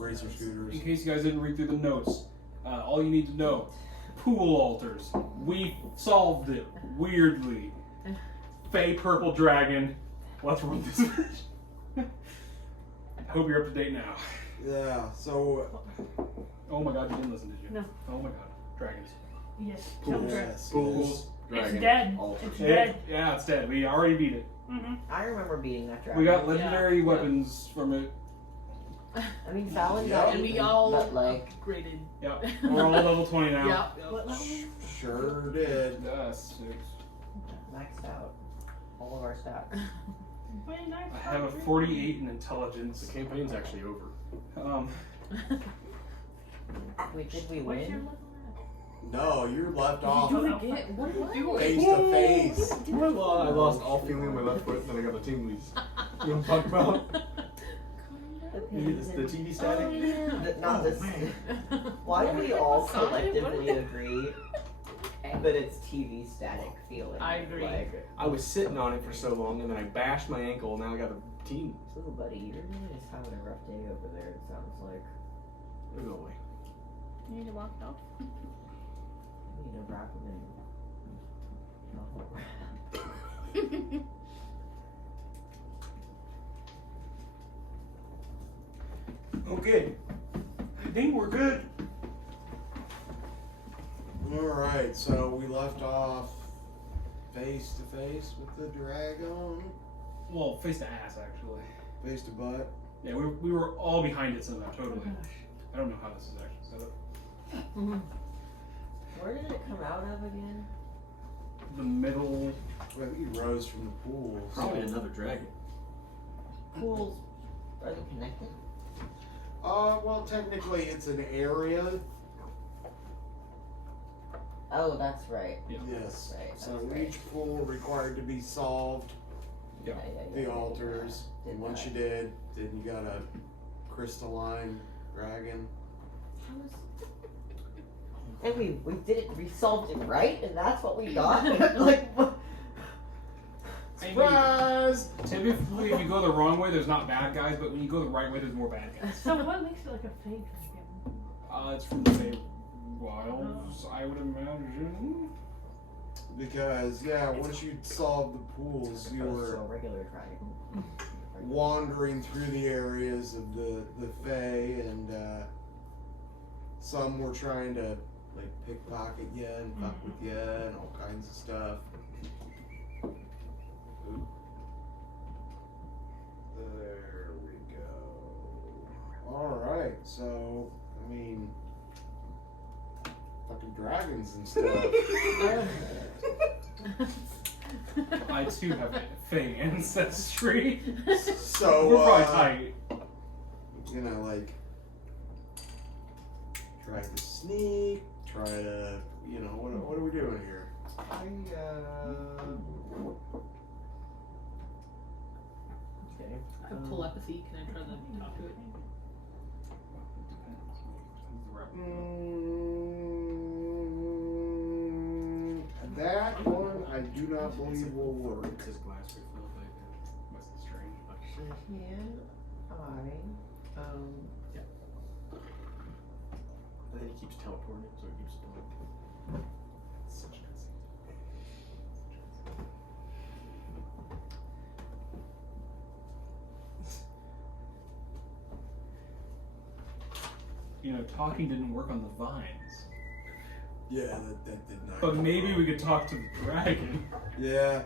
racer scooters. In case you guys didn't read through the notes, all you need to know: pool altars. We solved it weirdly. Fey purple dragon. Let's run this bitch. I hope you're up to date now. Yeah. So. Oh my god, you didn't listen, did you? No. Oh my god, dragons. Yes. Yes. Pools. It's dead. It's dead. Yeah, it's dead. We already beat it. I remember beating that dragon. We got legendary weapons from it. I mean, Fallon Yeah. got And eaten, we all but like, upgraded. Yep. We're all level 20 now. Yep. What level? Sure did. Yes. maxed out all of our stats. When I have a 48 in intelligence. The campaign's actually over. Wait, did we What's your win? level No, you're left off Do it again. What are you doing? face to face. Well, I lost all feeling in my left foot, and then I got the tinglies. You know what I'm talking about? The TV static? Oh, yeah. Not this. Why do we all collectively agree that it's TV static feeling? I agree. Like, I was sitting on it for so long, and then I bashed my ankle, and now I got a tinglies. so buddy, you're really just having a rough day over there, it sounds like. Go away. You need to walk it off. You need to wrap them in. Okay. I think we're good. Alright, so we left off face to face with the dragon. Well, face to ass, actually. Face to butt. Yeah, we were all behind it somehow, totally. Oh, gosh. I don't know how this is actually set up. Where did it come out of again? The middle. Well, he rose from the pool. Probably another dragon. Pools, are they connected? Well, technically it's an area. Oh, that's right. Yeah. Yes. Right, So that's right. each pool required to be solved. Yeah. The altars. Did And once that. you did, then you got a crystalline dragon. And we did it, we solved it right, and that's what we got? Like, what? Surprise! Typically, if you go the wrong way, there's not bad guys, but when you go the right way, there's more bad guys. So what makes it like a fake dragon? It's from the wilds, I would imagine. Because, yeah, once you solved the pools, you were a regular dragon. wandering through the areas of the Fae, and some were trying to like pickpocket you and fuck with you and all kinds of stuff. Oop. There we go. Alright, so, I mean, fucking dragons and stuff. I too have Fey ancestry. So, We're probably tight. you know, like, try to sneak, try to, you know, what are we doing here? Okay. Telepathy, can I try to talk to it? That one I do not believe will work. It's his glass refill, like, what's the strange? Can I, And then he keeps teleporting, so he keeps going. Such a good scene. You know, talking didn't work on the vines. Yeah, that did not. But maybe we could talk to the dragon. Yeah.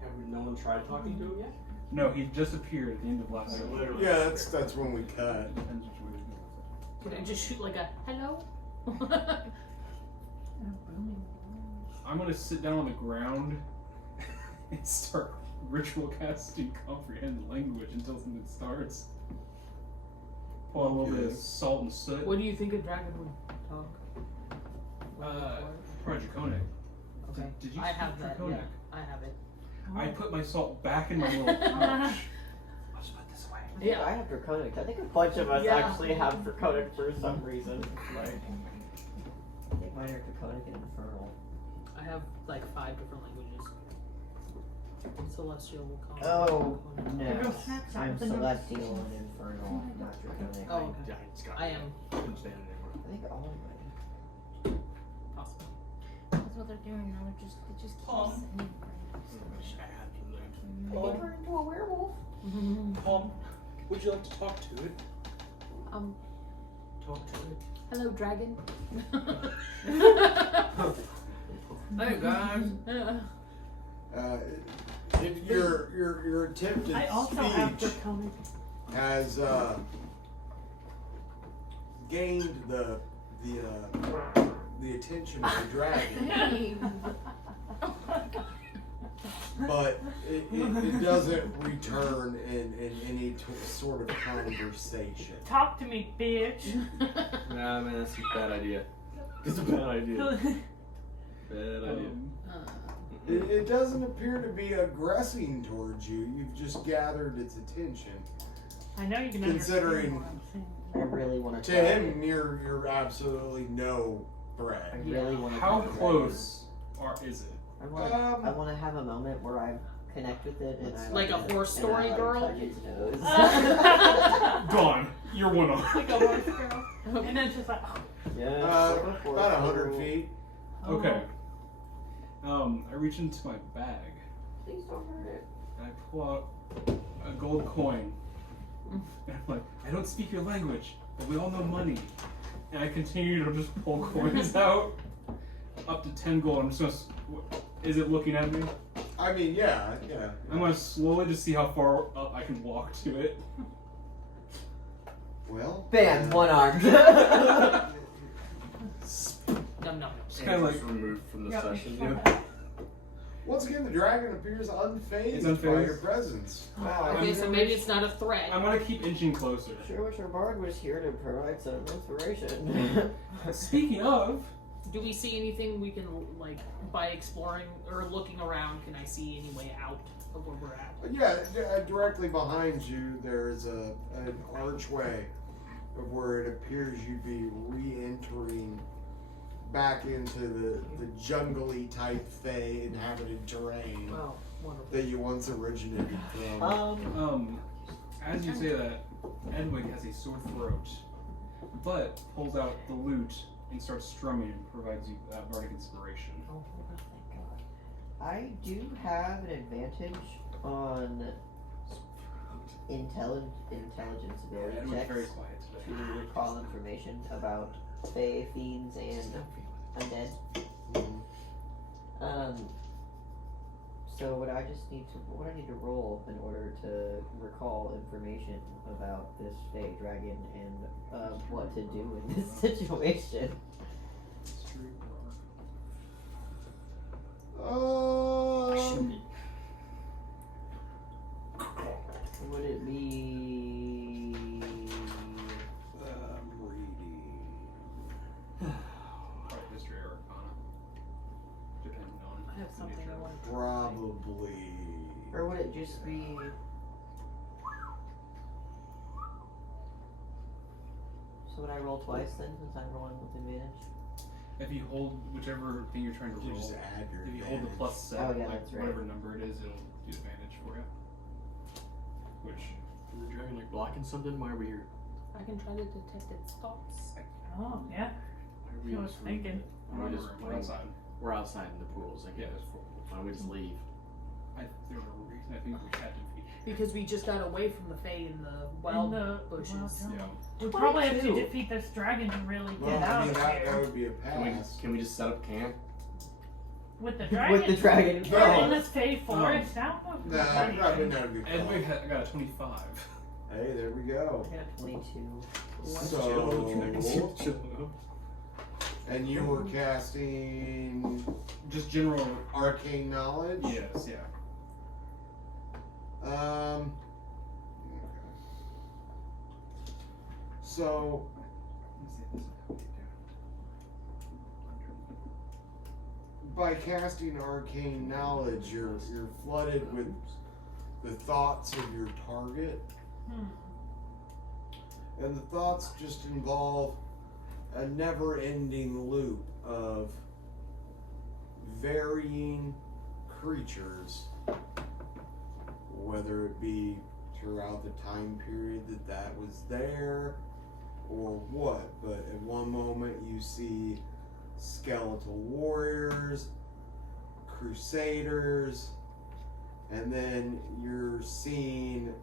Have no one tried talking to him yet? No, he just appeared at the end of last So episode. literally. Yeah, that's when we cut. Depends which way we go with Can I just shoot like a hello? I'm gonna sit down on the ground and start ritual casting comprehend language until something starts. Pull out a little bit of salt and soot. What do you think a dragon would talk? Probably draconic. Okay. Did you I speak have that, yeah. draconic? I have it. I put my salt back in my little pouch. I'll just put this away. yeah, I have Draconic. I think a bunch of us Yeah. actually have Draconic for some reason. Like, I think mine are Draconic and Infernal. I have like 5 different languages. Celestial will come. Oh, There no. goes snacks I'm out the celestial and infernal, not draconic. Oh, okay. Yeah, it's got I am. Couldn't stand it anymore. I think all of Possible. That's what they're doing now. They just keep Pomm. sending mine. Made her into a werewolf. Pomm, would you like to talk to it? Talk to it. Hello, dragon. Hey guys. Your attempted I also have speech draconic. has gained the attention of the dragon, but it doesn't return in any sort of conversation. Talk to me, bitch. Nah, man, that's a bad idea. It's a bad idea. Bad idea. It doesn't appear to be aggressing towards you. You've just gathered its attention. I know you can Considering- understand what I'm saying. I really want To to try him, you're absolutely no threat. I really want to. How close is it? I want to have a moment where I connect with it and I Like a horse story and I, girl? Touch its nose. Gone. You're one off. Like a horse girl. And then just like, oh. Yeah. About 100 feet. Okay. I reach into my bag Please don't hurt it. and I pull out a gold coin. And I'm like, I don't speak your language, but we all know money. And I continue to just pull coins out. Up to 10 gold. I'm just gonna. Is it looking at me? I mean, yeah. I'm gonna slowly just see how far up I can walk to it. Well, Bam! One armed. No. Just kind of like. removed from the Yeah. session. Yeah. Once again, the dragon appears unfazed, It's unfazed. by your presence. Wow. Okay, so maybe it's not a threat. I'm gonna keep inching closer. Sure wish our bard was here to provide some inspiration. Speaking of, Do we see anything we can, like, by exploring or looking around, can I see any way out of where we're at? Yeah, directly behind you, there's an archway of where it appears you'd be re-entering back into the jungly type Fey inhabited terrain Well, wonderful. that you once originated from. as you say that, Edwige has a sore throat, but pulls out the lute and starts strumming and provides you bardic inspiration. Oh, thank God. I do have an advantage on intelligence ability Edwige very checks quiet today. to recall information about Fey, fiends, and undead. So what I need to roll in order to recall information about this Fey dragon and what to do in this situation. Would it be? I'm reading. Probably history or arcana, depending on. I have something I want to try. Probably. Or would it just be? So would I roll twice then, since I'm rolling with advantage? If you hold whichever thing you're trying to You roll, just add your if you hold the advantage. plus 7, Oh, yeah, like that's right. whatever number it is, it'll do advantage for you. Which Is the dragon like blocking something? Why are we here? I can try to detect its thoughts. Oh, yeah. Why are we I was just- thinking. Why don't we just we're outside. We're outside in the pools. I Yeah, guess. there's 4 pools. Why don't we just leave? There's a reason I think we had to be. Because we just got away from the Fae in the wild bushes. Yeah. We probably have to 22. defeat this dragon to really Well, get I out mean, of that here. would be a pass. Can we just set up camp? With the dragon? With the dragon. We're in No. this Fey forest. I don't know if Nah, we're probably ready. not a good call. Edwige got a 25. Hey, there we go. I got 22. So, Chill. and you were casting Just general. arcane knowledge? Yes, yeah. Okay. So, Let's see if this will help you by casting arcane knowledge, you're flooded with the thoughts of your target, and the thoughts just involve a never-ending loop of varying creatures whether it be throughout the time period that was there or what. But at one moment you see skeletal warriors, crusaders, and then you're seeing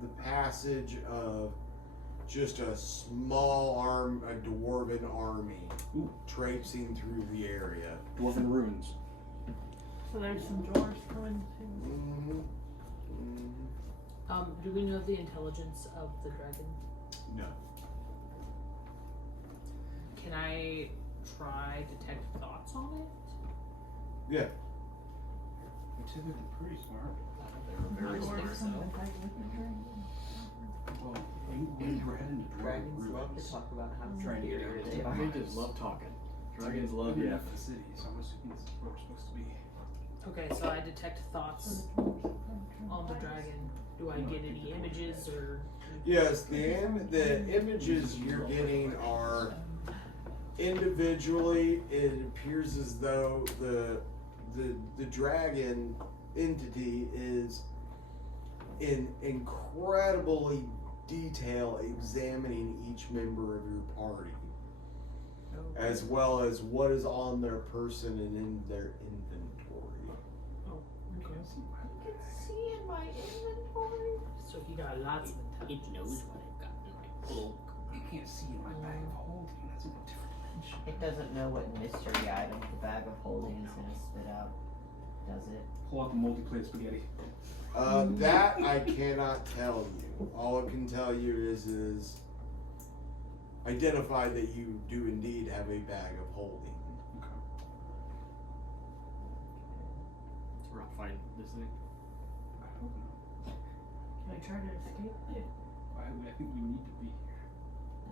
the passage of just a small a dwarven army traipsing through the area. Dwarven ruins. So there's some dwarves coming too. Mm-hmm. Mm-hmm. Do we know the intelligence of the dragon? No. Can I try detect thoughts on it? Yeah. They're typically pretty smart. They're very smart. Dwarves come in fight with the dragon. Well, we're heading to Dwarven Dragons love ruins. to talk about how Trying to get superior out they of are. Dragons love talking. Dragons love you. yeah. The city, so I'm assuming this is where we're supposed to be. Okay, so I detect thoughts on the dragon. Do I get any images or? Yes, the images you're getting are individually. It appears as though the dragon entity is in incredibly detail examining each member of your party, as well as what is on their person and in their inventory. Oh, okay. You can see in my inventory. So he got lots of intelligence. what I've got in my cloak. You can't see in my bag of holding. That's in a different dimension. It doesn't know what mystery item the bag of holding is gonna spit out, does it? Pull out the multi-plate spaghetti. That I cannot tell you. All it can tell you is identify that you do indeed have a bag of holding. Okay. We're not fighting this thing. I hope not. Can I try to escape it? I think we need to be here.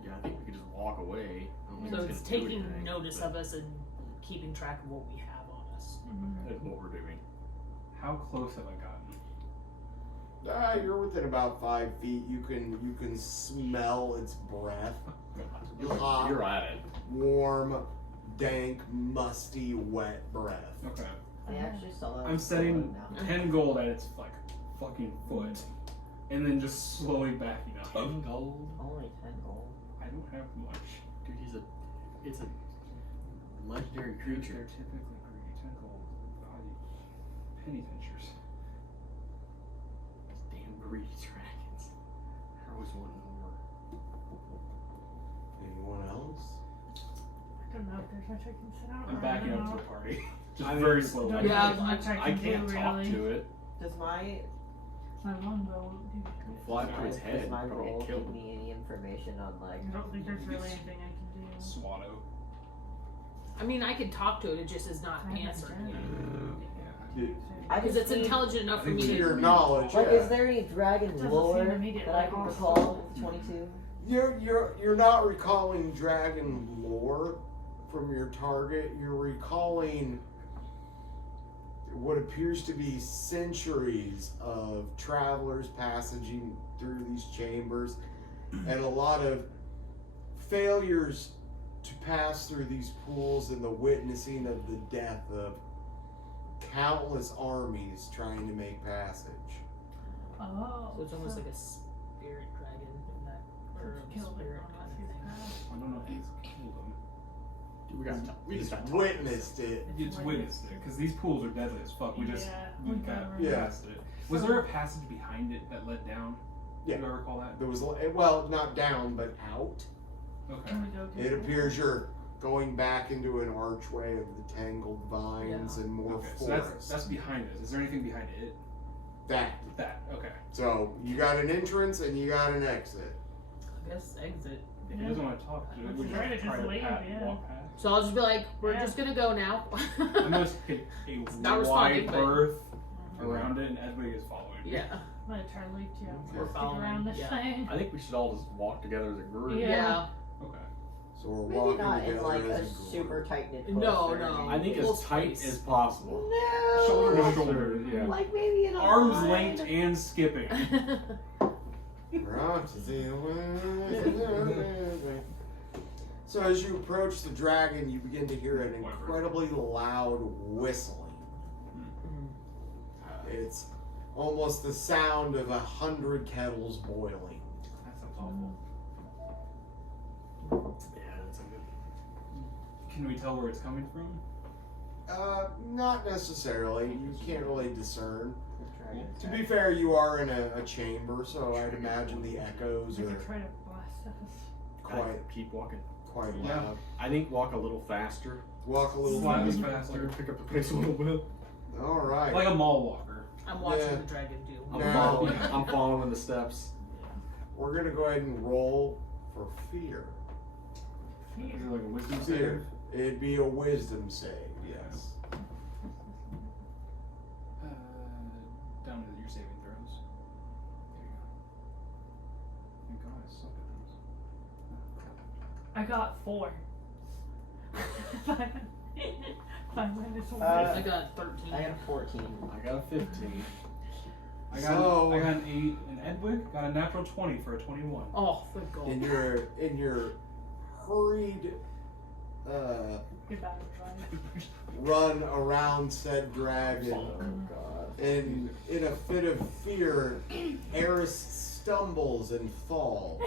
Yeah, I think we could just walk away. I don't think So it's it's gonna do taking anything, notice but of us and keeping track of what we have on us. That's what we're doing. How close have I gotten? You're within about 5 feet. You can smell its breath. Hot, You're at it. warm, dank, musty, wet breath. Okay. I actually saw that. I'm setting now. 10 gold at its like fucking foot, and then just slowly backing up. 10 gold? Only 10 gold. I don't have much. Dude, it's a legendary They're creature. typically greedy. 10 gold. Value. Penny pinchers. Damn greedy dragons. I always want more. Anyone else? I don't know if there's much I can sit out. I'm backing up to the party. Just I mean, very slowly. Don't Yeah, think there's much I can't do, talk really. to it. Does my My longbow won't do Fly up to its does head. my Probably roll get killed. give me any information on like? I don't think there's really anything I can do. Swallow. I mean, I can talk to it. It just is not I answering me Yeah. I because just it's need- intelligent enough for I think me To to. your knowledge, Like, yeah. is there any dragon Doesn't lore seem immediate, that I like, can all recall skull. with 22? You're not recalling dragon lore from your target. You're recalling what appears to be centuries of travelers passaging through these chambers and a lot of failures to pass through these pools and the witnessing of the death of countless armies trying to make passage. Oh. So it's almost like a spirit dragon in that, or a Killed spirit everyone kind else of who's thing. passed. I don't know if he's killed them. Dude, we He's just witnessed it. It's witnessed it, because these pools are deadly as fuck. We just Yeah, we we got covered it. past it. Was there a passage behind it that led down? Yeah. Do I recall that? There was, well, not down, but out. Okay. Can we go get It appears you're going back into an archway of the tangled vines and more Okay, so forest. that's behind us. Is there anything behind it? that. Okay. So you got an entrance and you got an exit. I guess exit. If he Yeah. doesn't want to talk to it, Let's we try to just try just to leave, yeah. walk past. So I'll just be like, we're Yeah. just gonna go now. I'm gonna take a Not responding, wide but- berth around it, and Edwige is following. Yeah. I'm gonna try to leave too. We're Stick following, around this yeah. thing. I think we should all just walk together as a group. Yeah. Yeah. Okay. So we're Maybe walking not in together like as a a group. super tight knit. No, no. I think Full as tight space. as possible. No. Shoulder to Closer, shoulder. yeah. Like maybe in a Arms line. linked and skipping. We're out to see the way. So as you approach the dragon, you begin to hear an incredibly loud whistling. It's almost the sound of 100 kettles boiling. That sounds awful. Yeah, that's a good. Can we tell where it's coming from? Not necessarily. You can't really discern. The dragon To be fair, you are in a chamber, so I'd imagine the echoes They are could try to blast us. Keep walking. quite Yeah. loud. I think walk a little faster. Walk a little Slightly faster. faster. Pick up the pace a little bit. All right. Like a mall walker. I'm watching Yeah. the dragon do. Now- I'm following the steps. We're gonna go ahead and roll for fear. Is it like a wisdom Fear. save? It'd be a wisdom save. Yes. Down to your saving throws. There you go. Thank God I suck at those. I got 4. 5 minus 1. I got 13. I got a 14. I got a 15. I got So- I got an 8, and Edwige got a natural 20 for a 21. Oh, thank God. In your hurried Good battle try. run around said dragon, Oh god. and in a fit of fear, Aeris stumbles and falls.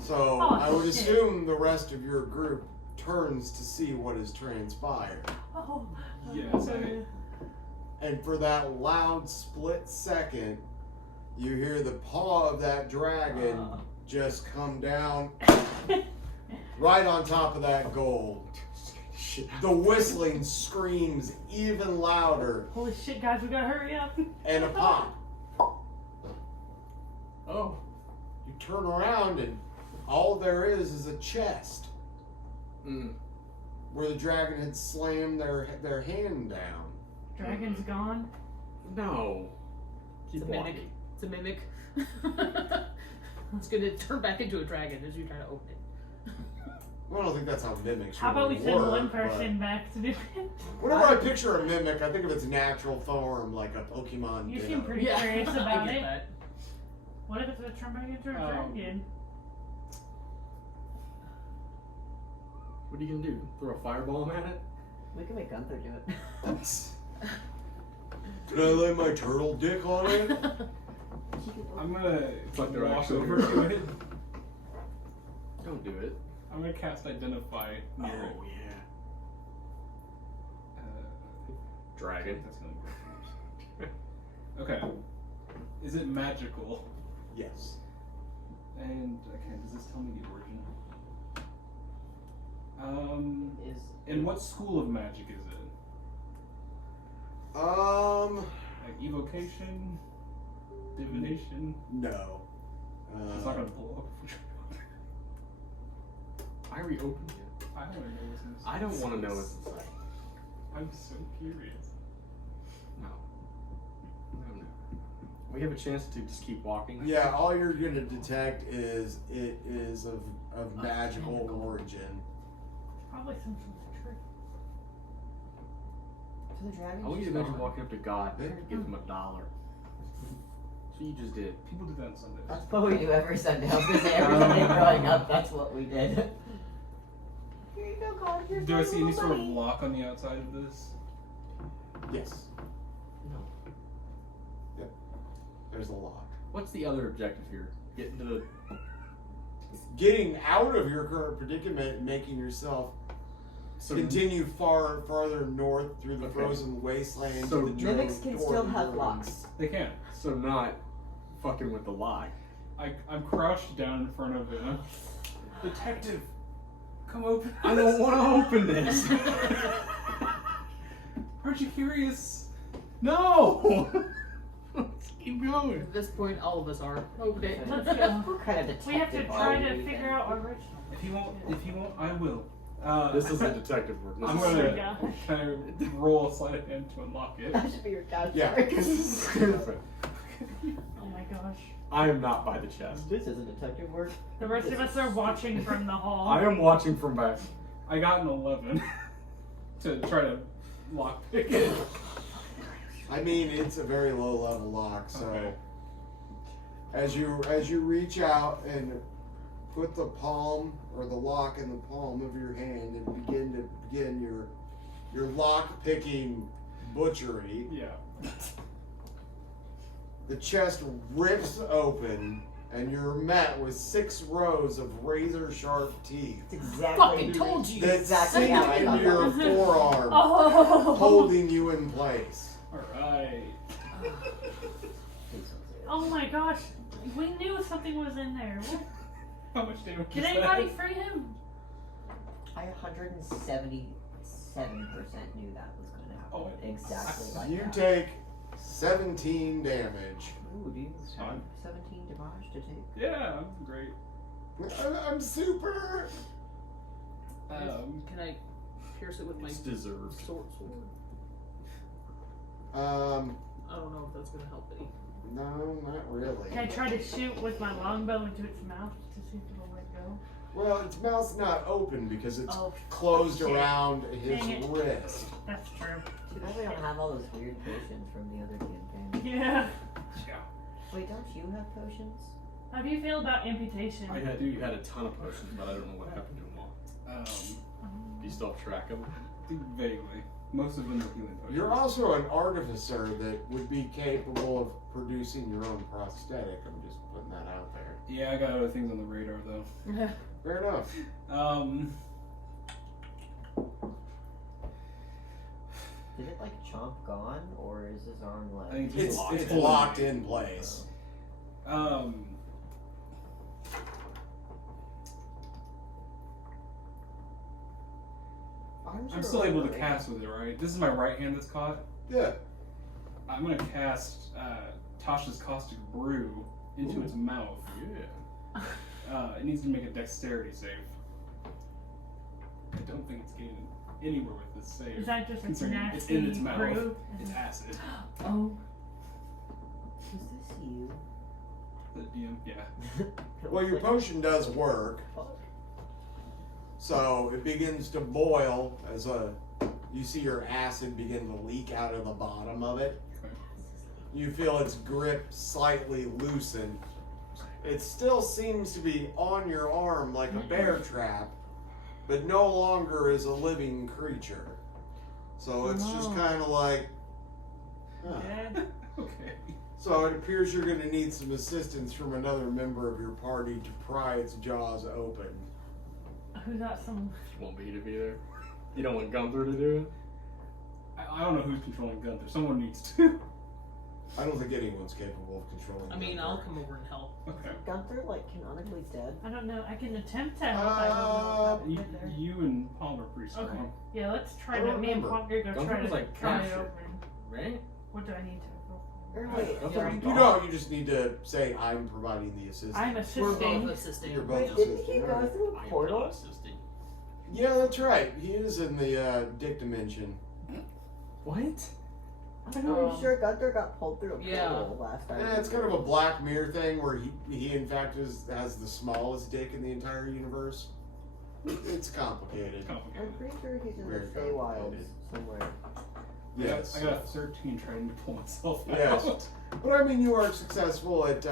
So Oh, I would shit. assume the rest of your group turns to see what has transpired. Oh. Yes, I- And for that loud split second, you hear the paw of that dragon just come down right on top of that gold. The whistling screams even louder, Holy shit, guys, we gotta hurry up. and a pop. Oh. You turn around and all there is a chest Mm. where the dragon had slammed their hand down. Dragon's gone. No. It's Keep a mimic. walking. It's a mimic. It's gonna turn back into a dragon as you try to open it. Well, I don't think that's how mimics How about we really send work, one but person back to do it? whenever I picture a mimic, I think of its natural form, like a Pokemon. You ditto. seem pretty curious I about get it. that. What if it's a turn back into a dragon? What are you gonna do? Throw a fireball at it? We can make Gunther do it. Did I lay my turtle dick on it? I'm gonna like they're walk actually over here. to it. Don't do it. I'm gonna cast Identify near it. Oh yeah. I Dragon. think that's gonna work. Okay. Is it magical? Yes. And okay, does this tell me the origin? Is In what school of magic is it? Like evocation, divination. no. It's not gonna blow up. Why are we open yet? I don't know what's in this. I don't want to know what's inside. I'm so curious. No. No. We have a chance to just keep walking. Yeah, all you're gonna detect is it is of magical origin. Probably some sort of trick. So the dragon. I want you to imagine walking up to God and give him $1. So you just did. People do that on Sundays. That's what we do every Sunday. I was gonna say every Sunday growing up. That's what we did. Here you go, God. Here's Do my I see any little sort of bunny. lock on the outside of this? Yes, No. there's a lock. What's the other objective here? Get into the. Getting out of your current predicament and making yourself So continue farther north through the Okay. frozen wasteland. So to the Mimics can toward still the have ruins. locks. They can. So not fucking with the lock. I'm crouched down in front of it. Detective, come open. I don't want to open this. Aren't you curious? No. Let's keep going. At this point, all of us are. Okay. Let's go. What kind of detective We have to are try we to then? figure out our original. If you won't, I will. This is a detective work. I'm Oh my gonna. gosh. Can I roll a sleight of hand to unlock it? That should be your couch. Yeah. Stupid. Oh my gosh. I am not by the chest. This isn't detective work. The rest of us are watching from the hall. I am watching from back. I got an 11 to try to lock pick it. I mean, it's a very low level lock. So Okay. as you reach out and put the palm or the lock in the palm of your hand and begin your lock picking butchery. Yeah. The chest rips open, and you're met with 6 rows of razor-sharp teeth It's exactly. Fucking told you. that Exactly sink how I into thought your that. forearm, Oh. holding you in place. Alright. Please don't say that. Oh my gosh. We knew something was in there. What? How much damage Can is anybody that? free him? I 177% knew that was going to happen. Oh, exactly like You that. take 17 damage. Ooh, do you have Fine. 17 damage to take? Yeah, great. I'm super. Can I pierce it with my It's deserved. sword? Um, I don't know if that's gonna help any. no, not really. Can I try to shoot with my longbow into its mouth to see if it'll let go? Well, its mouth's not open because it's Oh, closed shit. around his Dang it. wrist. That's true. Too bad we don't have all those weird potions from the other campaign. Yeah. Yeah. Wait, don't you have potions? How do you feel about amputation? I had a ton of potions, but I don't know what happened to them all. Do you still have track of them? Vaguely. Most of them are healing potions. You're also an artificer that would be capable of producing your own prosthetic. I'm just putting that out there. Yeah, I got other things on the radar though. Fair enough. Is it like chomp gone, or is his arm I like? think It's locked in place. Arms I'm are still able to overrated. cast with it, right? This is my right hand that's caught. Yeah. I'm gonna cast Tasha's Caustic Brew into its mouth. Yeah. It needs to make a dexterity save. I don't think it's getting anywhere with this save. Is that just a considering nasty it's in its mouth. brew? It's acid. Oh. Is this you? The DM, yeah. Well, your potion does work. Fuck. So it begins to boil as you see your acid begin to leak out of the bottom of it. Okay. You feel its grip slightly loosen. It still seems to be on your arm like a bear trap, but no longer is a living creature. So it's just Oh. kind of like, huh. Dead. Okay. So it appears you're going to need some assistance from another member of your party to pry its jaws open. Who got some? Won't be to be there. You don't want Gunther to do it? I don't know who's controlling Gunther. Someone needs to. I don't think anyone's capable of controlling. I mean, Gunther. I'll come over and help. Okay. Gunther, like, canonically dead? I don't know. I can attempt to help. I don't know. You, If I'll get there. you and Pomm are pretty strong. Okay. Yeah, let's try I to. don't Me and remember. Pomm go Gunther try was, to like, try it captured. over. Right? What do I need to roll? Wait, Gunther sorry. was You gone. don't. You just need to say, "I'm providing the assistance." I'm We're assisting. both assisting. You're Wait, both didn't assisting. he go Alright. through a I am portal? not assisting. Yeah, that's right. He is in the Dick dimension. What? I'm pretty sure Gunther got pulled through a Yeah. portal last time. Yeah, it's kind of a Black Mirror thing where he in fact has the smallest dick in the entire universe. It's complicated. I'm Complicated. pretty sure he's in Very the Feywilds complicated. somewhere. Yes. I got a 13 trying to pull myself out. Yes. But I mean, you are successful at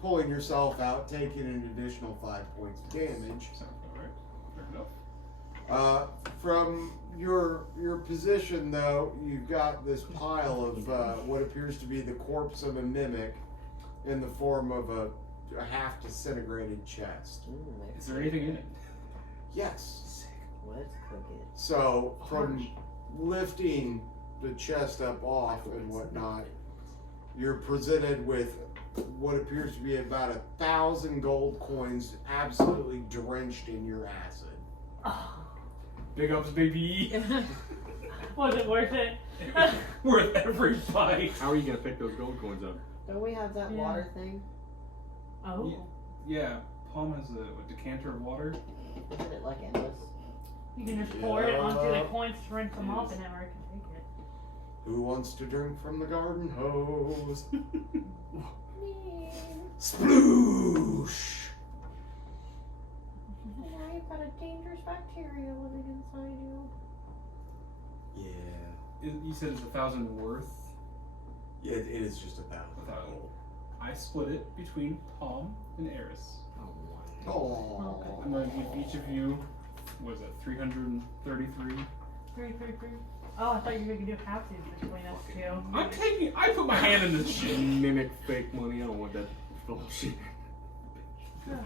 pulling yourself out, taking an additional 5 points of damage. Sounds about right. Fair enough. From your position, though, you've got this pile of what appears to be the corpse of a mimic in the form of a half disintegrated chest. Is there anything in it? Yes. Let's cook it. So from lifting the chest up off and whatnot, you're presented with what appears to be about 1,000 gold coins, absolutely drenched in your acid. Big ups, baby. Was it worth it? Worth every bite. How are you gonna pick those gold coins up? Don't we have that Yeah. water thing? Oh. Yeah, Pomm has a decanter of water. Isn't it like endless? You can just pour it onto the Yeah. coins, rinse them It off, is. and never can take it. Who wants to drink from the garden hose? Sploosh! Now you've got a dangerous bacteria living inside you. Yeah. You said it's 1,000 worth. Yeah, it is just 1,000 1,000. gold. I split it between Pomm and Aeris. Oh. I'm gonna give each of you, what is that, 333? 333. Oh, I thought you were gonna do halfsies between us two. I put my hand in this shit. Mimic fake money. I don't want that bullshit. That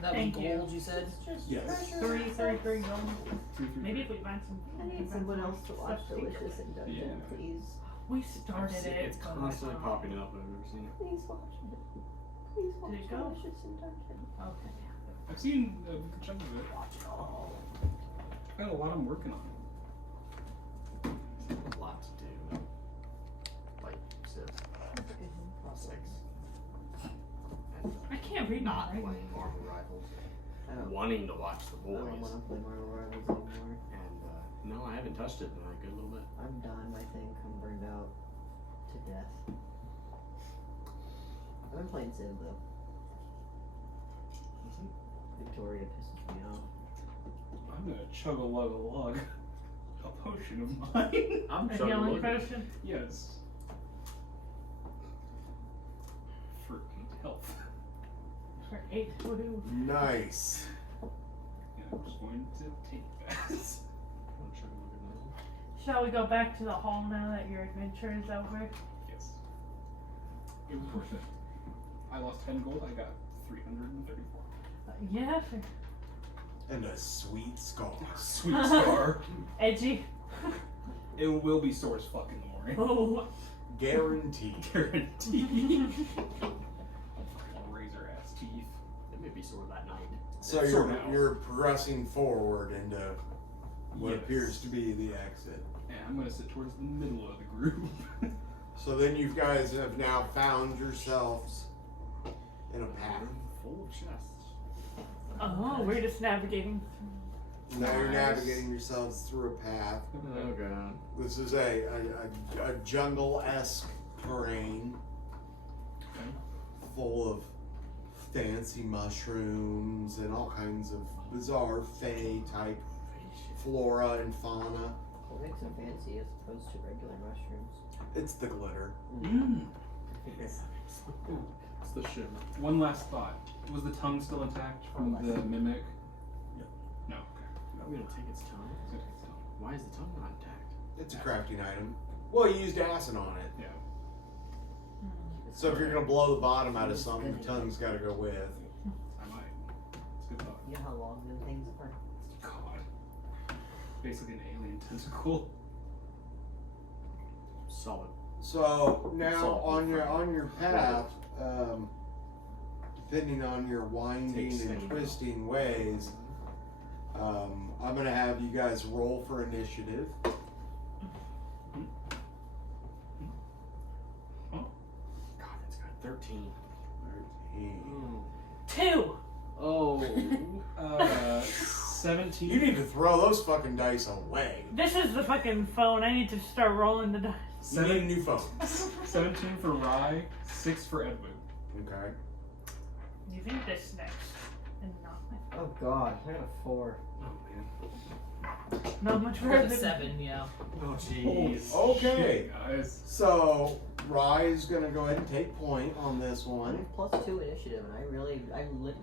was Thank you. gold, you said? It's just Yes. treasure. Three gold. Maybe if we find some. I need someone else to watch Delicious in Dungeon, please. We started it. It's but constantly I- popping up. I've never seen it. Please watch it. Please watch Did it go? Delicious in Dungeon. Okay. I've seen a good chunk of it. I've got a lot I'm working on. A lot to do. Like 6. I can't read Not my playing Marvel Rivals. I don't, Wanting to watch the I don't boys. want to play Marvel Rivals anymore. And no, I haven't touched it in a good little bit. I'm done, I think. I'm burned out to death. I've been playing Civ though. Victoria pisses me off. I'm gonna chug a lug a lug. A potion of mine. I'm A trying to healing look. potion. Yes. For 8 health. For 8. Woohoo. Nice. And I'm just going to take that. I'm trying to look at that. Shall we go back to the hall now that your adventure is over? Yes. It was worth it. I lost 10 gold, I got 334. Yeah. And a sweet scar. Sweet scar. Edgy. It will be sore as fuck in the morning. Oh. Guaranteed. Guaranteed. Razor ass teeth. It may be sore that night. So It's you're, sore now. you're progressing forward into what Yes. appears to be the exit. And I'm gonna sit towards the middle of the group. So then you guys have now found yourselves in a path. Full of chests. Oh, we're just navigating. Now you're Nice. navigating yourselves through a path. Oh god. This is a jungle-esque terrain full of fancy mushrooms and all kinds of bizarre fae type flora and fauna. What makes them fancy as opposed to regular mushrooms? It's the glitter. Mm. It's the shimmer. One last thought. Was the tongue still intact from the mimic? No. No, okay. I'm gonna take its tongue. It's gonna take its tongue. Why is the tongue not intact? It's a crafting item. Well, you used acid on it. Yeah. So if you're gonna blow the bottom out of something, the tongue's gotta go with. I might. It's a good thought. You know how long them things are? God. Basically an alien tentacle. Solid. So now Solid. on your path, depending on your winding Takes and any- twisting ways, I'm gonna have you guys roll for initiative. God, it's got 13. 2. Oh. 17. You need to throw those fucking dice away. This is the fucking phone. I need to start rolling the dice. You need a new phone. 17 for Ry, 6 for Edwige. Okay. You think this next, and not my Oh god, I got a 4. Oh man. not much For further. the 7, yeah. Oh jeez. Okay. Shit, guys. So Rye is gonna go ahead and take point on this I one. have +2 initiative, and I literally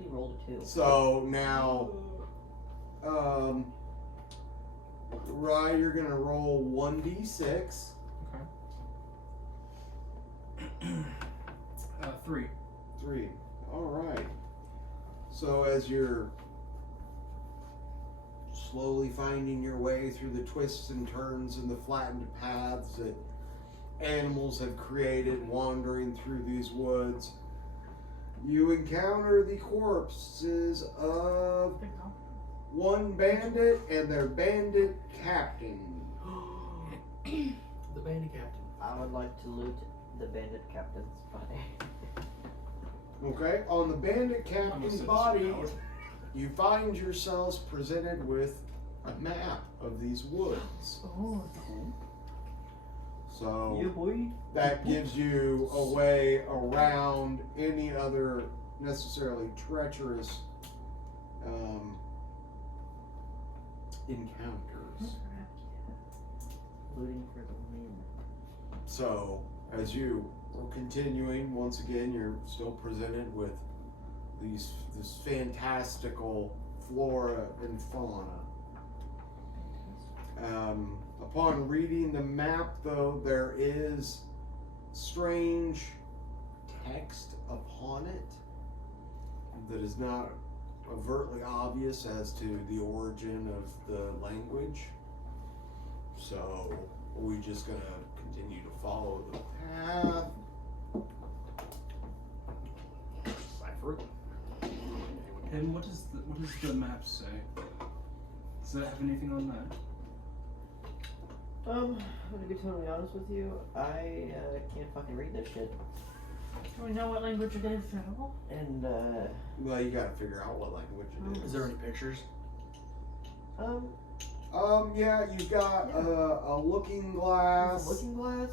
rolled a 2. So now, Rye, you're gonna roll 1d6. Okay. 3. 3. Alright. So as you're slowly finding your way through the twists and turns and the flattened paths that animals have created wandering through these woods, you encounter the corpses of one bandit and their bandit captain. The bandit captain. I would like to loot the bandit captain's body. Okay, on the bandit I'm gonna captain's sit this body, one out. you find yourselves presented with a map of these woods. Oh, So boy. that gives you a way around any other necessarily treacherous encounters. Looting for the win. So as you are continuing, once again, you're still presented with this fantastical flora and fauna. Upon reading the map, though, there is strange text upon it that is not overtly obvious as to the origin of the language. So we're just gonna continue to follow the path. Cipher it. And what does the map say? Does it have anything on that? I'm gonna be totally honest with you. I can't fucking read this shit. Do we know what language it is at all? And Well, you gotta figure out what language it is. Is there any pictures? Yeah, you've got a looking glass. a looking glass.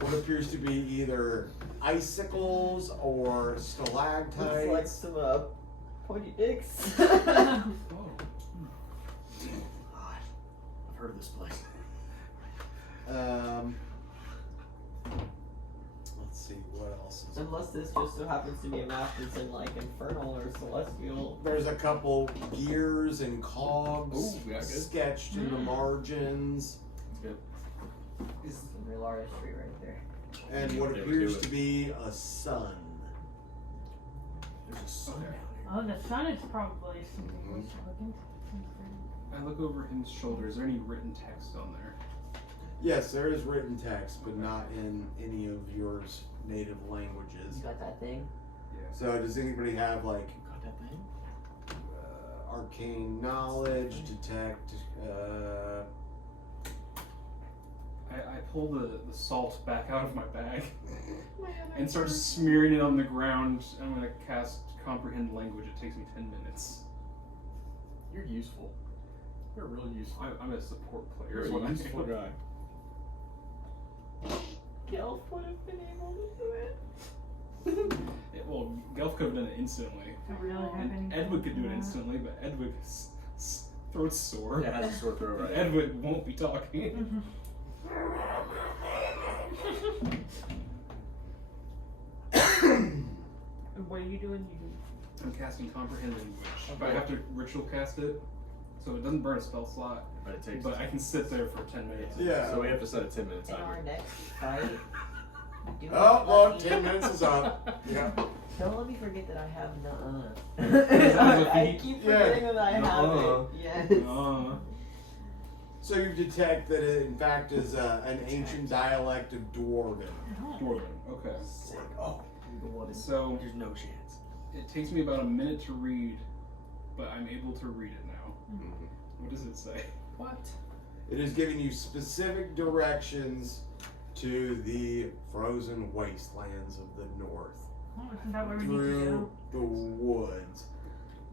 What appears to be either icicles or stalactites. Looks like some pointy dicks. Oh. I've heard of this place. Let's see what else is. Unless this just so happens to be a map that's in like infernal or celestial. There's a couple gears and cogs Ooh, yeah, good. sketched in the margins, Is Some real artistry right there. and what They would appears do to it. be a sun. There's a sun down here. Oh, the sun is probably something we should look into. I look over his shoulder. Is there any written text on there? Yes, there is written text, but not in any of yours native languages. You got that thing? So does anybody have like Got that thing? arcane knowledge, detect? I pull the salt back out of my bag and start smearing it on the ground. I'm gonna cast comprehend language. It takes me 10 minutes. You're useful. You're really useful. I'm a support player. You're is a what I useful am. guy. Gelf would have been able to do it. Well, Gelf could have done it instantly. I really have any. And Edwige could do it instantly, but Edwige's throat's sore. Yeah, it has a sore throat right now. Edwige won't be talking. And what are you doing? I'm casting comprehend language, but I have to ritual cast it, so it doesn't burn a spell slot. But it takes. But I can sit there for 10 minutes. Yeah. So we have to set a 10-minute In our timer. next fight. do Oh, not well, let me- 10 minutes is up. Yeah. Don't let me forget that I have nuh-uh. I keep forgetting that I have Nuh-uh. it. Yes. So you detect that it in fact is an ancient dialect of Dwarven. Dwarven. Okay. Sick. Oh, So there's no chance. it takes me about a minute to read, but I'm able to read it now. What does it say? What? It is giving you specific directions to the frozen wastelands of the north. Oh, isn't that where we need to Through go? the woods.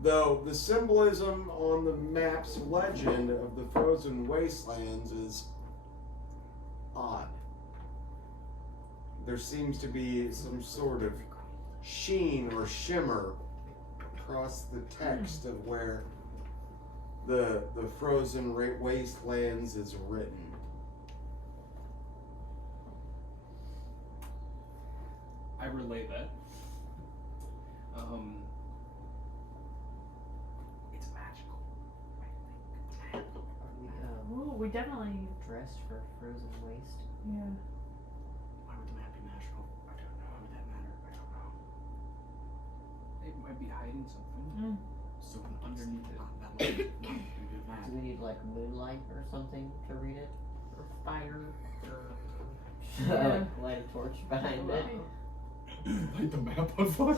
Though the symbolism on the map's legend of the frozen wastelands is odd. There seems to be some sort of sheen or shimmer across the text of where the frozen wastelands is written. I relay that. It's magical. Ooh, we definitely. Dressed for frozen waste. Yeah. Why would the map be magical? I don't know. Why would that matter? I don't know. It might be hiding something So underneath it. That would be a good map. Do we need like moonlight or something to read it? Or fire. Like light a torch behind it. Light the map on fire.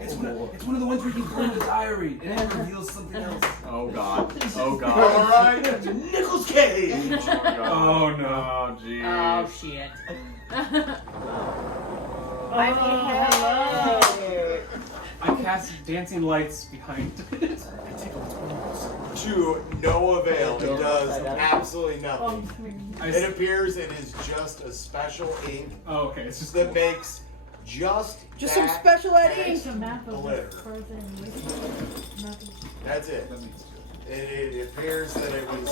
It's one of the ones where you can burn the diary. It reveals something else. Oh god. Oh All god. right. Nicolas Cage. Oh, no. Oh jeez. Oh shit. Hey! I cast dancing lights behind it. To no avail. It does Upside down. absolutely nothing. I It appears it is just a special ink Oh, okay. It's just that makes just some that special ed text It's a map of glitter. the frozen wasteland. Map of- That's it. That means good. It appears that it was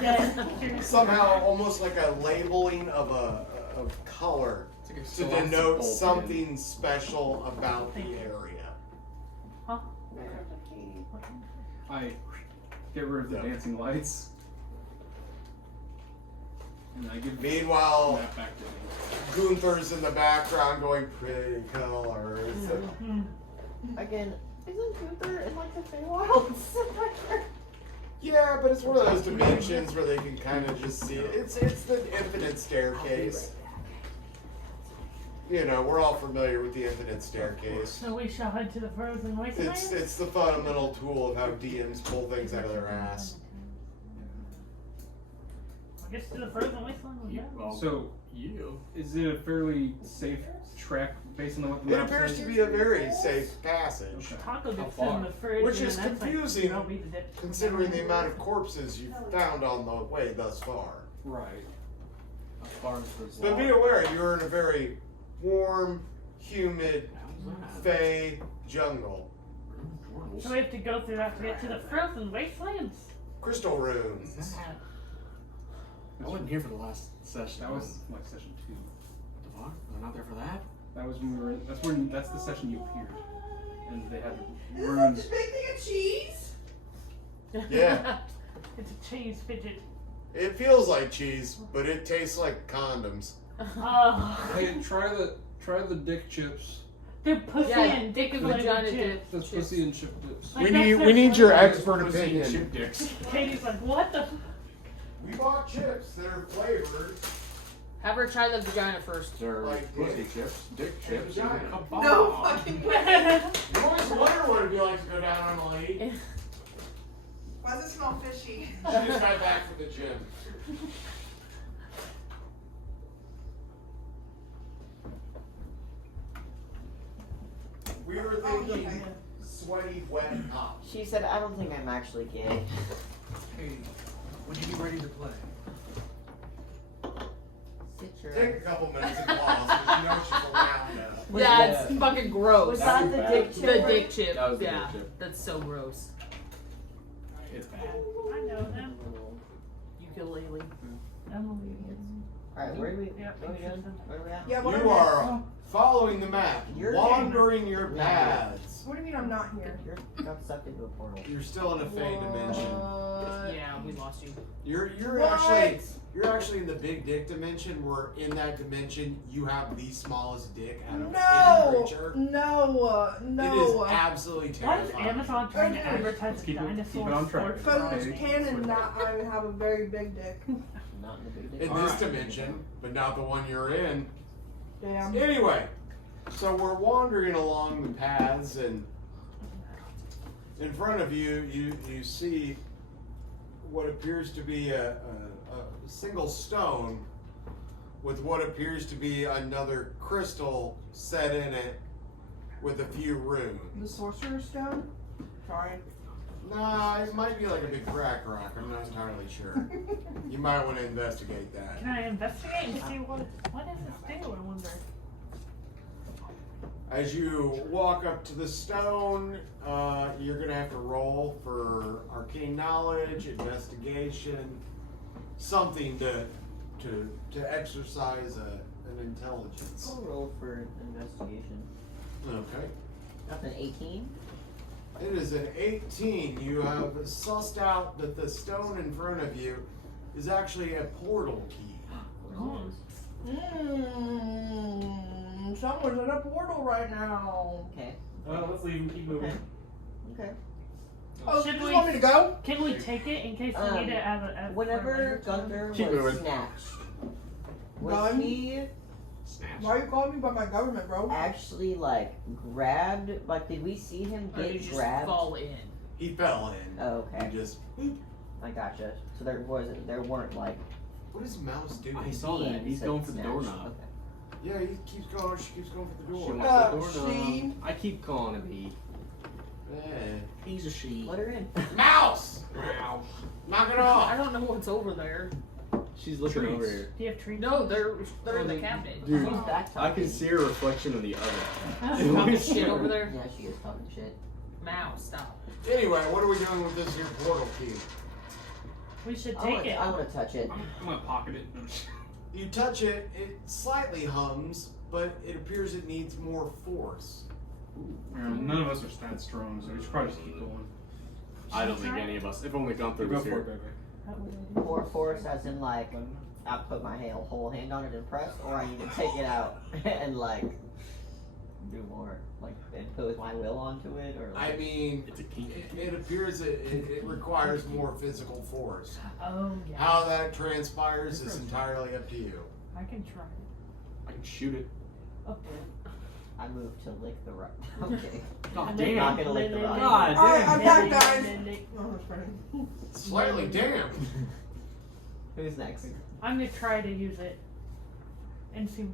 Dead. somehow almost like a labeling of color to denote something special about the area. Huh? I get rid of the Yeah. dancing lights. And I give Meanwhile, that back to him. Gunther's in the background going, pretty colors. Again, isn't Gunther in like the Feywilds? Yeah, but it's one of those dimensions where they can kind of just see it. It's the infinite staircase. You know, we're all familiar with the infinite staircase. So we shall head to the frozen wastelands. It's the fundamental tool of how DMs pull things out of their ass. I guess to the frozen wasteland we go. So, is it a fairly safe trek based on what the It map appears says? to be a very safe passage, Okay. Taco gets far? in the fridge, Which and is that's confusing Like, be the dip. considering the amount of corpses you've found on the way thus far. Right. How far is the But be aware, you're in a very warm, humid, fey jungle. So we have to go through that to get to the frozen wastelands. Crystal runes. I wasn't here for the last session. That was like session 2. The fuck? I'm not there for that? That was when we were. That's the session you appeared, and they had runes. Big thing of cheese? Yeah. It's a cheese fidget. It feels like cheese, but it tastes like condoms. Oh, Hey, try the dick chips. they're pussy Yeah, and dick and flavored vagina chips. dip. That's chips. pussy and chip dips. Like, that's their your flavor. expert Pussy and opinion. chip dicks. Katie's like, what the? We bought chips that are flavored. Have her try the vagina first. They're Like pussy dick. chips, dick chips. Vagina. No fucking way. You always wonder what it'd be like to go down on a lady. Why does it smell fishy? She just got back from the gym. We were thinking sweaty, wet cops. She said, I don't think I'm actually gay. Hey, when you be ready to play? Sit your Take a couple minutes and pause because you know she's around now. Yeah, it's fucking gross. Was that the dick The chip? dick chip. That was the yeah, dick chip. that's so gross. It's bad. I know them. Ukulele. Emily. Alright, where are we? Yep. What are we doing? Where are we at? Yeah, what You am I- are following the map, You're wandering your in. paths. What do you mean I'm not here? You're got sucked into a portal. You're still in a fey dimension. Yeah, we lost you. You're What? actually in the big dick dimension, where in that dimension you have the smallest dick out of any No, creature. no, It is no. absolutely Why is terrifying. Amazon trying to Okay. advertise Keep it- dinosaur keep it on track. sports Because car? it's canon that I have a very big dick. Not in the big dick. In this dimension, but not the one you're in. Damn. Anyway, so we're wandering along the paths, and in front of you, you see what appears to be a single stone with what appears to be another crystal set in it with a few runes. The sorcerer's stone? Sorry. Nah, it might be like a big crack rock. I'm not entirely sure. You might want to investigate that. Can I investigate and see what does this do? I wonder. As you walk up to the stone, you're gonna have to roll for arcane knowledge, investigation, something to exercise an intelligence. I'll roll for investigation. Okay. That's an 18. It is an 18. You have sussed out that the stone in front of you is actually a portal key. Someone's in a portal right now. Okay. Let's leave and keep moving. Okay. Oh, Should you just we- want me to go? Can we take it in case we need it as a Whenever Gunther Keep was moving. snatched, was Gun? he Snatch. Why are you calling me by my government, bro? actually like grabbed? Like, did we see him Or did you get just grabbed? fall in? He fell in. Oh, okay. He just. I gotcha. So there weren't like. What is Mouse doing? I saw that. beings He's that going for the snatched. doorknob. Okay. Yeah, he keeps going. She keeps going for the She door. wants the doorknob. she. I keep calling him he. Eh. He's a she. Let her in. Mouse! Wow. Knock it I off! don't know what's over there. She's looking Trees. over here. Do you have trees? No, they're in the cabinet. Dude, She's back I can talking. see her reflection in the oven. Talking shit over there. Yeah, she is talking shit. Mouse, stop. Anyway, what are we doing with this here portal key? We should I take wanna, it. I want to touch it. I'm gonna pocket it. You touch it, it slightly hums, but it appears it needs more force. None of us are that strong, so we should probably just keep going. I don't think any of us. If only Gunther Go was for here. it, baby. How would I do More force as in like I put my whole hand on it and press, or I need to take it out and like do more, like impose my will onto it, or like, I mean, It's a kink. it appears it requires more physical force. Oh, yeah. How that transpires is entirely up to you. I can try it. I can shoot it. Okay. I move to lick the rock. Okay. God And damn. Not gonna lick the rock. God Alright, I'm damn. back, guys. Oh, that's funny. Slightly damned. Who's next? I'm gonna try to use it and see.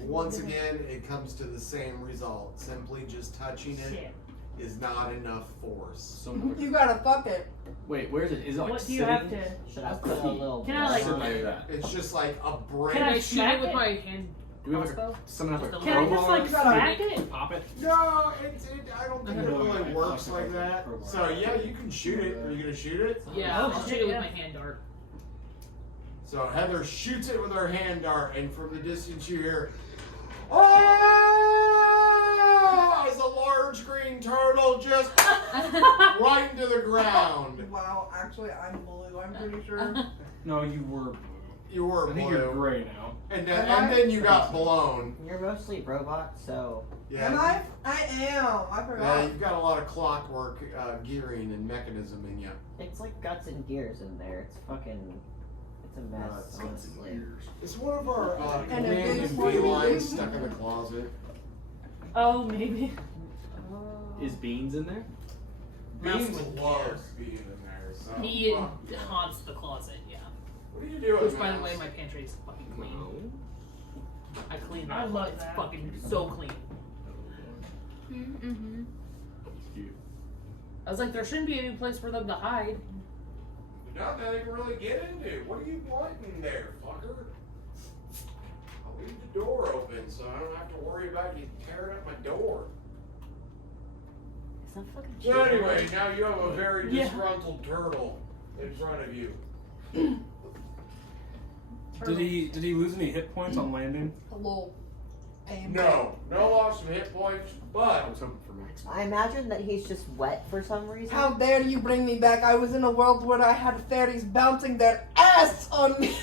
Once again, it comes to the same result. Simply just touching it Shit. is not enough force. So You gotta fuck it. wait, where is it? Is it like What do you sitting? have to? Should I put a little? Can I, like- blood on Sit it? like that. It's just like a Can Can I I break. shoot smack it with it? my hand Do we have like crossbow? someone have a Just a Can I just crowbar? like smack it? Pop it? No, I don't think it really works like that. So yeah, you can shoot it. Are you gonna shoot it? Yeah, Oh, I'll shoot shit, it with yeah. my hand dart. So Heather shoots it with her hand dart, and from the distance you hear, "Oh!" As a large green turtle just right into the ground. Wow, actually, I'm blue, I'm pretty sure. No, you were. You were I think you're blue, gray now. and then you got blown. You're mostly robot, so Yeah. Am I? I am. I Yeah, forgot. you've got a lot of clockwork gearing and mechanism in you. it's like guts and gears in there. It's fucking. It's a mess, honestly. It's one of our And a companion big one. felines stuck in the closet. Oh, maybe. Is Beans in there? Beans Mouse would loves being in there. So He fuck yeah. haunts the closet, yeah. What are you doing? Which, by the Mouse? way, my pantry is fucking clean. No. I cleaned I it. love It's that. fucking so clean. Mm-hmm. It's cute. I was like, there shouldn't be any place for them to hide. Not that I can really get into. What are you wanting there, fucker? I'll leave the door open so I don't have to worry about you tearing up my door. It's not fucking. So anyway, now you have a very Yeah. disgruntled turtle in front of you. Did he lose any hit points on landing? Hello. No loss of hit points, I but was hoping for max. I imagine that he's just wet for some reason. How dare you bring me back? I was in a world where I had fairies bouncing their ass on me.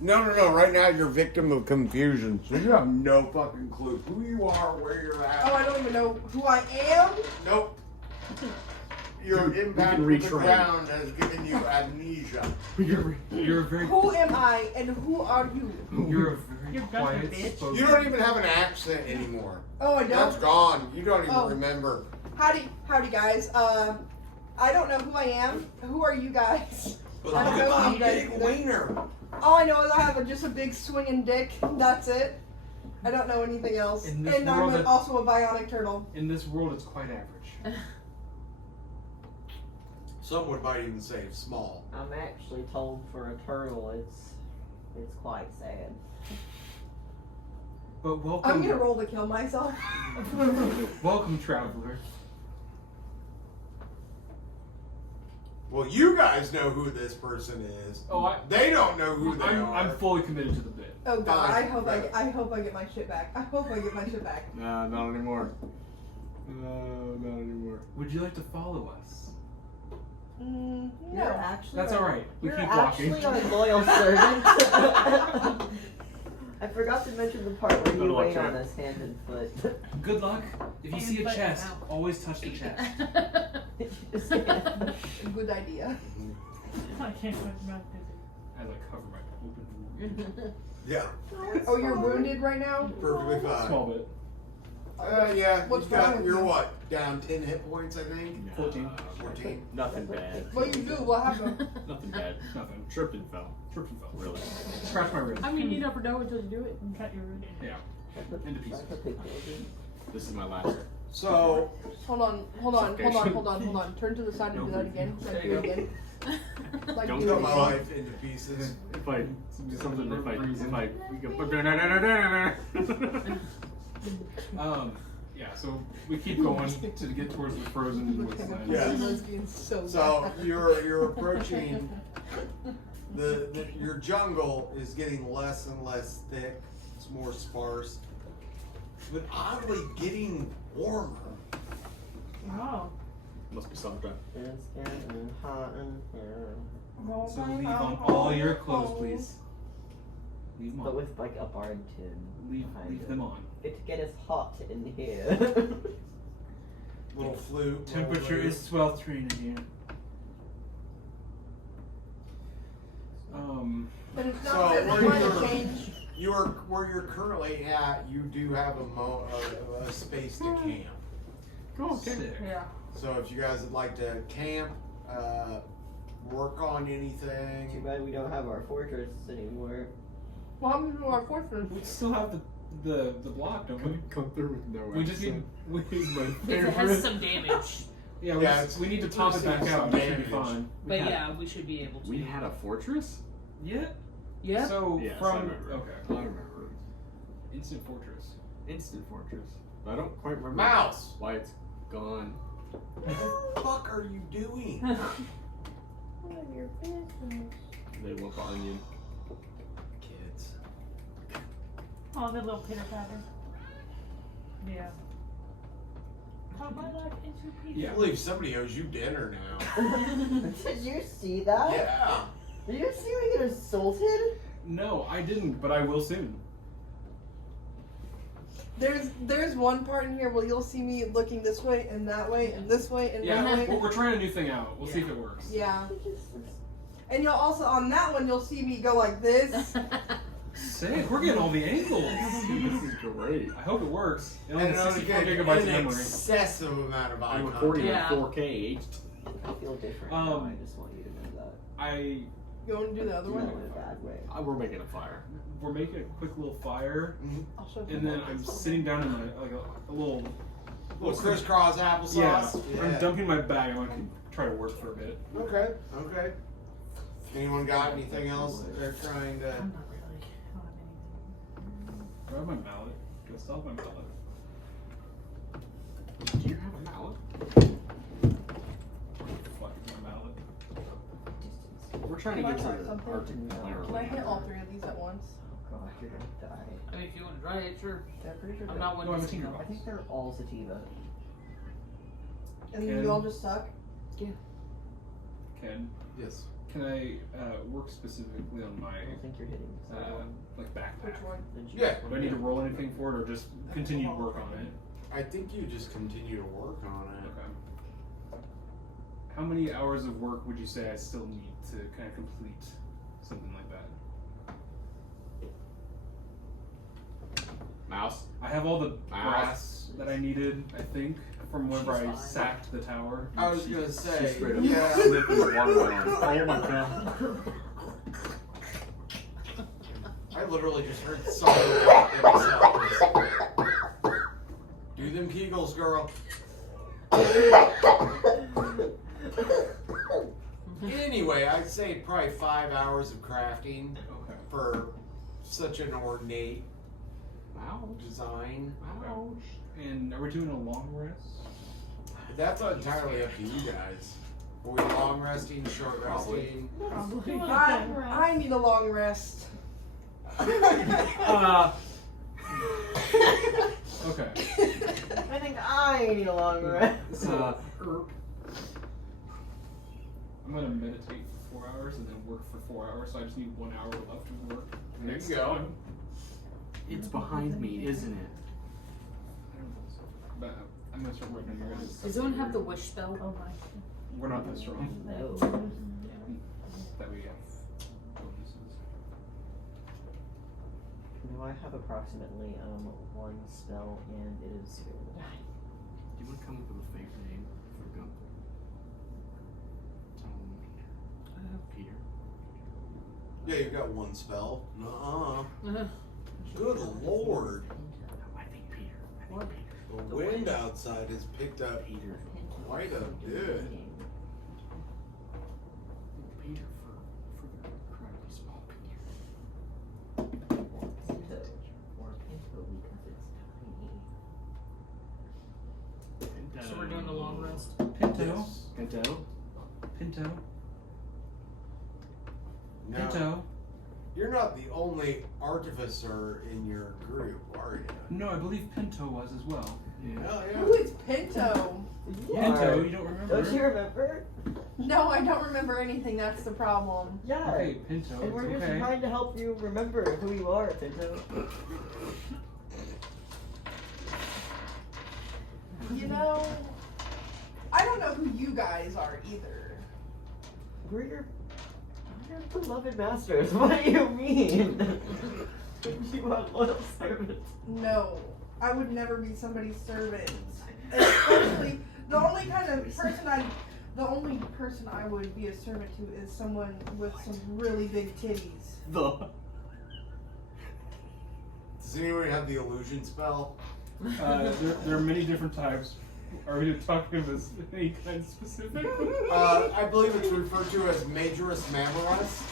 No. Right now you're victim of confusion, so you have no fucking clue who you are, where you're Oh, at. I don't even know who I am. Nope. Your You impact can with the retrain. ground has given you amnesia. You're a very. Who am I and who are you? You're a very You're Gunther, quiet. bitch. spoken- You don't even have an accent anymore. Oh, I That's don't. gone. You don't even Oh. remember. Howdy, guys. I don't know who I am. Who are you guys? But I don't look know at who my you guys big are. wiener. All I know is I have just a big swinging dick. That's it. I don't know anything else. In this And I'm world that- also a bionic turtle. In this world, it's quite average. Some would might even say small. I'm actually told for a turtle, it's quite sad. But I'm welcome, gonna roll to kill myself. welcome, traveler. Well, you guys know who this person is. Oh, They don't know who they are. I'm fully committed to the bit. Oh god, Fine. I hope I get my shit back. I hope I get my shit back. Nah, not anymore. No, not anymore. Would you like to follow us? No. You're actually. That's all right. We You're keep walking. actually our loyal servant. I forgot to mention the part where Good you luck, wait on Jack. us hand and foot. Good luck. If you And see a butt chest, out. always touch the chest. Good idea. I can't talk about this. As I cover my open wound. Yeah, Oh, you're wounded right now? perfectly fine. Small bit. Yeah, What's you've got, wrong with you're you? what? Down 10 hit points, I think? 14. 14? Nothing bad. What you do? What happened? Nothing bad. Nothing. Tripped and fell. Tripped and fell. Really. Scratch my ribs. I mean, you never know until you do it. And cut your root in. Yeah. Into pieces. This is my last. So, Hold on. Turn to the side and do that again. There Like, you do it go. again. Like, Don't do cut it my again. life into pieces. If I do something, Yeah. So we keep going to get towards the frozen wasteland. Yeah. This being so So bad. you're approaching your jungle is getting less and less thick. It's more sparse, but oddly getting warmer. Oh. Must be summertime. It's getting hot in here. So leave on all your clothes, please. Leave them But on. with like a barn tune. Leave them on. It get us hot in here. Little flute. Temperature is sweltering in here. But it's So, not that where climate you're- change. Where you're currently at, you do have a space to camp. Sick. Yeah. So if you guys would like to camp, work on Too anything, bad we don't have our fortress anymore. What happened to our fortress? We still have the block, don't we? Come through with no We just need. We, If it has some damage. yeah, Yeah, we need to top it back out. It should be damage. fine. But yeah, we should be able to. We had a fortress? Yeah. Yeah? So Yes, I from remember. okay, I remember. instant fortress. Instant fortress. But I don't quite remember Mouse. why it's gone. What the fuck are you doing? None of your business. They whoop onion. Kids. Oh, the little pitter patter. Yeah. Cut my life into I pieces. Yeah. believe somebody owes you dinner now. Did you see that? Yeah. Did you see me get assaulted? No, I didn't, but I will soon. There's one part in here where you'll see me looking this way and that way and this way and Yeah, that way. we're trying a new thing out. We'll see if it works. Yeah. And you'll also on that one you'll see me go like this. Sick. We're getting all the angles. This is great. I hope it works. It And only it's has only 64 getting gigabytes of an memory. excessive amount of eye I'm contact. recording Yeah. in 4K. I feel different now. Um, I just want you to know that. I You want to do the other No, one? in a bad way. We're making a fire. we're making a quick little fire, I'll show you. and then I'm sitting down in my like a little. Little crisscross applesauce. Yeah, I'm dumping my bag. I'm gonna try to work for a bit. Okay. Okay. Anyone got anything else that they're trying to? I'm not really. I don't have anything. Do I have my mallet? Do I still have my mallet? Do you have a mallet? Fuck is my mallet? We're trying to Can I get try to the something? Arctic No. clear. Can I hit all three of these at once? Oh god, you're gonna die. I mean, if you want to try it, sure. Okay, I'm pretty sure. I'm not one No, I'm a to see tinker them. I think they're all sativa. And then Can- you all just suck. Yes. Can I work specifically on my I don't think you're hitting. like backpack? Which one? Yeah. Do I need to roll anything for it, or just continue to work on it? I think you just continue to work on it. Okay. How many hours of work would you say I still need to kind of complete something like that? Mouse? I have all the Mouse. brass that I needed, I think, from whenever I She's fine. sacked the tower. I was gonna say. She's straight up Yeah. sniffing the watermelon. Oh my god. I literally just heard something about themselves. Do them Kegels, girl. Anyway, I'd say probably 5 hours of crafting Okay. for such an ornate Ouch. design. Ouch. And are we doing a long rest? That's entirely up to you guys. Are we long resting, short resting? Probably. I need a long rest. Okay. I think I need a long rest. I'm gonna meditate for 4 hours and then work for 4 hours, so I just need 1 hour left of work. There next you go. time. It's behind me, isn't it? But I'm gonna start working on your guys. Does anyone have the wish spell? Oh my. We're not that strong. No. That we have bonuses. No, I have approximately one spell and it is Do you want to come up with a fake name for Gunther? Peter. Yeah, you've got one spell. Good lord. I think Peter. I think Peter. The wind outside has picked up Peter. quite a bit. Peter for the incredibly small Peter. Or Pinto because it's tiny. So we're doing the long rest. Pinto. Yes. Pinto. Pinto. Now, Pinto. you're not the only artificer in your group, are you? No, I believe Pinto was as well. Hell yeah. Who is Pinto? Pinto, you don't remember? Don't you remember? No, I don't remember anything. That's the problem. Yeah. Okay, Pinto, And we're it's just okay. trying to help you remember who you are, Pinto. You know, I don't know who you guys are either. We're your beloved masters. What do you mean? You are loyal servants. No, I would never be somebody's servant. Especially the only person I would be a servant to is someone with some really big titties. Does anybody have the illusion spell? There are many different types. Are we talking about any kind specific? I believe it's referred to as Majoris Mamoris.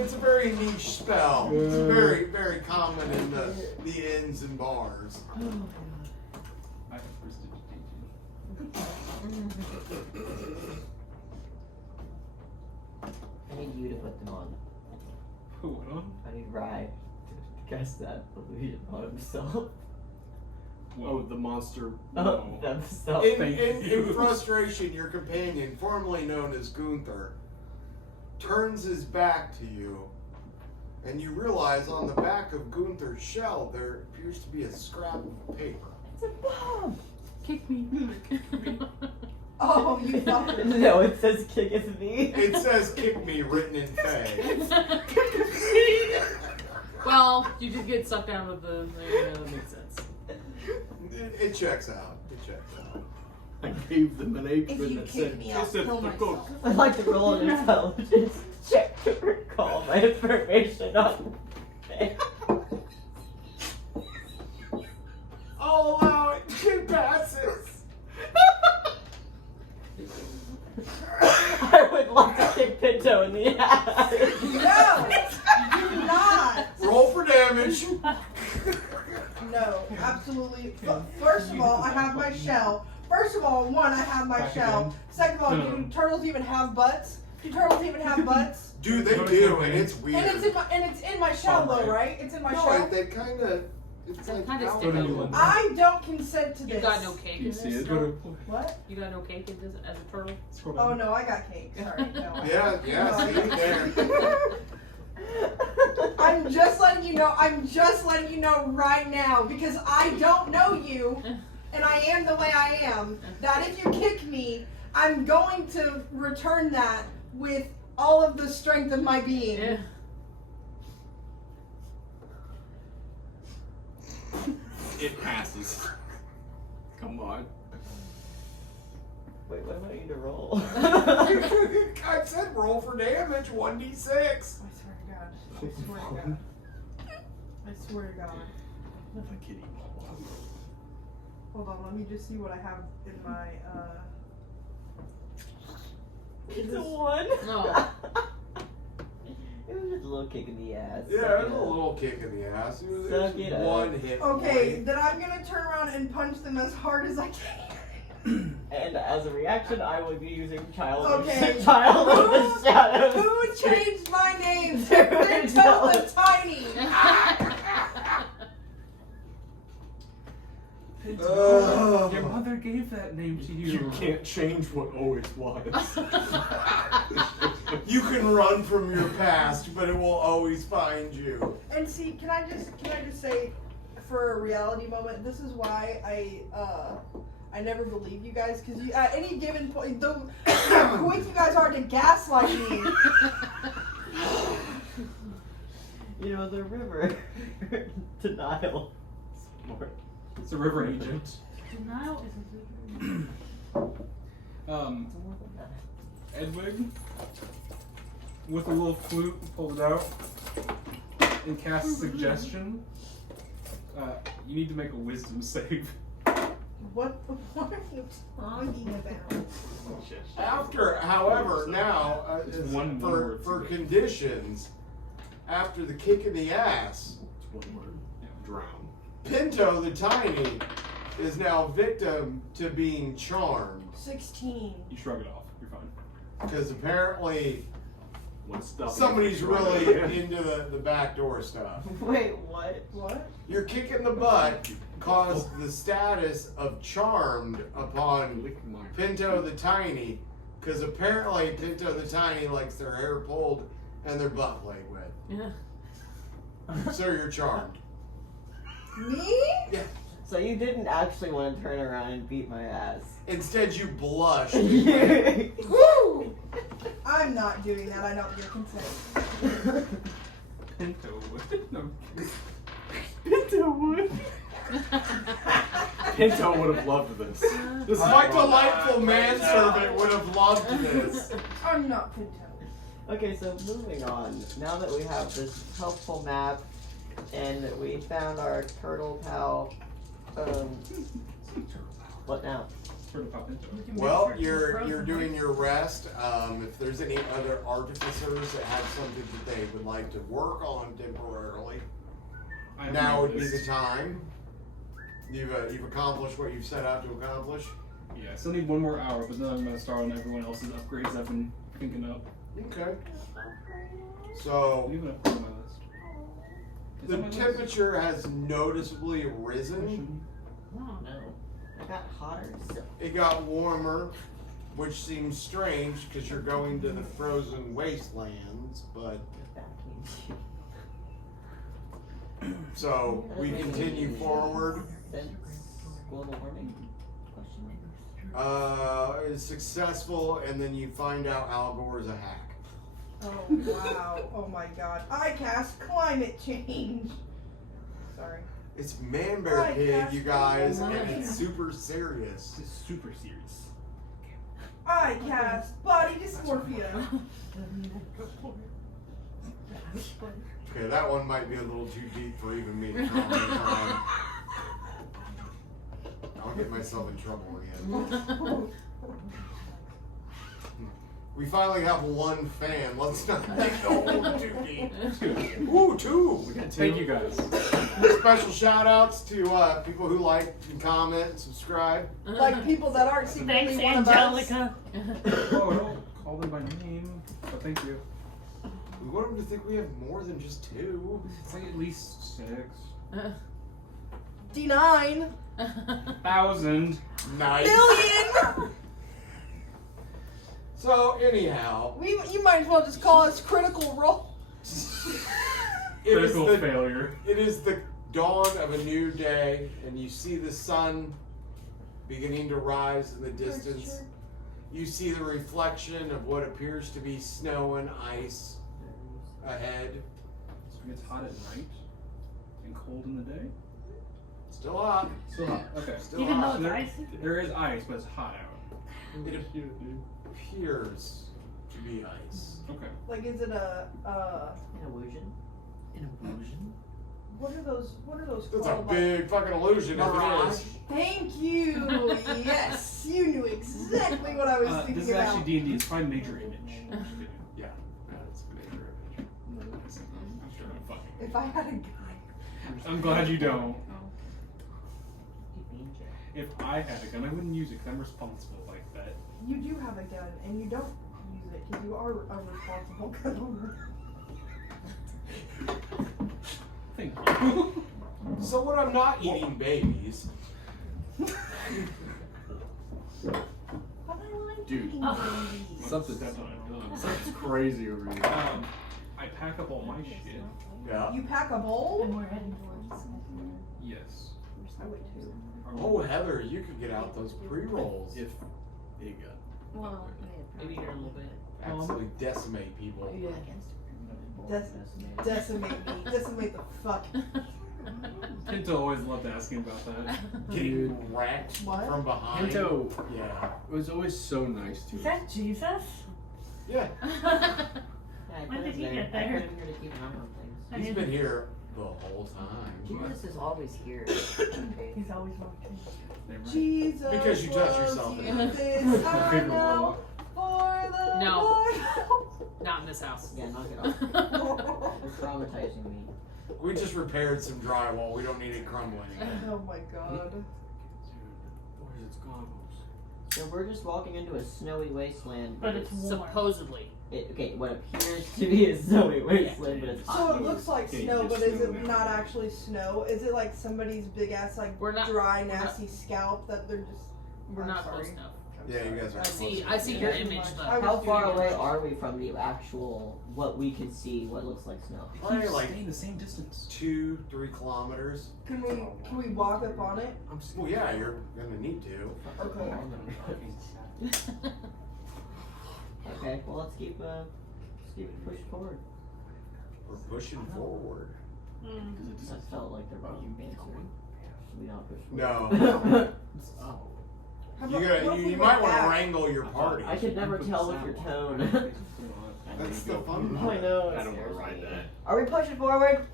It's a very niche spell. It's very, very common in the inns and bars. I have I need you to put them on. Put what on? I need Ry to cast that illusion on himself. Oh, the monster. Oh, themselves. In frustration, your companion, formerly known as Gunther, turns his back to you, and you realize on the back of Gunther's shell there appears to be a scrap of paper. It's a bomb! Kick me. Oh, you fucker. No, it says kicketh me. It says "kick me" written in Fey. Well, you did get sucked out of the. That makes sense. It checks out. It checks out. I gave them an If apron you that kick said, me, I'll "Kiss it, kill the cook." myself. I'd like to roll an intelligence check to recall my information on Faye. I'll allow it. It passes. I would like to kick Pinto in the ass. No, do not. Roll for damage. No, absolutely. First of all, I have my shell. First of all, one, I have my Back shell. again. Second of all, No. do turtles even have butts? Do turtles even have butts? Dude, they do, and it's weird. And it's in my shell though, right? It's in my No, shell. they kind of. It's They like kinda out stick there. out. I don't consent to You this. got no cake in You this? see it? No? What? You got no cake in this as a turtle? Scroll Oh down. no, I got cake. Sorry, no. Yeah, see there. I'm just letting you know. I'm just letting you know right now because I don't know you, and I am the way I am. That if you kick me, I'm going to return that with all of the strength of my being. Yeah. It passes. Come on. Wait, what do I need to roll? I said roll for damage, 1d6. I swear to God. I swear to God. I swear to God. If I kid you. Hold on, let me just see what I have in my It's a 1. No. It was just a little kick in the ass. Yeah, it was a little kick in the ass. It was Suck it up. one hit. Okay, point. then I'm gonna turn around and punch them as hard as I can. And as a reaction, I will be using Child Okay. of the Shadows. Who changed my name to Turtle Pinto the Tiny? Your mother gave that name to you. You can't change what always was. You can run from your past, but it will always find you. And see, can I just say, for a reality moment, this is why I never believe you guys, because you at any given point, how quick you guys are to gaslight me. You know, the river. Denial. Smart. It's a river agent. Denial is Edwige, with a little flute, pulled it out and cast suggestion. You need to make a wisdom save. What are you talking about? After, however, now It's one for word. conditions, after the kick in the ass, It's one word. Drown. Pinto the Tiny is now victim to being charmed 16. You shrug it off. You're fine. because apparently What's stopping Somebody's you from really trying it? into the backdoor stuff. Wait, what? What? Your kick in the butt caused the status of charmed upon Lick my Pinto the Tiny, because apparently Pinto the Tiny likes their hair pulled and their butt played with. Yeah. So you're charmed. Me? So you didn't actually want to turn around and beat my ass. Instead, you blushed. Woo! I'm not doing that. I don't give consent. Pinto would. No. Pinto would. Pinto would have loved this. My delightful manservant would have loved this. I'm not Pinto. Okay, so moving on. Now that we have this helpful map and we found our turtle pal, what now? Turtle pop Pinto. We can make Well, sure it's you're frozen. doing your rest. If there's any other artificers that have something that they would like to work on temporarily, I now made would be this. the time. You've accomplished what you've set out to accomplish. Yeah, I still need one more hour, but then I'm gonna start on everyone else's upgrades I've been thinking up. Okay. I So didn't even upgrade my list. Is the that my list? temperature has noticeably risen. Oh no. It got hotter. So It got warmer, which seems strange because you're going to the frozen wastelands. But so we continue forward. Since global warming? Question. Is successful, and then you find out Al Gore's a hack. Oh wow. Oh my god. I cast climate change. Sorry. It's Man Bear Right, Pig, that's you guys, cool. and it's super serious. This is super serious. I cast body dysmorphia. Okay, that one might be a little too deep for even me to draw on time. I'll get myself in trouble again. We finally have one fan. Let's not make the whole too deep. Ooh, two! We got two. Thank you guys. Special shout outs to people who like and comment and subscribe. Like people that aren't secretly Thanks, one of us. Angelica. Oh, don't call them by name. But thank you. We want them to think we have more than just two. It's like at least 6. D9 1,000. Nice. million. So anyhow, You might as well just call us critical role. Critical failure. It is the dawn of a new day, and you see the sun beginning to rise in the distance. You see the reflection of what appears to be snow and ice ahead. So it gets hot at night and cold in the day. Still hot. Still hot. Okay. Still Even though hot. it's There- icy. There is ice, but it's hot out. It appears to be ice. Okay. Like, is it a An illusion? An illusion? what are those That's a called? big fucking illusion if it is. Thank you. Yes, you knew exactly what I was thinking This is about. actually D&D. It's probably major image. I'm just kidding. Yeah, that's a major image. I'm sure I'm fucking. If I had a gun, I'm glad you don't. If I had a gun, I wouldn't use it because I'm responsible like that. you do have a gun, and you don't use it because you are a responsible gun owner. Thank you. So when I'm not eating babies, Dude, something's That's what I've done. something's crazy over here. I pack up all my shit. yeah. You pack a bowl? And we're heading towards. Yes. I would too. Oh, Heather, you could get out those pre-rolls. If it got. Well, Maybe here in a little bit. Absolutely decimate people. Decimate me. Decimate the fuck. Pinto always loved asking about that. Getting wrecked What? from behind. Pinto Yeah. was always so nice to is us. that Jesus? Yeah. When did he get I there? put him here to keep an eye on things. He's been here the whole time. Jesus is always here. Okay. He's always watching. Never mind. Jesus. Because you touch loves yourself you, in it. this My I favorite know warlock. for the No. Lord. Not in this house. Yeah, knock it off. You're traumatizing me. We just repaired some drywall. We don't need it crumbling. Oh my god. Where's its goggles? So we're just walking into a snowy wasteland. But it's warm. Supposedly. Okay, what appears to be a snowy wasteland, but it's hot. So it looks like Okay, snow, just but is snow it now. not actually snow? Is it like somebody's big ass like We're not- dry, we're not- nasty scalp that they're just? We're I'm not sorry. close enough. I'm Yeah, you sorry. guys are. I see. close I see enough. your Yeah. image I though. was How doing far it. away are we from the actual, what we can see, what looks like snow? Probably like Staying the same distance. 2-3 kilometers. Can we walk up on it? Well, yeah, you're gonna need to. Okay. Okay, well let's keep it pushed forward. We're pushing forward. That felt like the wrong answer. Should we not push No. forward? How You, about- what if we you might went want to back? wrangle your party. I could never tell with your tone. That's the fun I part. know. I don't want to ride that. Are we pushing forward?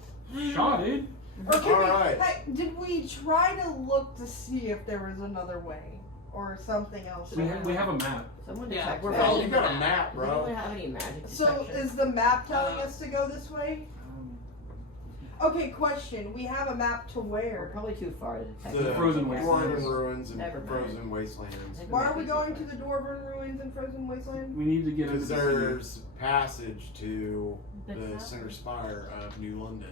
Shot, dude. Or could Alright. Hey, did we try to look to see if there was another way or something else? We have a map. Someone Yeah, detect we're magic. Yeah, following you got a the map, Does bro. anyone have any magic So detection? is the map telling us to go this way? Um, Okay, question. We have a map to We're where? probably too far to detect. The The frozen Dwarven wastelands. ruins and Never mind. frozen wastelands. Why are we going to the Dwarven ruins and Frozen Wasteland? we need to get into Because the sea. there's passage to The the tower. center spire of New London.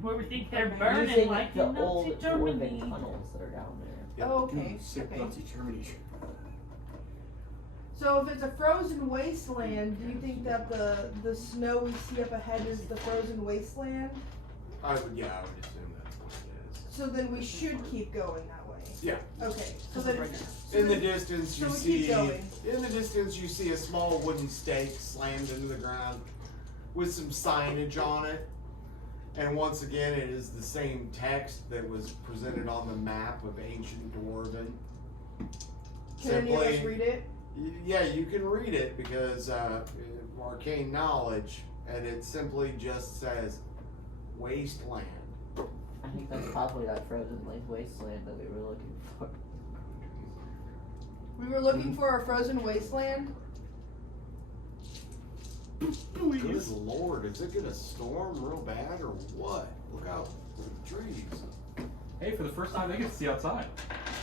Where we think they're Using burning like the in old Nazi dwarven Germany. tunnels that are down there. Yep. Oh, okay. Okay. Germany. So if it's a frozen wasteland, do you think that the snow we see up ahead is the frozen wasteland? I would assume that's what it So then we should keep going that way. Yeah. Okay. So then. is. In the distance, you So we see. keep going. In the distance, you see a small wooden stake slammed into the ground with some signage on it. And once again, it is the same text that was presented on the map of ancient Dwarven. Can any of us read it? Yeah, you can read it because arcane knowledge, and it simply just says wasteland. I think that's probably that frozen wasteland that we were looking for. We were looking for a frozen wasteland. Good lord, is it gonna storm real bad or what? Look out for the trees. Hey, for the first time, they get to see outside.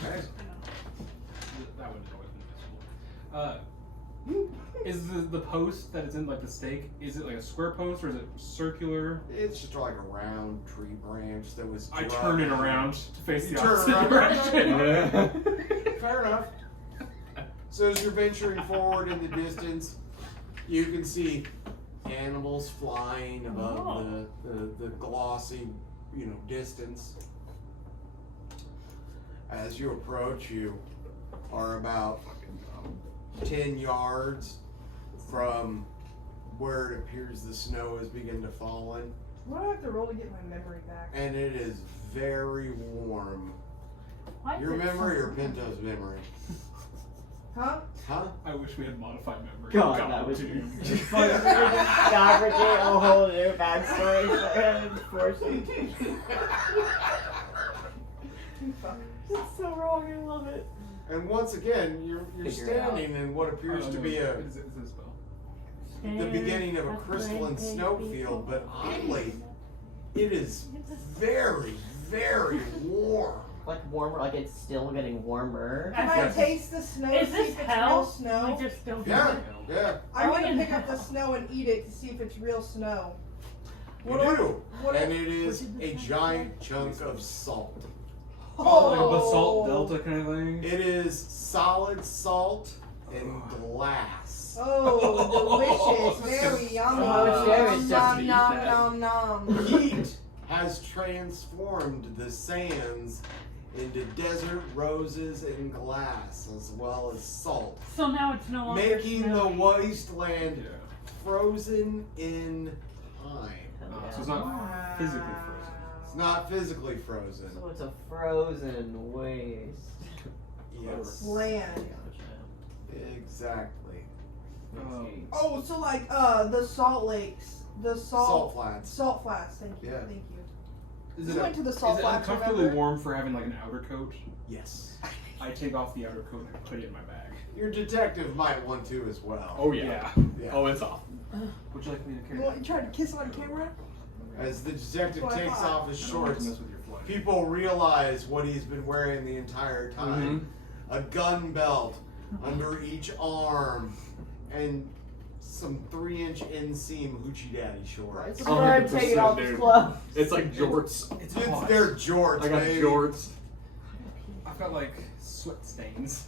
Okay. That would always been visible. Is the post that it's in, like the stake, is it like a square post or is it circular? It's just like a round tree branch that was. I drugged turn it in. around to face You the turn opposite around. direction. Fair enough. So as you're venturing forward in the distance, you can see animals flying above the glossy, distance. As you approach, you are about 10 yards from where it appears the snow has begun to fall in, What do I have to roll to get my memory back? and it is very warm. Why is Your it memory so or Pinto's memory? Huh? Huh? I wish we had modified memory. God, that was dude. fabricate a whole new backstory for him, unfortunately. It's so wrong, I love it. And once again, you're Figure it out. standing in what appears to be Is it a spell? the beginning of a crystalline snowfield, but oddly, it is very, very warm. Like warmer, like it's still getting warmer. Can I taste the snow Is to see this if it's hell? real snow? We just don't Yeah, know. yeah, I'm Are we gonna in pick up the hell? snow and eat it to see if it's real snow. you What do. what And it is what did a this giant chunk of salt. Oh, like a basalt delta kind of thing? It is solid salt and glass. Oh, delicious. Very yummy. Oh, Jared's nom, just nom, to eat that. nom, nom. Heat has transformed the sands into desert roses and glass, as well as salt, So now it's no longer making the snowy. wasteland Yeah. frozen in time. So it's not physically frozen. It's not physically frozen. So it's a frozen waste. Yes. Land. Exactly. Oh, so like the salt lakes, the Salt flats. salt flats. Thank you. Yeah. Thank you. Is We it, went to the is salt it flats. uncomfortably remember? warm for having like an outer coat? Yes. I take off the outer coat and I put it in my bag. Your detective might want to as well. Oh yeah. Yeah. Oh, it's off. Would you like me to carry You want you tried to kiss on camera? As the detective That's what I takes thought. off his I don't want to shorts, mess with your flesh. people realize what he's been wearing the entire time. A gun belt under each arm, and some 3-inch inseam hoochie daddy shorts. It's I'm taking off his clothes. It's like jorts. It's It's hot. their jorts, I got baby. jorts. I've got like sweat stains.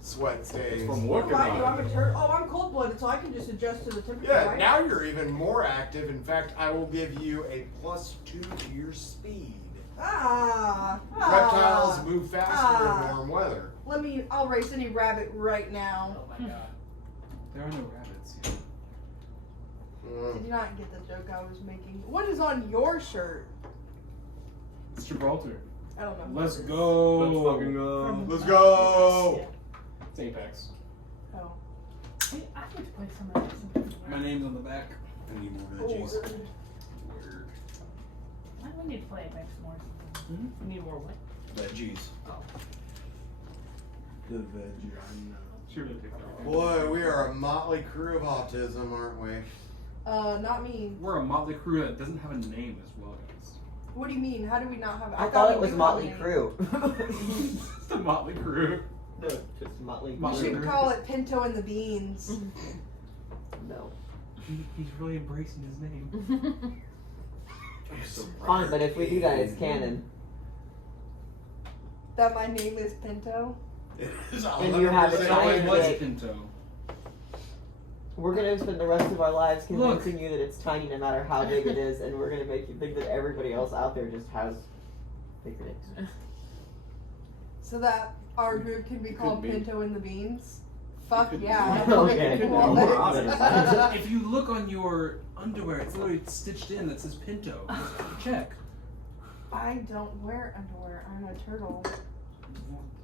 Sweat stains. From What working about you? I'm on a it. turtle. Oh, I'm cold-blooded, so I can just adjust to the temperature, Yeah, right? now you're even more active. In fact, I will give you a +2 to your speed. Reptiles move faster in warm weather. I'll race any rabbit right now. Oh my god. There are no rabbits here. Did you not get the joke I was making? What is on your shirt? It's Gibraltar. I don't know. Let's what it is. go. Let's fucking go. Let's go! It's Apex. Oh. Wait, I need to play some of this. My name's on the back. I need more veggies. Weird. Why do we need to play Apex more? We need more what? Veggies. Oh. The vagina. She really picked that. Boy, we are a motley crew of autism, aren't we? Not me. We're a motley crew that doesn't have a name as well, guys. What do you mean? How do we not have it? I thought it we was do Motley have a Crue. It's the motley crew. No, just Motley name. We Motley should Crue. call it Pinto and the Beans. No. He's really embracing his name. Fine, but if we do that, it's canon. That my name is Pinto. It is And you have a 100% giant What's dick. Pinto? We're gonna spend the rest of our lives Look. convincing you that it's tiny no matter how big it is, and we're gonna make you think that everybody else out there just has bigger dicks. So that our group can be called be. Pinto and the Beans. Fuck could be. yeah. Okay. Cool. More honest. If you look on your underwear, it's literally stitched in that says Pinto. Check. I don't wear underwear. I'm a turtle.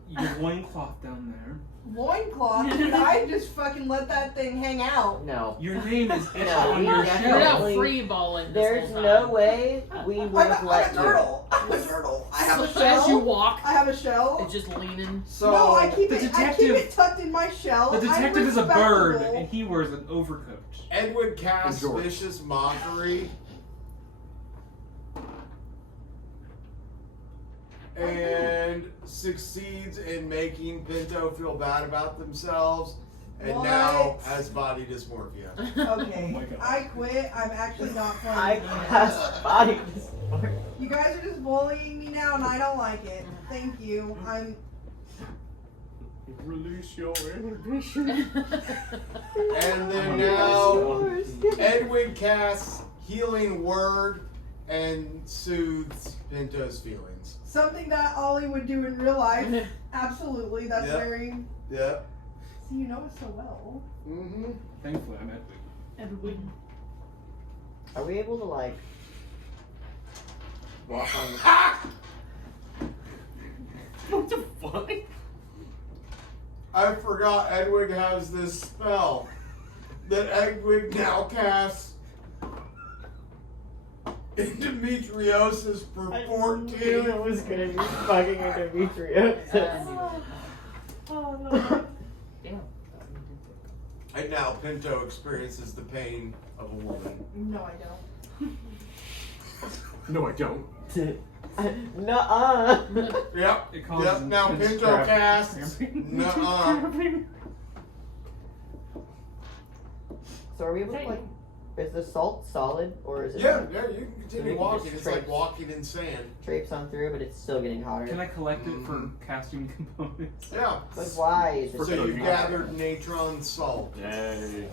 Your loincloth down there. Loincloth? Dude, I just fucking let that thing hang out. No. Your name is etched No, on we your definitely- You're not shell. free balling. There's no way we would have I'm let a you. turtle. I'm a turtle. I have a So as you shell. walk, I have a shell. it's just leaning. So, No, I keep the it. I keep detective- it tucked in my shell. The I'm detective is a bird, respectable. and he wears an overcoat. Edward casts George. vicious mockery. And succeeds in making Pinto feel bad about themselves, and now What? has body dysmorphia. Okay, Oh my God. I quit. I'm actually not playing. I anymore. cast body dysmorphia. You guys are just bullying me now, and I don't like it. Thank you. I'm. Release your And then now Edwin casts healing word and soothes Pinto's feelings. Something that Ollie would do in real life. Absolutely. That's Yep. very. Yep. See, you know it so well. Mm-hmm. Thankfully, I'm Edwig. Are we able to like walk on? What the fuck? I forgot Edwig has this spell that Edwig now casts endometriosis for 14. was gonna be fucking endometriosis. Oh no. Damn. And now Pinto experiences the pain of a woman. No, I don't. No, I don't. Nuh-uh. Yep. It causes Yep. Now intense Pinto cramping. casts. Nuh-uh. So are we able to like? Is the salt solid or is it Yeah, like, yeah, you can So we continue can walking. just It's like traipse. walking in sand. traipse on through, but it's still getting hotter? Can I collect it for casting components? Yeah. But why is it So getting you've hotter? gathered natron salt. Yay.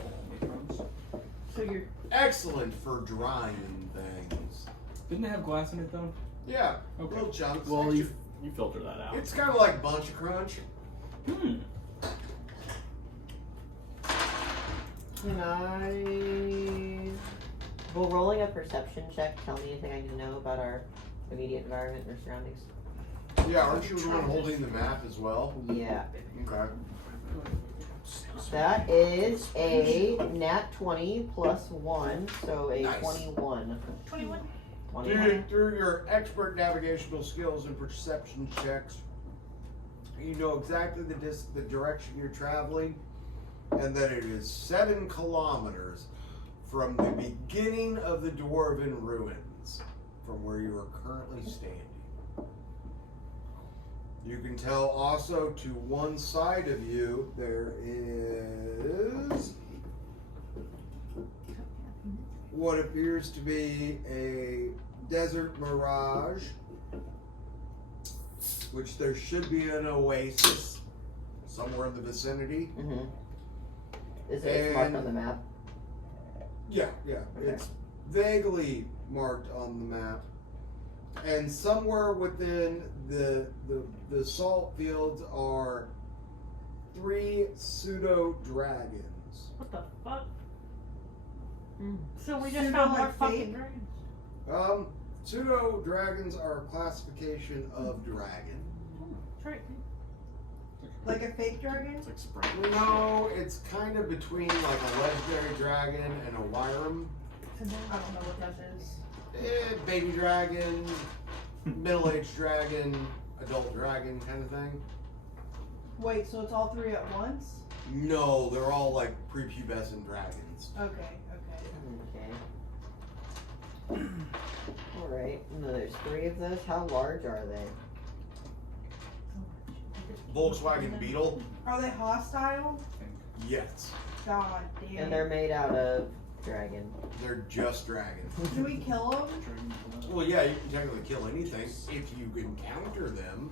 So you're. Excellent for drying things. Didn't it have glass in it though? Yeah, Okay. little chunks. Well, Extra- you filter that out. It's kind of like Bunch of Crunch. Hmm. Can I? Will rolling a perception check tell me anything I need to know about our immediate environment or surroundings? Yeah, aren't you the one holding the map as well? Yeah. Okay. That is a nat 20 plus 1, so a Nice. 21. 21. 21. Through your expert navigational skills and perception checks, you know exactly the direction you're traveling, and that it is 7 kilometers from the beginning of the Dwarven ruins, from where you are currently standing. You can tell also to one side of you there is what appears to be a desert mirage, which there should be an oasis somewhere in the vicinity. Mm-hmm. Is it marked on the map? Yeah, Okay. it's vaguely marked on the map. And somewhere within the salt fields are 3 pseudo dragons. What the fuck? Mm. So we just Pseudo found more like fucking fake? dragons. Pseudo dragons are a classification of dragon. Trick. Like a fake dragon? It's like Sprite. No, it's kind of between like a legendary dragon and a Wyram. I don't know what that is. Baby dragon, middle-aged dragon, adult dragon kind of thing. Wait, so it's all 3 at once? No, they're all like prepubescent dragons. Okay. Okay. Alright, no, there's 3 of those. How large are they? Volkswagen Beetle? Are they hostile? Yes. God damn. And they're made out of dragon. They're just dragons. Do we kill them? Well, yeah, you can technically kill anything if you encounter them.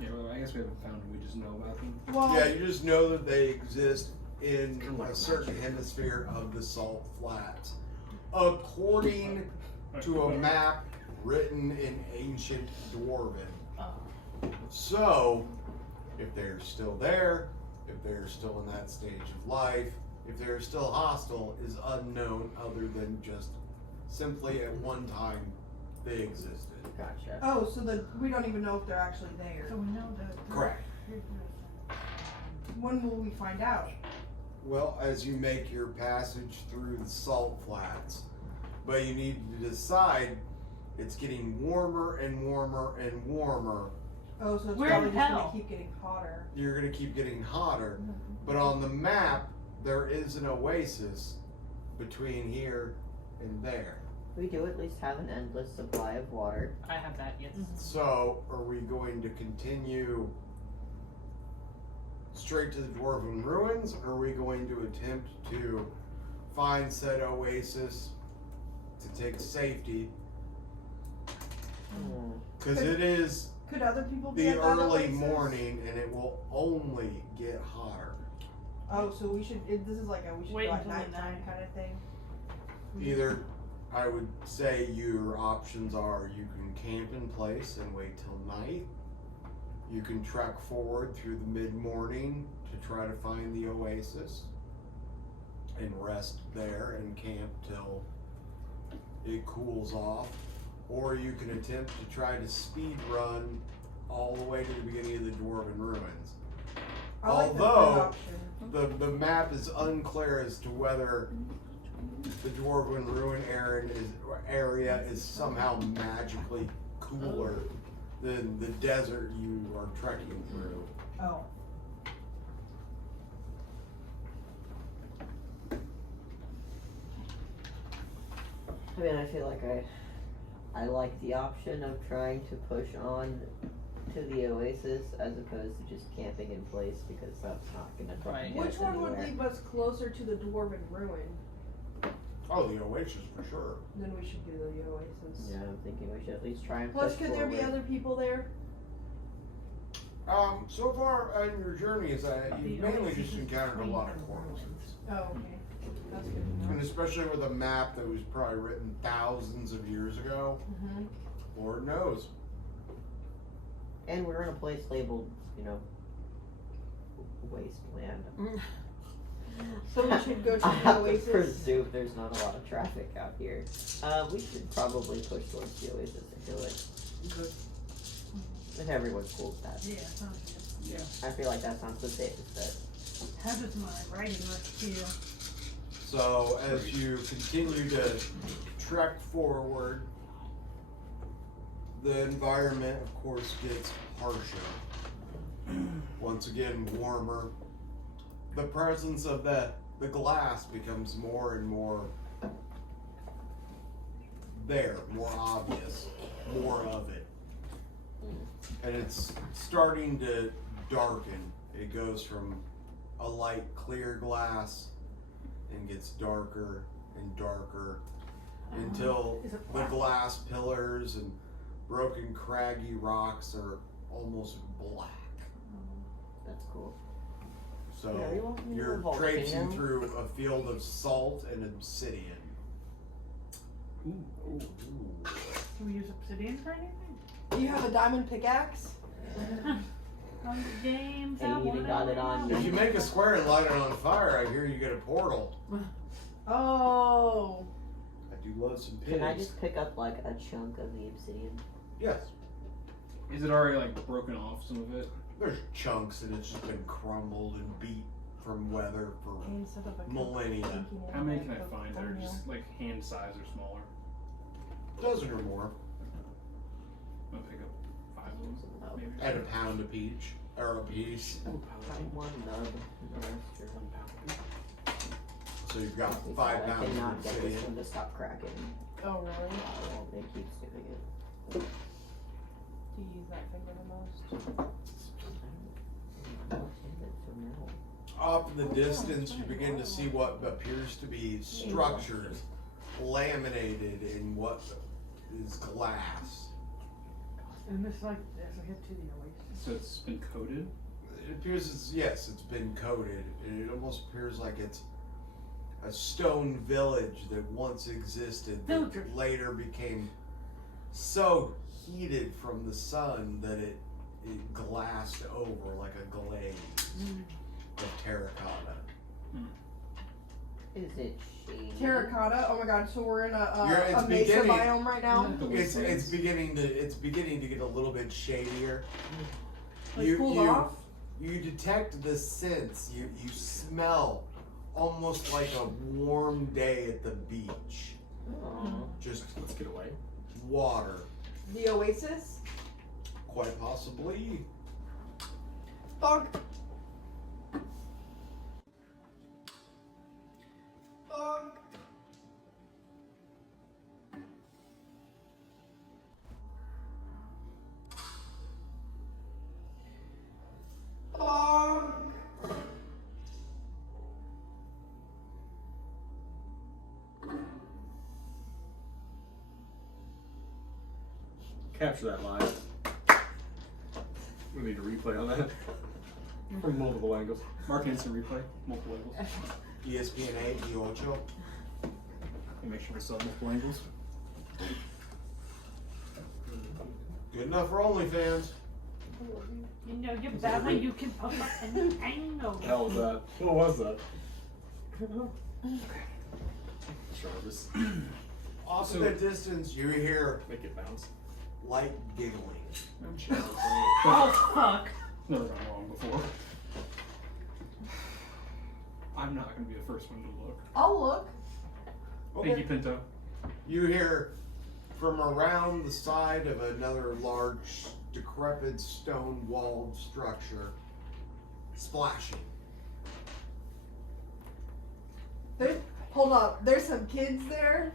Yeah, well, I guess we haven't found them. We just know about them. Well, Yeah, you just know that they exist in a certain hemisphere of the salt flats. According to a map written in ancient Dwarven. So, if they're still there, if they're still in that stage of life, if they're still hostile is unknown other than just simply at one time they existed. Gotcha. oh, so we don't even know if they're actually there. So we know that. Correct. When will we find out? Well, as you make your passage through the salt flats, but you need to decide it's getting warmer and warmer and warmer. Oh, so it's We're probably in just hell. gonna keep getting hotter. You're gonna keep getting hotter, but on the map there is an oasis between here and there. We do at least have an endless supply of water. I have that, yes. So, are we going to continue straight to the Dwarven Ruins, or are we going to attempt to find said oasis to take safety? Because it is Could other people be the at that early oasis? morning and it will only get hotter. Oh, so we should. This is like we should Wait go at until the nighttime night. kind of thing. Either, I would say your options are you can camp in place and wait till night. You can trek forward through the mid-morning to try to find the oasis and rest there and camp till it cools off. Or you can attempt to try to speed run all the way to the beginning of the Dwarven Ruins. I like the Although, third option. The map is unclear as to whether the Dwarven Ruin area is somehow magically cooler than the desert you are trekking through. Oh. I mean, I feel like I like the option of trying to push on to the oasis as opposed to just camping in place because that's not gonna Right. get Which us one would anywhere. leave us closer to the Dwarven Ruin? Oh, the oasis for sure. Then we should do the oasis. Yeah, I'm thinking we should at least try and Plus, push could there be forward. other people there? So far on your journeys, you've mainly just encountered a lot of corpses. Oh, okay. That's good to know. And especially with a map that was probably written thousands of years ago, Mm-hmm. Lord knows. And we're in a place labeled, wasteland. So we should go to I the have to oasis. presume there's not a lot of traffic out here. We should probably push towards the oasis and do it. Good. If everyone's cool with that. Yeah, sounds good. Yeah. I feel like that sounds the safest bet. How does my writing look to you? So as you continue to trek forward, the environment, of course, gets harsher. Once again, warmer. The presence of the glass becomes more and more there, more obvious, more of it. and it's starting to darken. It goes from a light clear glass and gets darker and darker until Is it the black? glass pillars and broken craggy rocks are almost black. That's cool. So Yeah, we want to you're know a traipsing volcano. through a field of salt and obsidian. Ooh. Can we use obsidian for anything? Do you have a diamond pickaxe? Hunger Games. And you even got it on- If you make a square and light it on fire, I hear you get a portal. Oh. I do love some pigs. Can I just pick up like a chunk of the obsidian? Yes. Is it already like broken off some of it? There's chunks and it's just been crumbled and beat from weather for Can you set up a millennia. How many can I find that are just like hand size or smaller? Dozen or more. I'll pick up 5 of them. Maybe. At a pound a peach. Or a piece. Find one nub. and the rest are- So you've got Because 5 I pounds of cannot get this obsidian. one to stop cracking. Oh, really? They keep doing it. Do you use that finger the most? Off in the distance, you begin to see what appears to be structures laminated in what is glass. And this is like as we head to the oasis. So it's been coated? It appears it's been coated. And it almost appears like it's a stone village that once existed that Villagers. later became so heated from the sun that it glassed over like a glaze of terracotta. Is it shady? Terracotta. Oh my god. So we're in It's a mesa beginning. biome right now. The It's wastelands. beginning to get a little bit shadier. Like cooled off. You detect the sense. You smell almost like a warm day at the beach. Aw. Just Let's get away. water, The oasis. quite possibly. Bonk. Bonk. Bonk. Capture that live. We need a replay on that. From multiple angles. Mark instant replay, multiple angles. ESPN 8, E8. And make sure we still have multiple angles. Good enough for OnlyFans. You know, you're bad when you can pop up an angle. What the hell was that? What was that? Jarvis. Off in So- the distance, you hear Make it bounce. light giggling. Oh fuck. Never gone wrong before. I'm not going to be the first one to look. I'll look. Thank you, Pinto. You hear from around the side of another large, decrepit stone-walled structure splashing. Hold up. There's some kids there.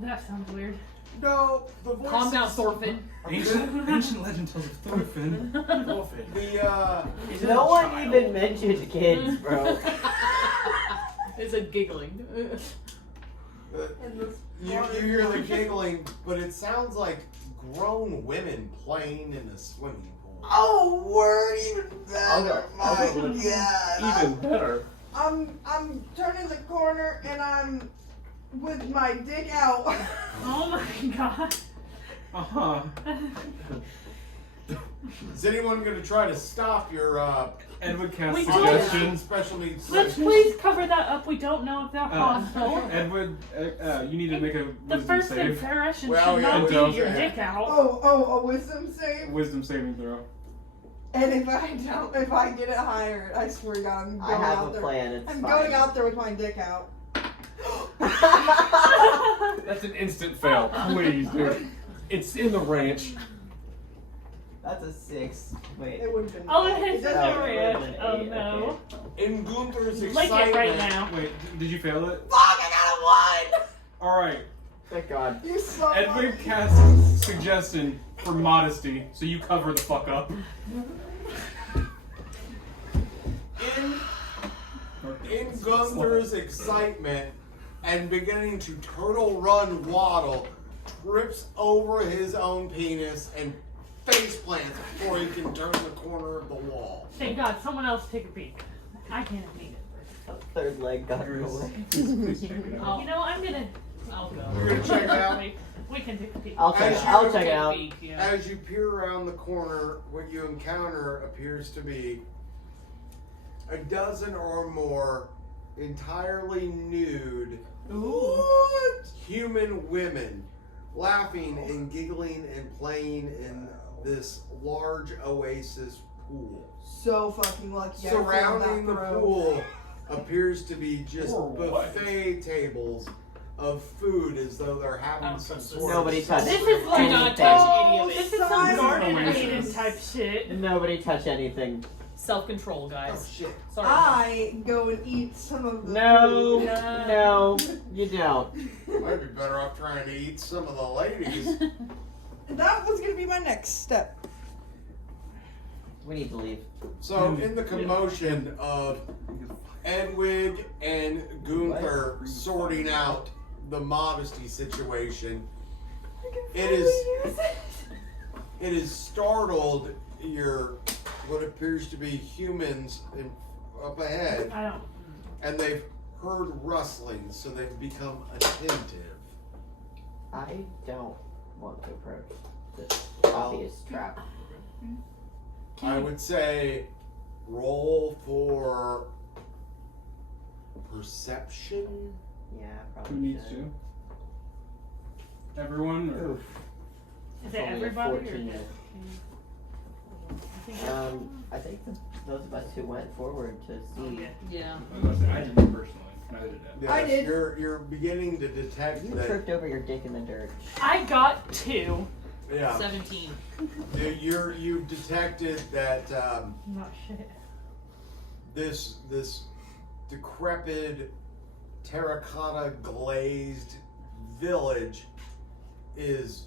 That sounds weird. No, the voices. Calm down, Thorfinn. Ancient legend tells of Thorfinn. The No one even mentioned kids, bro. It's a giggling. And this you hear the giggling, but it sounds like grown women playing in a swimming pool. Oh, word, even better. I'll go My look. God. Even better. I'm turning the corner and I'm with my dick out. Oh my god. Uh-huh. Is anyone going to try to stop your Edward cast We suggestions. special needs? Let's please cover that up. We don't know if they're hostile. Edward, you need to make a The wisdom first save. impression Well, should yeah, not Pinto. be your dick out. Oh, a wisdom save. Wisdom saving throw. And if I get it higher, I swear to God, I'm going I have out a there. plan. It's I'm fine. going out there with my dick out. That's an instant fail. Please, dude. It's in the ranch. That's a 6. Wait. It would have been. Oh, it it's in doesn't- the it would've ranch. been Oh 8, no. In Gunther's Lick excitement, it right now. Wait, did you fail it? Fuck! I got a 1. Alright. Thank God. You so Edward casts suggestion. for modesty, so you cover the fuck up. In Gunther's excitement and beginning to turtle run waddle, trips over his own penis and face plants before he can turn the corner of the wall. Thank God, someone else take a peek. I can't peek it. Third leg got away. Please check it out. You know, I'll go. You're gonna check it out? We can take a peek. I'll check it out. As you peer around the corner, what you encounter appears to be a dozen or more entirely nude human women laughing and giggling and playing in this large oasis pool. So fucking lucky. Surrounding the I found that pool appears to be just Or what? buffet tables of food as though they're having some sort Nobody of touched This is like Do not touch any of this it. is some Size garden of Eden oasis. type shit. Nobody touch anything. Self-control, Oh guys. shit. Sorry. I go and eat some of the No, food. no, you don't. Might be better off trying to eat some of the ladies. That was gonna be my next step. We need to leave. So, in the commotion of Edwige and Gunther sorting out the modesty situation, it is startled your what appears to be humans up ahead, I don't. and they've heard rustling, so they've become attentive. I don't want to approach this obvious trap. I would say roll for perception. Yeah, Who probably. needs should. to? Everyone? Or? Oof. Is It's it only a everybody or 14. just? I think I think those of us who went forward to see. Yeah. I didn't personally. Neither did Yes, I did. You're beginning to detect You that. tripped over your dick in the dirt. I got 2. Yeah, 17. you've detected that Not shit. this decrepit terracotta glazed village is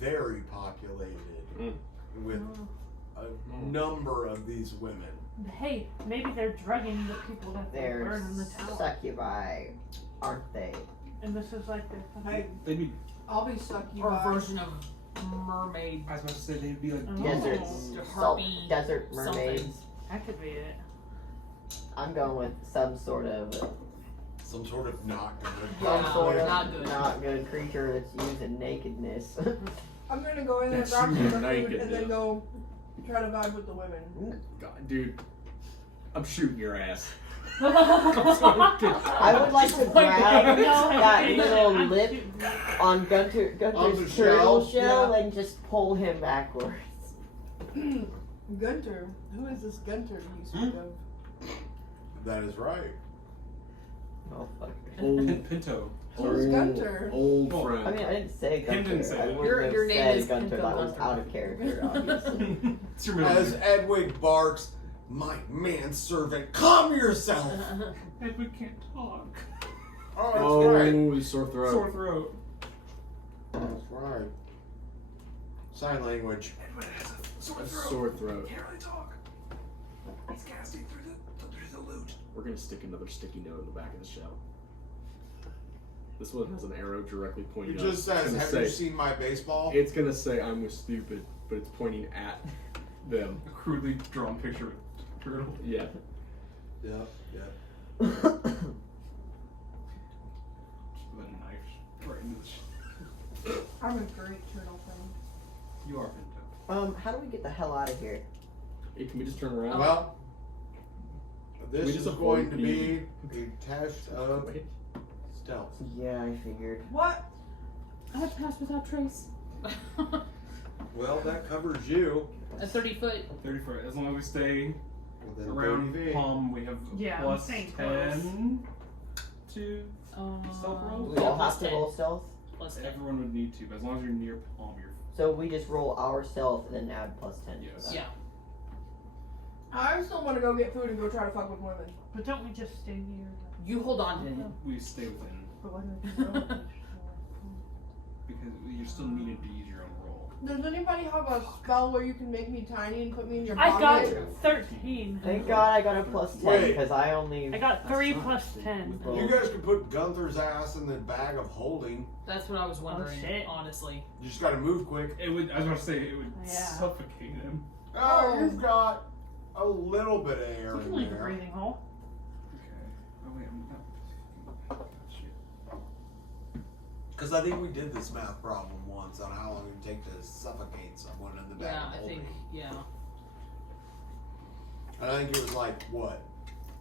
very populated with a number of these women. Hey, maybe they're drugging the people that they They're burn in the tower. succubi, aren't they? And this is like their Hey, They'd be. I'll be sucky. Or a version of mermaid. I was about to say they'd be like. Oh. Desert, Harpy desert mermaids. something. That could be it. I'm going with some sort of Some sort of not good. Yeah, some sort of not good. not good creature that's using nakedness. I'm gonna go in there, That's grab some of the naked, food, and yeah. then go try to vibe with the women. God, dude, I'm shooting your ass. I would like to grab that little lip on Gunter's the turtle shell, shell yeah. and just pull him backwards. Gunther. Who is this Gunther you speak of? That is right. Oh fuck. Old, Pinto. Who's Gunther? old Oh, friend. I mean, I didn't say Him Gunter. didn't say I it. wouldn't have Your name said is Gunter. Pinto That was Gunther. out of character, obviously. It's your middle As name. Edwige barks, "My manservant, calm yourself!" Edward can't talk. Oh, that's right. Oh, he's sore throat. Sore throat. That's right. Sign language. Edward has a sore A throat. sore throat. Can't really talk. He's casting through the loot. We're gonna stick another sticky note in the back of the shell. This one has an arrow directly It pointing up. just says, It's gonna "Have say, you seen my baseball?" It's gonna say I'm with stupid, but it's pointing at them. A crudely drawn picture of a turtle. Yeah. Yep, yep. Just with a knife right into the I'm a great turtle fan. You are Pinto. How do we get the hell out of here? Hey, can we just turn around? Well, this We is just going to avoid be a test of Wait. stealth. Yeah, I figured. What? I passed without trace. Well, that covers you. A 30-foot. 30 foot. As long as we stay Within around 30 feet. Pomm, we have Yeah, I'm plus staying 10 to. Stealth roll? We all plus have to 10. roll stealth. Plus 10. Everyone would need to, but as long as you're near Pomm, you're. So we just roll our stealth and then add plus 10. Yes. to that. Yeah. I still want to go get food and go try to fuck with women. But don't we just stay here? You hold on to him. We stay within But what do we do? because you're still needed to use your own roll. Does anybody have a spell where you can make me tiny and put me in your I got pocket? 13. Thank God I got a plus 10 Wait. because I only. I got 3 That's plus not- 10. You guys could put Gunther's ass in the bag of holding. That's what I was wondering. shit. Honestly. You just gotta move quick. It would. I was about to say it would Yeah. suffocate him. Oh, you've got a little bit of air You can in leave a there. breathing hole. Okay. Oh wait, I'm not. Shit. Because I think we did this math problem once on how long it would take to suffocate someone in the bag Yeah, of I holding. think. Yeah. And I think it was like, what,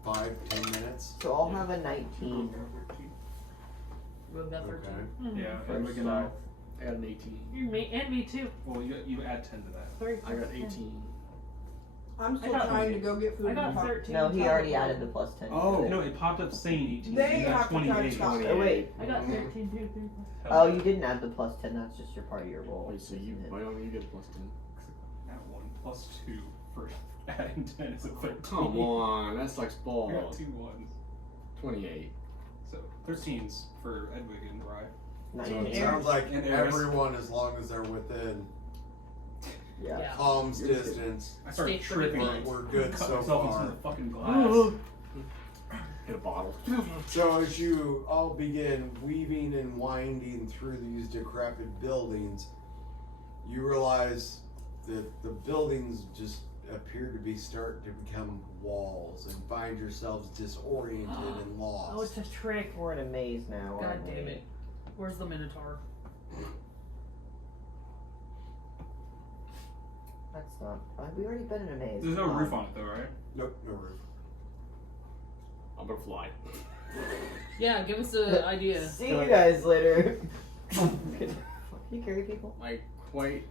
5-10 minutes? So I'll have a 19. We've got 13. Mhm. Yeah, for and we can. stealth. I got an 18. Me too. Well, you add 10 to that. 3 I got plus 10. 18. I'm still I got- trying to go get food. I in got the pocket. 13. No, he total. already added the plus 10. Oh. No, it popped up saying 18. They you got have to try to 28. stop it. Oh, wait. I got 13 too. 3 plus. Oh, you didn't add the plus 10. That's just your part of your roll. Wait, so you, isn't it? why don't you get a plus 10? That one plus 2 for adding 10 is a 13. Come on, that's like I got balls. 2 ones. 28. So 13's for Edwige and Ry. So 19. it sounds like And Aeris. everyone, as long as they're within Yeah. Yeah. palm's You're good. distance, I started Stay tripping. we're good Cut so myself far. into the fucking glass. Hit a bottle. So as you all begin weaving and winding through these decrepit buildings, you realize that the buildings just appear to be starting to become walls and find yourselves disoriented and lost. Oh, it's a trick. We're in a maze now. God aren't we? damn it. Where's the Minotaur? That's not. We already been in a maze. There's no Come roof on it though, right? Nope, no roof. I'm gonna fly. Yeah, give us an idea. See you guys later. Can you carry people? I quite.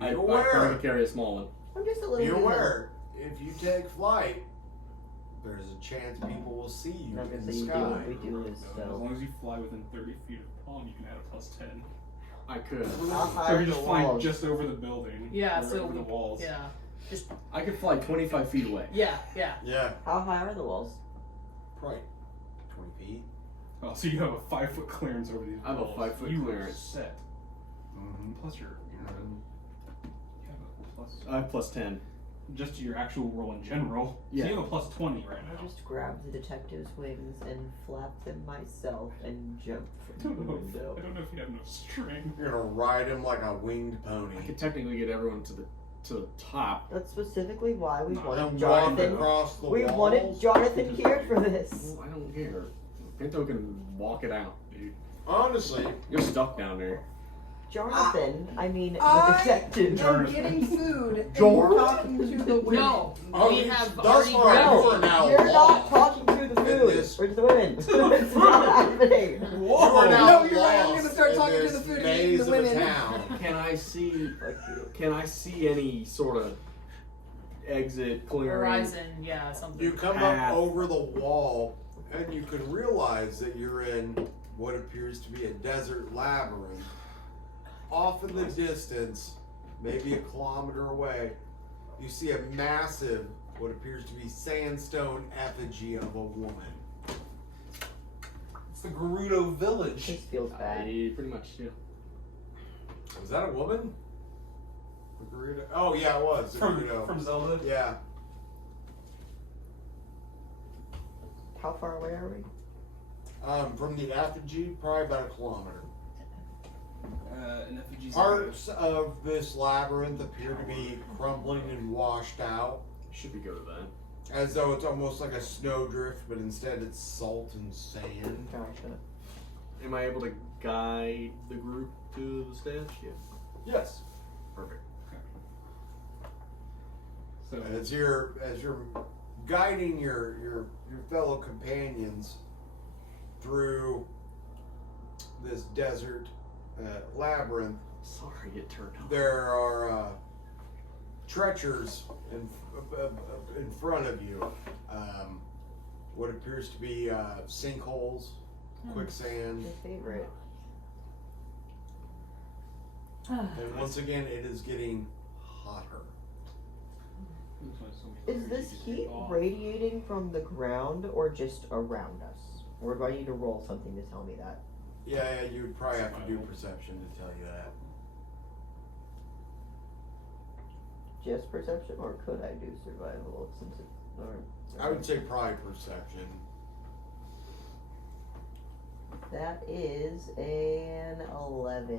Be I aware. probably carry a small one. I'm just a little Be bit. aware, if you take flight, there's a chance people will see you I'm gonna in the say you do sky. what we do is As long as you fly within 30 feet of Pomm, you can add a plus 10. I could. How So high if are you're the just flying walls? just over the building. Yeah, or so over the we- walls. Yeah. I could fly 25 feet away. Yeah, yeah. Yeah, How high are the walls? probably 20 feet. Oh, so you have a 5-foot clearance over these I have a walls. 5-foot you clearance. Are set. Mm-hmm. Plus you have a plus I have plus 10. just your actual roll in general. Yeah. So you have a plus 20 right I now. just grab the detective's wings and flap them myself and jump I from don't the know. window. I don't know if you have enough strength. You're gonna ride him like a winged pony. I could technically get everyone to the top. That's specifically why we No, wanted And walk Jonathan. across the We walls. wanted Jonathan here for this. Well, I don't care. Pinto can walk it out, dude. Honestly, You're stuck down there. Jonathan, I mean the I detective. am Jonathan. getting food and George? you're talking to the women. No, Oh, we you- have thus already far, grabbed- you are now You're not lost. talking to the food this- or to the women. It's not happening. You are now No, you're right, I'm lost gonna start in talking to this the food and maze eating the of a women. town. Can I see? Fuck you. Can I see any sort of exit clearing? Horizon, yeah, something. You come Path. up over the wall, and you can realize that you're in what appears to be a desert labyrinth. Off in the distance, maybe a kilometer away, you see a massive, what appears to be sandstone effigy of a woman. It's the Gerudo village. This feels bad. Pretty much, yeah. Was that a woman? The Gerudo? Oh yeah, it was. The Gerudo. From Zelda. Yeah. How far away are we? From the effigy, probably about a kilometer. An effigy's Parts of this labyrinth appear to be crumbling and washed out, Should we go to that? as though it's almost like a snowdrift, but instead it's salt and sand. Gotcha. Am I able to guide the group to the stage? Yeah. Yes. Perfect. So As you're guiding your fellow companions through this desert labyrinth, Sorry, it turned on. there are treacherous in front of you. What appears to be sinkholes, quicksand, My favorite. and once again, it is getting hotter. Is this heat radiating from the ground or just around us? Or do I need to roll something to tell me that? Yeah, you would probably have to do perception to tell you that. just perception, or could I do survival since it's or I would say probably perception. that is an 11,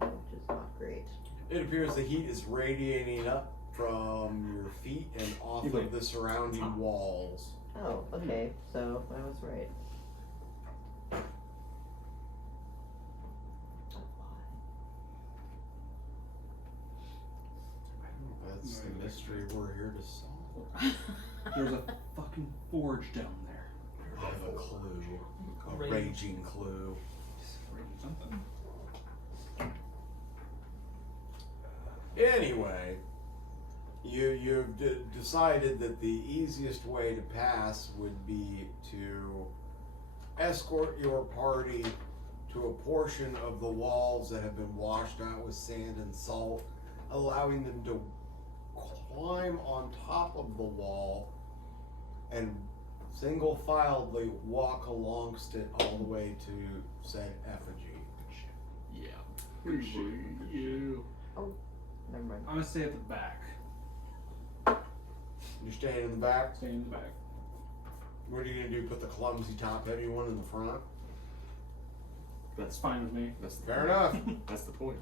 which is not great. It appears the heat is radiating up from your feet and off of the surrounding walls. Oh, okay, so I was right. That's the mystery we're here to solve. There's a fucking forge down there. I have a clue. A Rage. raging clue. Something. Anyway, you've decided that the easiest way to pass would be to escort your party to a portion of the walls that have been washed out with sand and salt, allowing them to climb on top of the wall and single-filedly walk alongst it all the way to said effigy. Yeah. Appreciate you. Never mind. I'm gonna stay at the back. You're staying in the back? Stay in the back. What are you gonna do? Put the clumsy top-heavy one in the front? That's fine with me. That's the Fair point. enough. That's the point.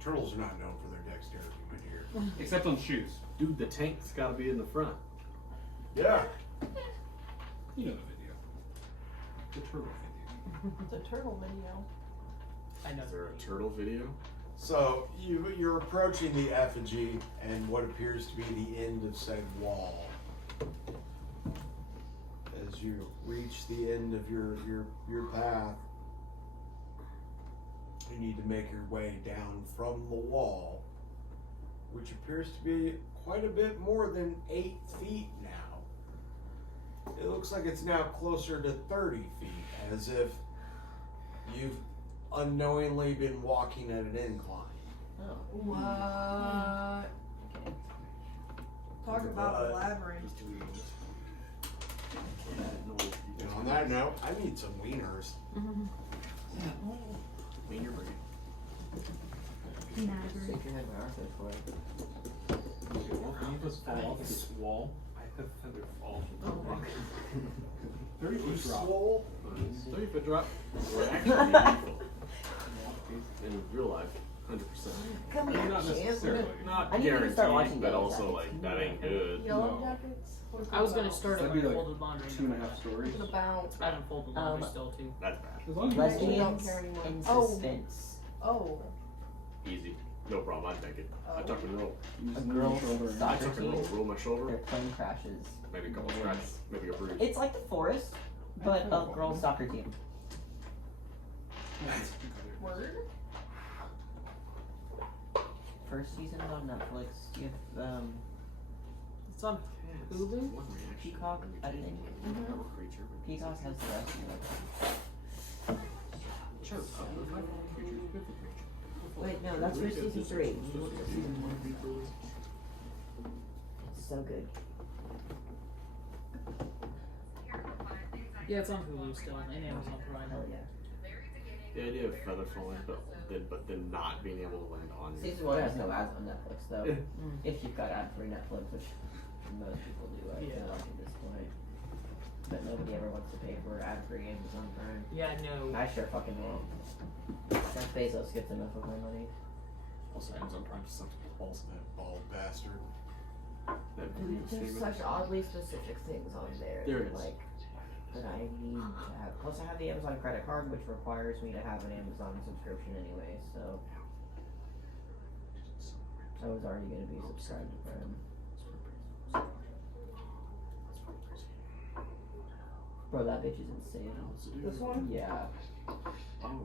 Turtles are not known for their dexterity, my dear. Except on shoes. Dude, the tank's gotta be in the front. Yeah. You know the video. The turtle video. The turtle video. I know. Is there a turtle video? So you're approaching the effigy and what appears to be the end of said wall. As you reach the end of your path, you need to make your way down from the wall, which appears to be quite a bit more than 8 feet now. It looks like it's now closer to 30 feet, as if you've unknowingly been walking at an incline. Oh. What? Talk about a labyrinth. And on that note, I need some wieners. Mean your brain. Shake your head, Arthur, for it. Okay, well, none of us fall off this wall. I have feather fall from the rock. 30 feet drop. Swole. 30-foot drop. We're actually lethal. In real life, 100%. Come Not here, champ. necessarily. Not I need you to start watching guaranteed, but Yellow also Jackets. like that ain't good. Yellow No. Jackets? What's I was it gonna about? start That'd it be when like folded laundry. 2.5 stories. What's it about? I haven't folded laundry still too. That's bad. As long as you Lesbian- don't- don't Lesbians care anymore. in Oh. suspense. Oh. Easy. No problem, I'd take it. I tuck and roll. you A just girl move your shoulder I soccer tuck and roll. team. Roll my shoulder. Their plane crashes. Maybe a couple scratches. Maybe a bruise. It's like the forest, but a girls soccer team. Word? First season is on Netflix. You have It's on Hulu? One reaction. Peacock, I think. Have a creature. Peacock has the rest of it. Sure. Creatures with a creature. Wait, no, that's for season 3. You look at season 1. It's so good. Yeah, it's on Hulu still and Amazon Prime. Hell yeah. The idea of feather falling, but then not being able to land on your Season 1 has no ads on Netflix, though. Mm. If you've got ad-free Netflix, which most people do, I feel like at this point. But nobody ever wants to pay for ad-free Amazon Prime. Yeah, no. I sure fucking won't. Jeff Bezos gets enough of my money. Also, Amazon Prime just sucks balls. That bald bastard. That There's streaming. such oddly specific things on there. There is. Like, That I need to have. Plus, I have the Amazon credit card, which requires me to have an Amazon subscription anyway, so. I was already going to be subscribed to Prime. Bro, that bitch is insane. this one? Yeah. Oh.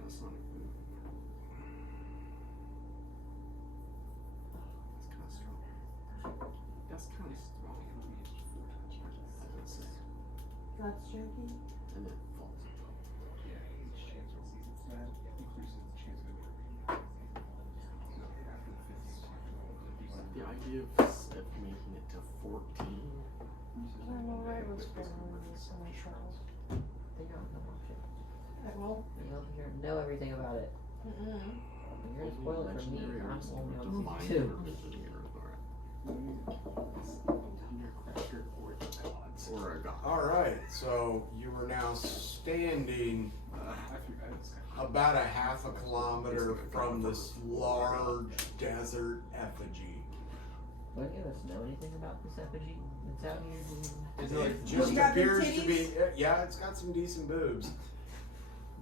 That's not a good. That's kind of strong. That's tricky. And it falls. Yeah, I idea of making it to 14? I'm alright with following this on my trials. They don't know much. I will. You don't know everything about it. Mm-mm. You're gonna spoil it for me. Legendary I'm or only something. on season 2. Or a god. Alright, so you are now standing about a half a kilometer from this large desert effigy. Would any of us know anything about this effigy that's out here? Is it like It just got big appears to be, titties? yeah, it's got some decent boobs.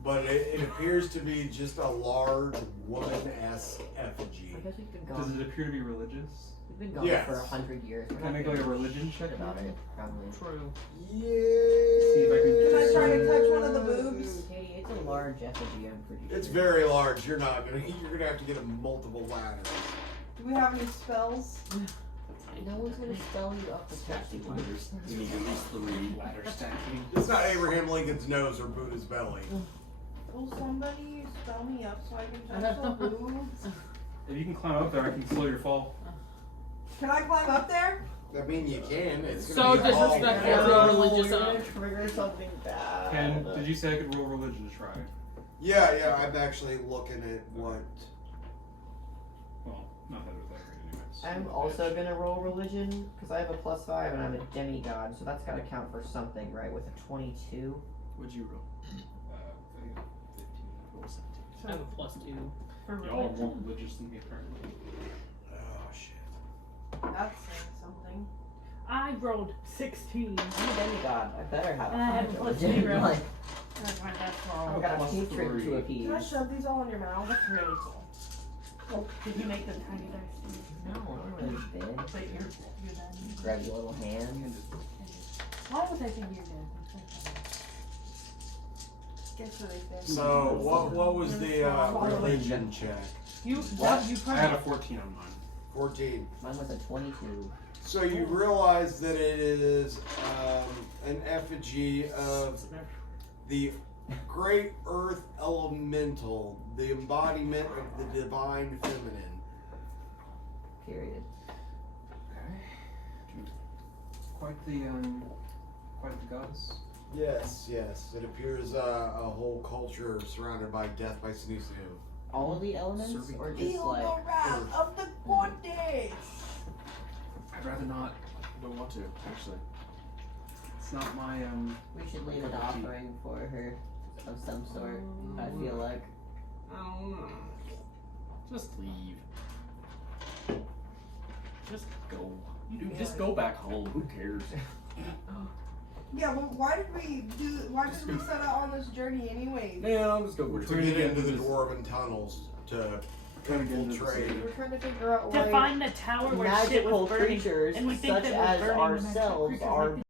But it appears to be just a large woman-esque effigy. I guess we've been Does gone. it appear to be religious? We've been gone Yes. for 100 years. We're Can I not make like a gonna religion shit check about it, probably. True. Yeah. See if I can Can I try to touch one of the boobs? Katie, it's a large effigy, I'm pretty sure. It's very large. You're gonna have to get a multiple ladders. Do we have any spells? No one's gonna spell you up the Stacking testing. ladders. You need at least 3. ladder stacking? It's not Abraham Lincoln's nose or Buddha's belly. Will somebody spell me up so I can touch the boobs? If you can climb up there, I can slow your fall. Can I climb up there? I mean, you can. It's So gonna be all disrespectful. bad. No, religious you're up. gonna trigger something bad. Ken, did you say I could roll religion to try? Yeah, I'm actually looking at what. Well, not that it was that great anyways. I'm also gonna roll religion because I have a +5 and I'm a demigod, so that's gotta count for something, right? With a 22. What'd you roll? I think 15. Roll 17. I have a +2. For Y'all are more religion. religious than me apparently. Oh shit. That's saying something. I rolled 16. I'm a demigod. I better have a I have high a religion. +0. Like, That's my best I've roll. got a Plus patron 3. to Can I appease. shove these all in your mouth? That's really cool. Oh, did you make them tiny dice too? No, I'm really big. But you're dead. Grab your little hand. Why was I thinking you're dead? Guess what I said. So what was the religion check? You I had a 14 on mine. 14. Mine was a 22. So you realize that it is an effigy of the great earth elemental, the embodiment of the divine feminine. Period. Quite the goddess. Yes. It appears a whole culture surrounded by death by snoo. All of the elements, Serving or just Feel like the wrath of the goddess. I'd rather not. Don't want to, actually. It's not my we should leave an offering for her of some sort. I feel like. I don't know. Just leave. Just go. Just go back home. Who cares? Yeah, well, why did we set out on this journey anyways? Man, I'll just go. We're To get into the dwarven tunnels to Trying to get into the infiltrate. city. We're trying to figure out To why. find the tower where shit Magical was burning. creatures and we think such that we're as burning the magical ourselves creatures, are we think-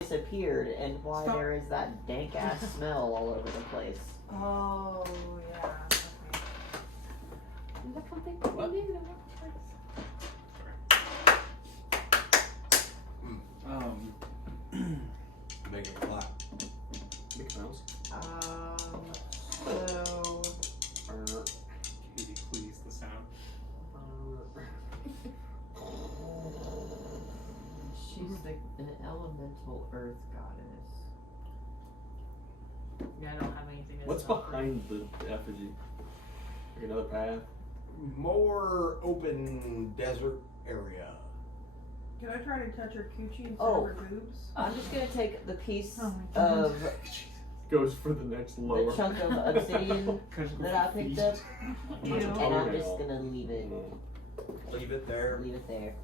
disappeared, and why Stop. there is that dank ass smell all over the place. Oh yeah. Look what they What? did. Make it clap. Mickey Mouse. So Katie, please, the sound. She's an elemental earth goddess. Yeah, I don't have anything. That's What's not behind the effigy? Like another path? More open desert area. can I try to touch her coochie instead Oh. of her boobs? I'm just gonna take the piece Oh my God. of Goes for the next the lower. chunk of obsidian that I picked up, Ew. and I'm just gonna leave it Leave it there. there.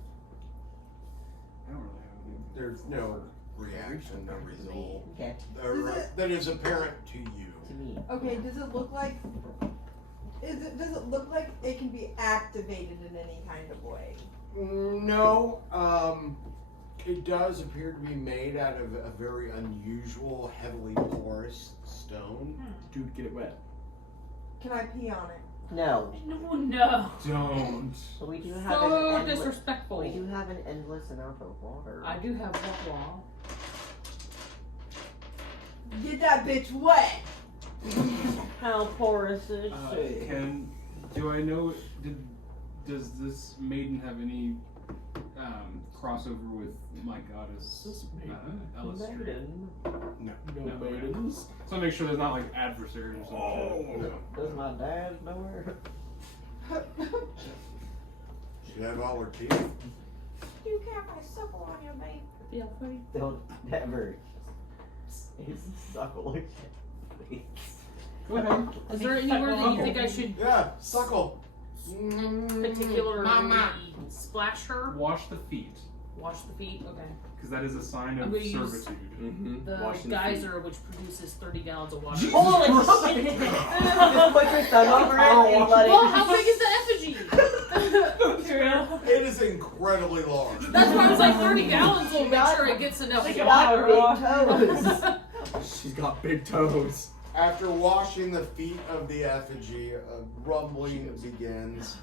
I don't really have any. There's no reaction, no result. Okay, That is apparent to you. to me. Okay, does it look like? Does it look like it can be activated in any kind of way? No, it does appear to be made out of a very unusual, heavily porous stone. Dude, get it wet. Can I pee on it? No, No. Don't. but we do have So an endless. disrespectful. We do have an endless amount of water. I do have that wall. Get that bitch wet. How porous is she? Ken, do I know? Does this maiden have any crossover with my goddess Ellis. Maiden. No. No maidens. So I make sure there's not like adversaries or something. No. Does my dad know her? She had all her teeth. You can't have a suckle on your baby. Yeah, funny. Don't ever suckle her face. Go ahead. Is there anywhere that you think I should Yeah, suckle. particularly Mama. splash her? Wash the feet, Wash the feet? Okay. because that is a sign I'm of gonna use- servitude. Mm-hmm. The Washing geyser, which produces 30 gallons of water. Holy shit! Just put your thumb over it and let Well, it. how big is the effigy? It is incredibly large. That's why I was like 30 gallons will make sure it gets enough She water. got big toes. She's got big toes. After washing the feet of the effigy, a rumbling begins.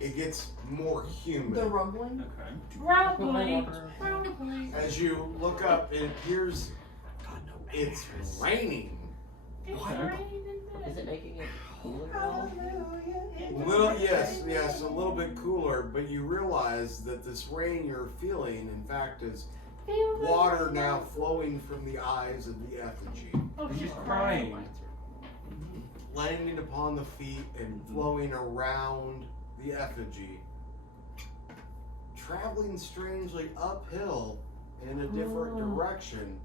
It gets more humid. The rumbling. Okay. Rumbling. As you look up, it appears it's raining. It's Okay. raining in Is it making it cooler now? Yes, a little bit cooler, but you realize that this rain you're feeling, in fact, is water now flowing from the eyes of the effigy, Oh, She's she's crying. landing upon the feet and flowing around the effigy, traveling strangely uphill in a different direction.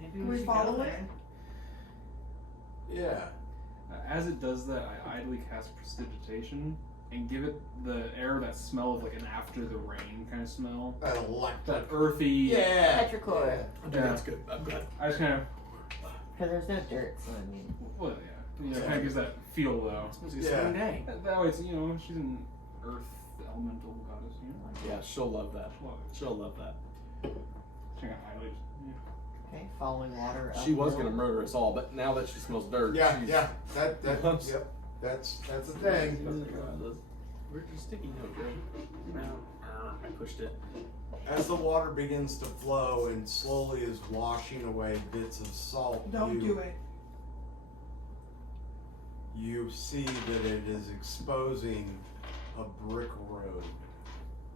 Maybe We should follow go it? there. Yeah. As it does that, I idly cast prestidigitation and give it the air, that smell of like an after the rain kind of smell. That electric. That earthy. Yeah. Petrichor. Yeah. That's good. I'm glad. I just kind of, Because there's no dirt, so I mean. well, yeah. You know, kind of gives that feel though. It's supposed to be a sunny day. That way, it's, you know, she's an earth elemental goddess, you know. Yeah, she'll love that. Love it. She'll love that. Check out highlights. Yeah. Okay, following water. She was uphill. gonna murder us all, but now that she smells dirt, Yeah, she's... yeah. Yep. That's a thing. Where's your sticky note, Joe? I pushed it. As the water begins to flow and slowly is washing away bits of salt, Don't do it. you see that it is exposing a brick road.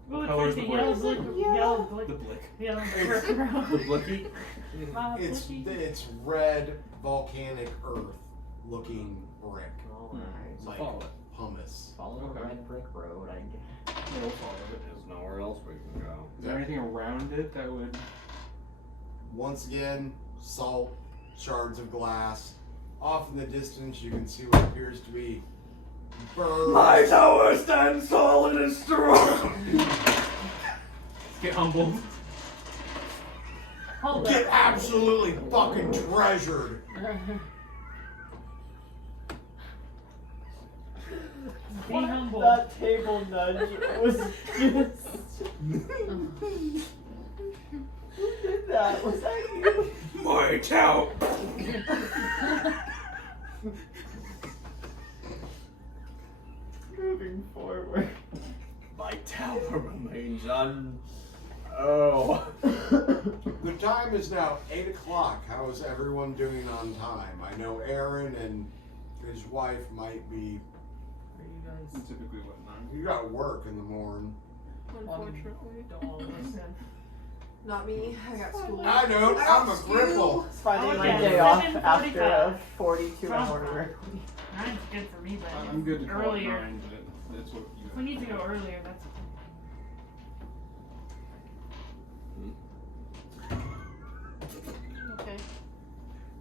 Well, it's color is like the the yellow brick? brick. Yeah. Yellow brick. The blick. Yellow It's- brick The road. blicky? It's red volcanic earth looking brick, Alright. So like follow it. pumice. Follow the Okay. red brick road, I guess. We'll follow it. There's nowhere else we can go. Is there anything around it that would? Once again, salt, shards of glass. Off in the distance, you can see what appears to be birds. tower stands solid and strong! Get humbled. Hold Get up. absolutely fucking treasured. Be humble. That table nudge was just. Who did that? Was that you? My tower! Moving forward. My tower remains Oh. The time is now 8 o'clock. How is everyone doing on time? I know Aaron and his wife might be. Are you guys? Typically, what, 9? You got work in the morning. Unfortunately, don't all of us. Not me. I got school. I know. I got I'm a school. cripple. It's finally my Okay, day off 7:45. after a 42-hour Sounds work. Nine's good for me, but I'm good to call it earlier. 9, but that's what you If we need to go earlier, that's Okay.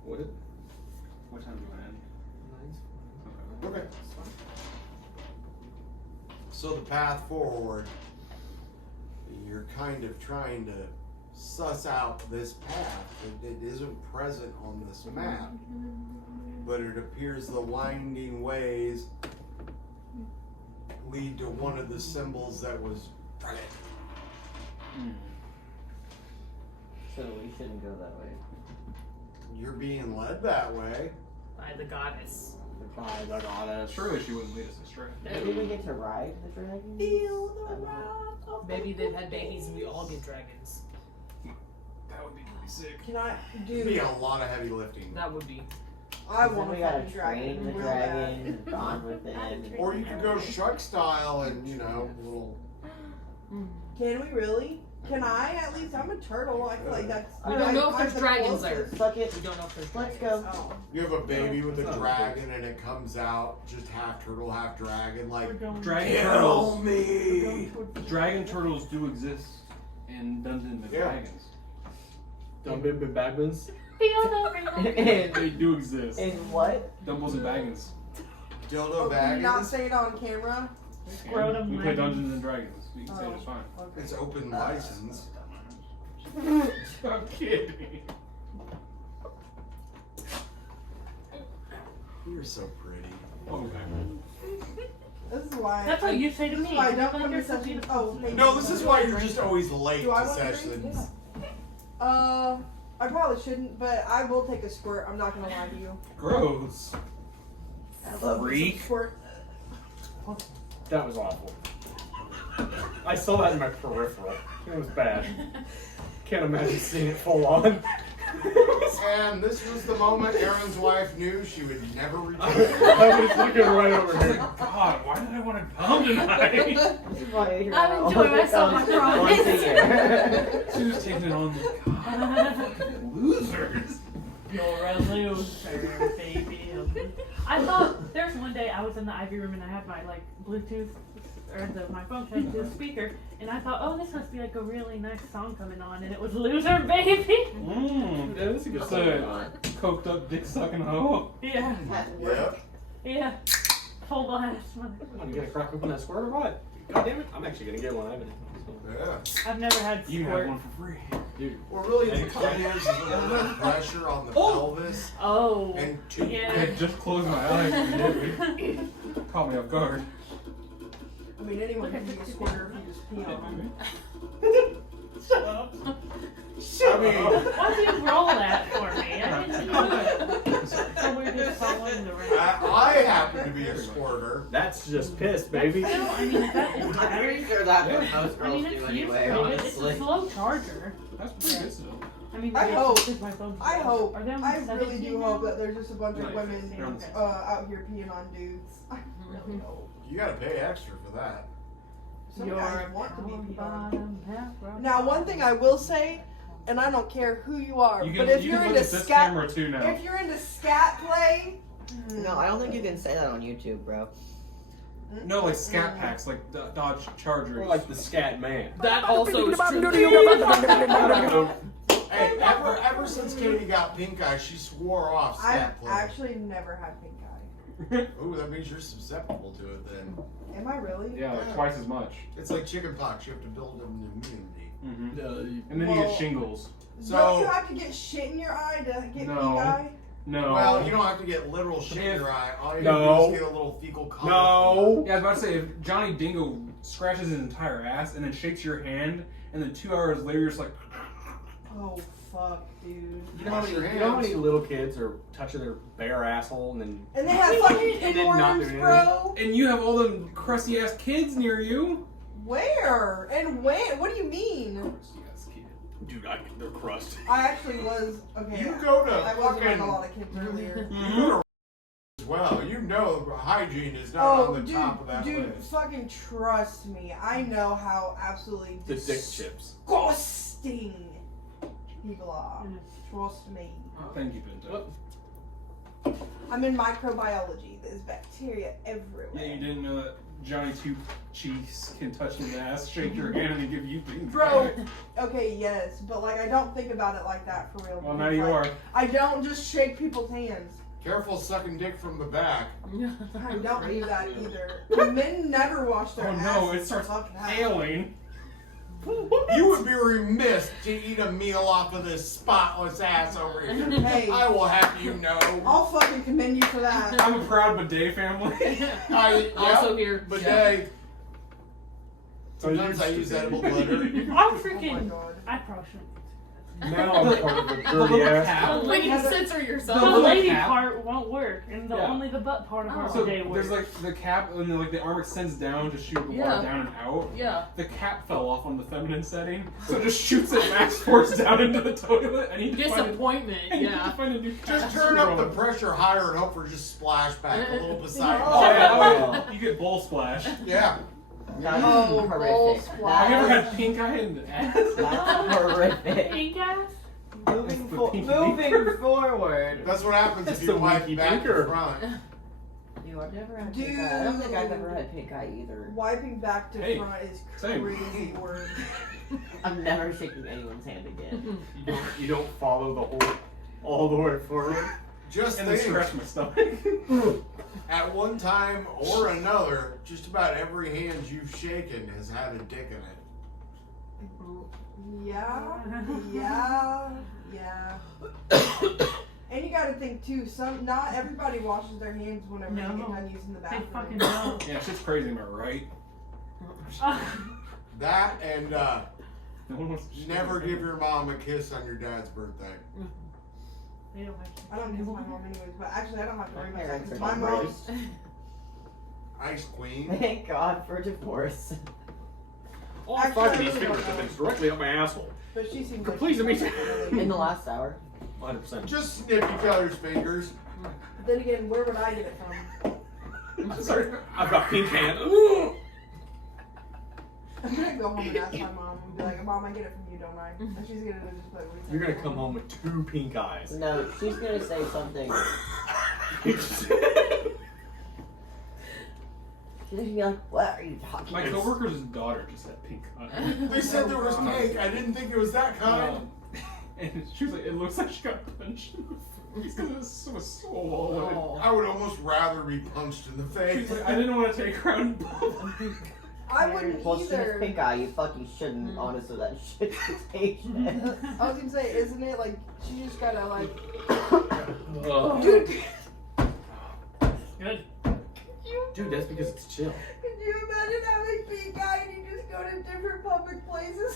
What? What time do I end? Okay. So the path forward, you're kind of trying to suss out this path. It isn't present on this map, but it appears the winding ways lead to one of the symbols that was dragon. So we shouldn't go that way. You're being led that way. By the goddess. By the goddess. Surely she wouldn't lead us astray. Did we get to ride the dragon? Feel the wrath of the Maybe they've had babies and we all get dragons. That would be pretty sick. Can I It'd be do? a lot of heavy lifting. That would be. I Then want we a gotta fucking train dragon the real dragon, bad. bond with it. Or you could go shark style and, you know, little. Can we really? Can I at least? I'm a turtle. I feel like that's. We don't know if I'm there's the dragons there. closest. Fuck it. We don't know if there's Let's dragons. go. Oh. You have a baby with a That's not dragon and it comes out just half turtle, half dragon. Like, We're going, Dragon kill turtles. we're me! going towards the Dragon turtles do exist in Dungeons and Yeah. Dragons. Don't be Baggins. Feel the And, They do exist. and what? Dumbles and Baggins. Dildo Oh, can you not baggins. say it on camera? Scrotum We play Dragons. Dungeons and Dragons. We can say it, it's fine. Okay. It's open license. I'm kidding. You're so pretty. Okay. This is why. That's what you say to me. I don't Like, come to you're so sessions. beautiful. Oh, thank No, you. this is why you're just always late Do I to want a drink? sessions. I probably shouldn't, but I will take a squirt. I'm not gonna lie to you. Gross. I love me Freak. some squirt. That was awful. I saw that in my peripheral. It was bad. Can't imagine seeing it full on. And this was the moment Aaron's wife knew she would never return. I was looking right over Oh here. my god, why did I want to come tonight? This is why you're I'm enjoying myself, I promise. once a year. She was taking it on the god, fucking losers. You're a loser, baby. I thought there's one day I was in the Ivy room and I had my like Bluetooth or my phone connected to the speaker, and I thought, oh, this must be like a really nice song coming on, and it was "Loser, Baby." Mmm. Yeah, that's a good It's song. a coked up dick sucking hoe. Yeah, Yep. yeah. Full blast. I'm gonna crack open that squirt or what? God damn it! I'm actually gonna get one. I haven't. Yeah. I've never had You squirt. have one for free. Dude. Well, really, the key is a little bit of pressure on the pelvis Oh. and two. I Yeah. just closed my eyes and you caught me off guard. I mean, anyone can be a squirter if you just pee on them. Shut up. I mean, Why do you roll that for me? I didn't know. So we're just following the rain. I happen to be a squirter. That's just piss, baby. Still, I mean, if that is I'm battery. pretty sure that's what Yeah. most I girls mean, do it's anyway, useful. It's honestly. a slow charger. That's pretty good still. I mean, I maybe hope- it's because my phone's I slow. hope. Are they on I really 17 do now? hope that there's just a bunch of Nice. women They're on the same. out here peeing on dudes. I really hope. You gotta pay extra for that. Some You're guys a want to be power peed on. bottom half rock. Now, one thing I will say, and I don't care who you are, You but can, if you you're can look into at this scat, camera too now. if you're into scat play, No, I don't think you can say that on YouTube, bro. No, like scat packs, like Dodge Chargers. Or like the scat man. That also is true. Hey, ever since Cady got pink eye, she swore off I've scat play. actually never had pink eye. Ooh, that means you're susceptible to it then. Am I really? Yeah, like twice as much. It's like chicken pox. You have to build an immunity. Mm-hmm. And then you Well- get shingles. So- Don't you have to get shit in your eye to get No. pink eye? No. Well, you don't have to get literal shit in If- your eye. All you No. have to do is get a little fecal color. No. Yeah, I was about to say, if Johnny Dingo scratches his entire ass and then shakes your hand, and then 2 hours later you're just like, Oh fuck, dude. You know how many, Wash your you know how hands. many little kids are touching their bare asshole and then And they have fucking And then not pinworms, doing bro. and you have all them crusty ass kids near you. Where and when? What do you mean? Yes, kid. dude, they're crusty. I actually was okay. You go to I was around fucking. a lot of kids earlier. You go to as well. You know hygiene is not Oh, on the dude, top of that dude, list. fucking trust me. I know how absolutely The dick chips. disgusting people are. Trust me. Oh, thank you, Pinto. I'm in microbiology. There's bacteria everywhere. Yeah, you didn't know that Johnny Two Cheeks can touch your ass, shake your hand, and then give you things. Bro, back. okay, yes, but like I don't think about it like that for real. Well, because, now you like, are. I don't just shake people's hands. Careful sucking dick from the back. I don't do that either. Men never wash their Oh asses. no, it starts Fuck that. ailing. You would be remiss to eat a meal off of this spotless ass over here. Hey, I will have you know. I'll fucking commend you for that. I'm a proud bidet family. Also here. Bidet. Sometimes I use edible glitter. I'm Oh my freaking. god. I probably shouldn't. Now I'm part of the The dirty little ass. cap. When you Heather- censor The yourself. little lady cap. part won't work, and Yeah. only the butt part of our So day works. there's like the cap, and then like the arm extends down to shoot the Yeah. water down and out. Yeah. The cap fell off on the feminine setting, so it just shoots at max force down into the toilet. I need to find a, Disappointment. I need to Yeah. find a new cap. Just turn up the pressure higher and hope for just splashback a little beside. Oh, you. yeah, that way you get bowl splash. Yeah. That's Oh, bowl horrific. splash. Have you ever had pink eye in the ass? That's horrific. Pink ass? Moving, the pinky moving finger. forward. That's what happens That's if you the wipe winky back finger. to front. Ew, I've never had Dude. pink eye. I don't think I've ever had pink eye either. Wiping back to Hey, front is same. crazy work. I'm never shaking anyone's hand again. You don't follow the whole all the way forward. Just And then think, scratch my stomach. at one time or another, just about every hand you've shaken has had a dick in it. Yeah, yeah. And you gotta think too, not everybody washes their hands whenever they No. get done using the They bathroom. fucking don't. Yeah, shit's crazy, am I right? That and No one wants to never give your mom a kiss on your dad's birthday. They don't like I don't kiss my mom anyways, but actually I don't have to worry My about that parents are 'cause my not mom. really- Ice Queen. Thank God for divorce. All Actually, five of I these really fingers don't have know. been directly up my asshole. But she seems Please, like let me- In the last hour. 100%. Just snip each other's fingers. Then again, where would I get it from? I'm sorry. I've got pink hand. I'm gonna go home and ask my mom and be like, Mom, I get it from you, don't I? And she's gonna just be like, what are You're gonna talking come about? home with 2 pink eyes. No, she's gonna say something. She's gonna be like, "What are you talking My about?" coworker's daughter just had pink eye. They said there was pink. I didn't think it was that kind. And she was like, it looks like she got punched in the face because it was so swollen. Oh. I would almost rather be punched in the face. She's like, I didn't want to take her out in public. I wouldn't Well, she has either. pink eye. You fucking shouldn't. Honestly, that shit's contagious. I was gonna say, isn't it like she just gotta like, Ugh. dude? Good. Dude, that's because it's chill. Could you imagine having pink eye and you just go to different public places?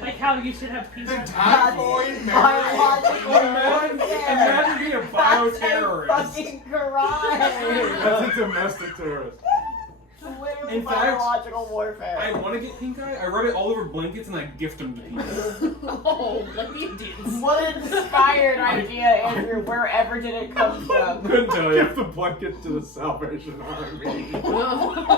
Like how you should have pink The eyes. typhoid Biological Imagine, warfare. imagine being a That's a bioterrorist. fucking crime. That's a domestic terrorist. Literally In fact, biological warfare. I want to get pink eye. I rub it all over blankets and I gift them to people. Oh, like the Indians. What an inspired idea, Andrew. Wherever did it come from? Couldn't tell you. Give the blanket to the Salvation Army.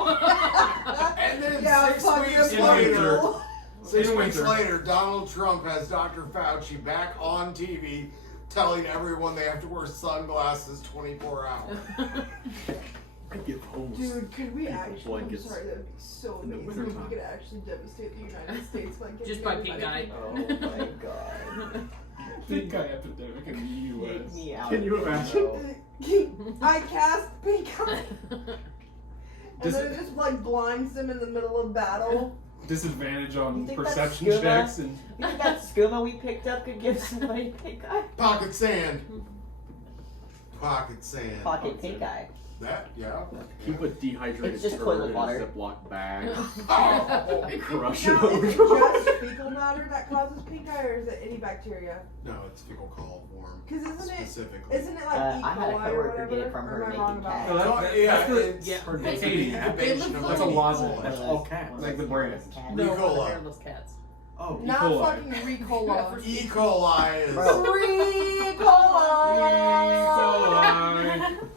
And then Yeah, 6 fuck weeks you, later, fuck 6 In weeks winter. later, Donald Trump has Dr. Fauci back on TV telling everyone they have to wear sunglasses 24 hours. I give homeless. Dude, could we actually? I'm blankets sorry, that would be so in the amazing if we wintertime. could actually devastate the United States by getting Just by pink everybody- eye. Oh my god. Pink eye epidemic in the Take U.S. me out. Can you of imagine? this, I cast pink eye, and Dis- then it just like blinds them in the middle of battle. Disadvantage You on think that's perception scuba? checks and You think that skooma we picked up could give somebody pink eye? Pocket sand. Pocket sand. Pocket pink eye. That, yeah. Keep a dehydrated It's just turd toilet in a water. Ziploc bag. Oh, Crush it Now, is it over. just fecal matter that causes pink eye, or is it any bacteria? no, it's fecal coliform. Because isn't Specifically. it like E. I had a coli or coworker whatever? get it from her Or am I naked wrong about cat. No, that? Yeah, that's the it's Yeah. Her That's naked Cady. cat. They incubation live of That's a E. lozenge. coli. That's all cats. like the brand. No, E. coli. hairless cats. Oh, Not coli. fucking Ricola. E. coli is. Bro. Ricola!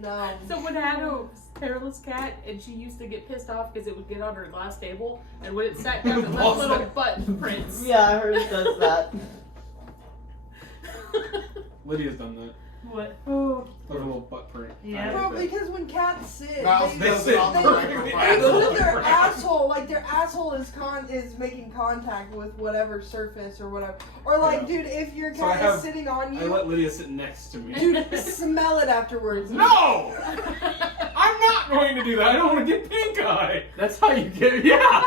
No. Someone had a hairless cat, and she used to get pissed off because it would get on her glass table, and when it sat down, it left Balls little there. butt prints. Yeah, I heard it does that. Lydia's done that. What? Oh. Like a little butt print. Yeah. Bro, because when cats sit, Mouse they, They does sit it on the perfectly. microphone. with their asshole, like their asshole is making contact with whatever surface or whatever. Or like, Yeah. dude, if your So I cat have- is sitting on I you, let Lydia sit next to me. dude, smell it afterwards. No! I'm not going to do that. I don't want to get pink eye. That's how you get. Yeah.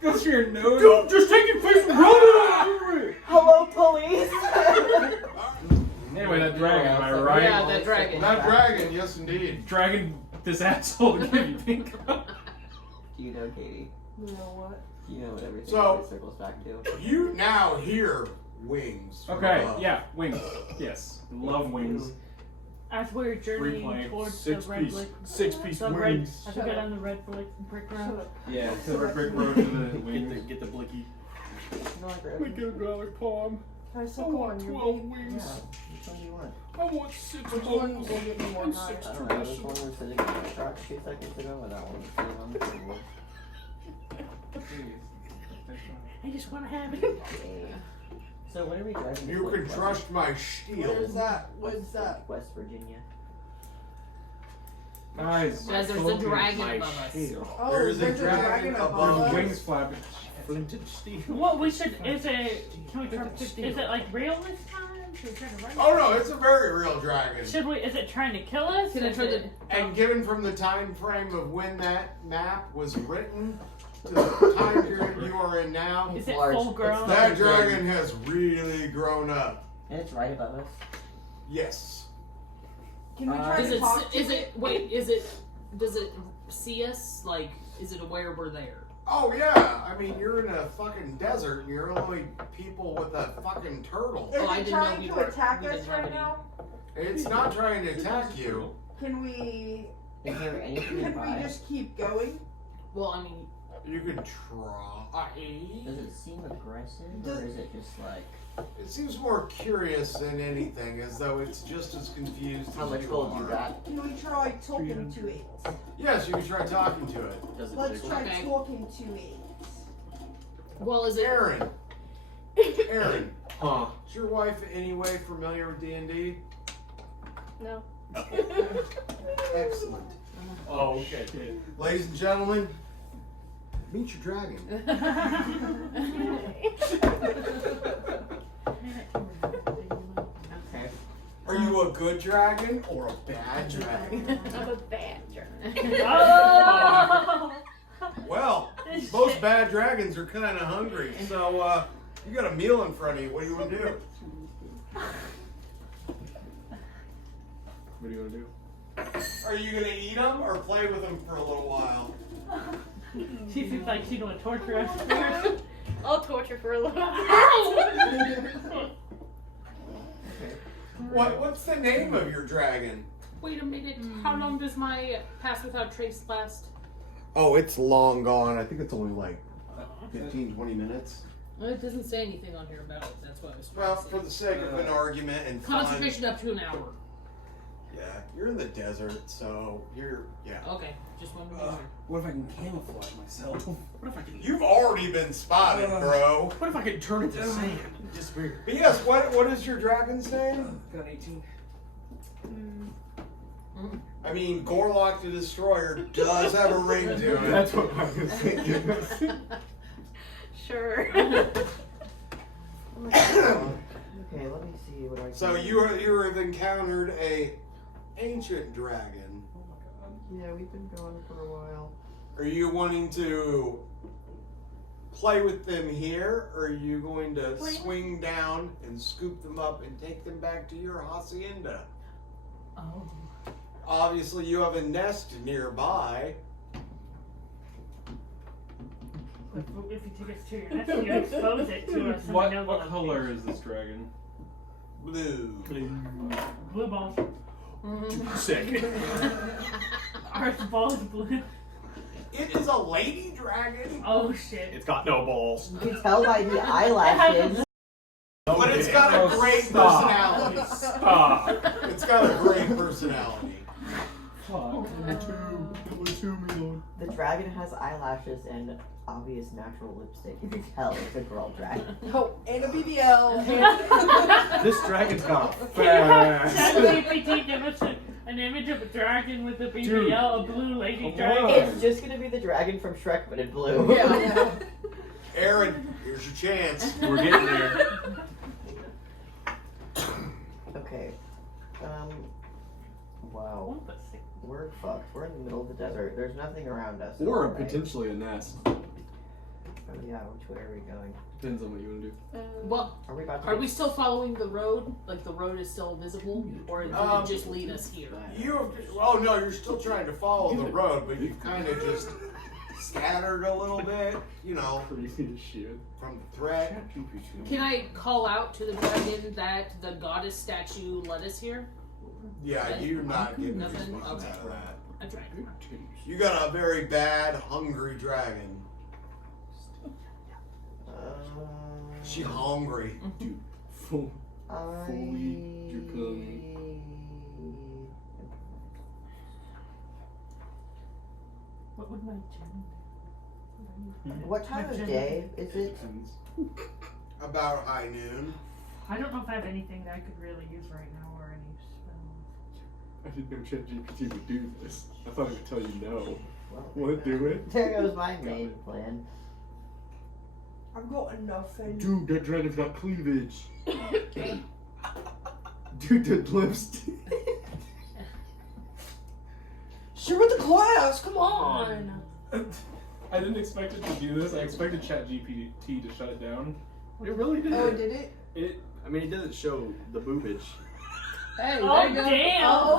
Goes through your nose. Don't just take your face and run it. Hello, police. Anyway, that dragon, am I right? Yeah, that dragon. That dragon, yes indeed. Dragging this asshole to give you pink eye. Do you know, Katie? You know what? You know what everything So- always circles back to. You now hear wings. from Okay, above. yeah, wings. Yes, love wings. As we're journeying Replay. towards the red brick, Six-piece the red, wings. as we go down the red brick road. Yeah, to the red brick road to the wings. Get the blicky. No, I grab We go go like Pomm. I I still want corn. 12 Yeah. wings. Which one do you want? I want 6 Which one bowls will give me more and time? 6 I don't know. This traditional. one was sitting in the truck 2 seconds ago, and that one was sitting on the table. I just want to have it. Okay. So when are we driving? You can trust my steel. Where's that? What's that? West Virginia. Guys, Guys, there's a focus. dragon My above us. shield. Oh, There's a there's dragon above above us. us. Wings flapping. Flinted steel. What we should is it? Can we try? Is it like real this time? Should we try to run? Oh no, it's a very real dragon. Should we? Is it trying to kill us? Can I Is try it- to? And given from the time frame of when that map was written to the time period you are in now, Is it Large. full grown? that dragon has really grown up. And it's right above us. Yes. Can we try Does to it? talk to Is it? Wait. Is it? Does it see us? Like, is it aware we're there? Oh yeah, I mean you're in a fucking desert and you're only people with a fucking turtle. Is Oh, I it didn't know trying we to were- attack we us didn't have right any. now? It's not trying to attack you. Can we? Is there anything Can we nearby? just keep going? Well, I mean, You can try. Does it seem aggressive, Does- or is it just like It seems more curious than anything, as though it's just as confused how as much you gold are. you got? Can we try talking to it? Yes, you can try talking to it. Does it Let's wiggle? try Okay. talking to it. well, is it? Aaron. Aaron. Huh. Is your wife in any way familiar with D&D? No. Excellent. Oh, okay. Ladies and gentlemen, meet your dragon. Okay. Are you a good dragon or a bad dragon? I'm a bad jerk. Oh! Well, most bad dragons are kind of hungry, so you got a meal in front of you. What do you want to do? What do you want to do? Are you gonna eat them or play with them for a little while? She seems like she's gonna torture us. I'll torture for a little while. What's the name of your dragon? Wait a minute. How long does my pass without trace last? Oh, it's long gone. I think it's only like 15, 20 minutes. Well, it doesn't say anything on here about it. That's what I was trying Well, to say. for the sake of an argument and fun. Concentration up to an hour. Yeah, you're in the desert, so yeah. Okay, just one more. What if I can camouflage myself? What if I can? You've already been spotted, bro. What if I could turn it to sand and disappear? But yes, what is your dragon's name? Got an 18. I mean, Gorlock the Destroyer does have a ring to it. That's what I was thinking. Sure. Okay, let me see what I can. So you have encountered a ancient dragon. Yeah, we've been going for a while. Are you wanting to play with them here, or are you going to swing down and scoop them up and take them back to your hacienda? Oh. Obviously, you have a nest nearby. If you take us to your nest, you expose it to us. And we know What the color location. is this dragon? Blue. Blue balls. Sick. Our ball is blue. It is a lady dragon, Oh shit. It's got no balls. You can tell by the eyelashes. but it's got a great Stop. personality. Stop. It's got a great personality. Fuck. The dragon has eyelashes and obvious natural lipstick. You can tell it's a girl dragon. Oh, and a BBL. This dragon's got Can you have fast. ChatGPT give us an image of a dragon with a BBL, a blue lady Come dragon? on. It's just gonna be the dragon from Shrek, but in blue. Yeah. Aaron, here's your chance. We're getting there. Okay. Wow. What the sick- We're fucked. We're in the middle of the desert. There's nothing around us. Or Right? potentially a nest. Oh yeah, which way are we going? Depends on what you want to do. Well, Are we about to are get- we still following the road? Like the road is still visible, or did it just lead us here? Oh no, you're still trying to follow the road, but you've kind of just scattered a little bit, you know, Crazy as shit. from the threat. Can I call out to the dragon that the goddess statue led us here? Yeah, Right. you're not getting Nothing? response Okay. out of that. I tried. You got a very bad, hungry dragon. She hungry. Dude, fully draconian. What would my gem What time of day is it? About high noon. I don't know if I have anything that I could really use right now or any spells. I didn't know ChatGPT would do this. I thought it would tell you no. Well, Would it do it? there goes my main plan. I've got nothing. Dude, that dragon's got cleavage. Dude, that lipstick. Share with the class, come on! I didn't expect it to do this. I expected ChatGPT to shut it down. It really did. Oh, did it? I mean, it doesn't show the boobage. Hey, Oh, there you go. damn!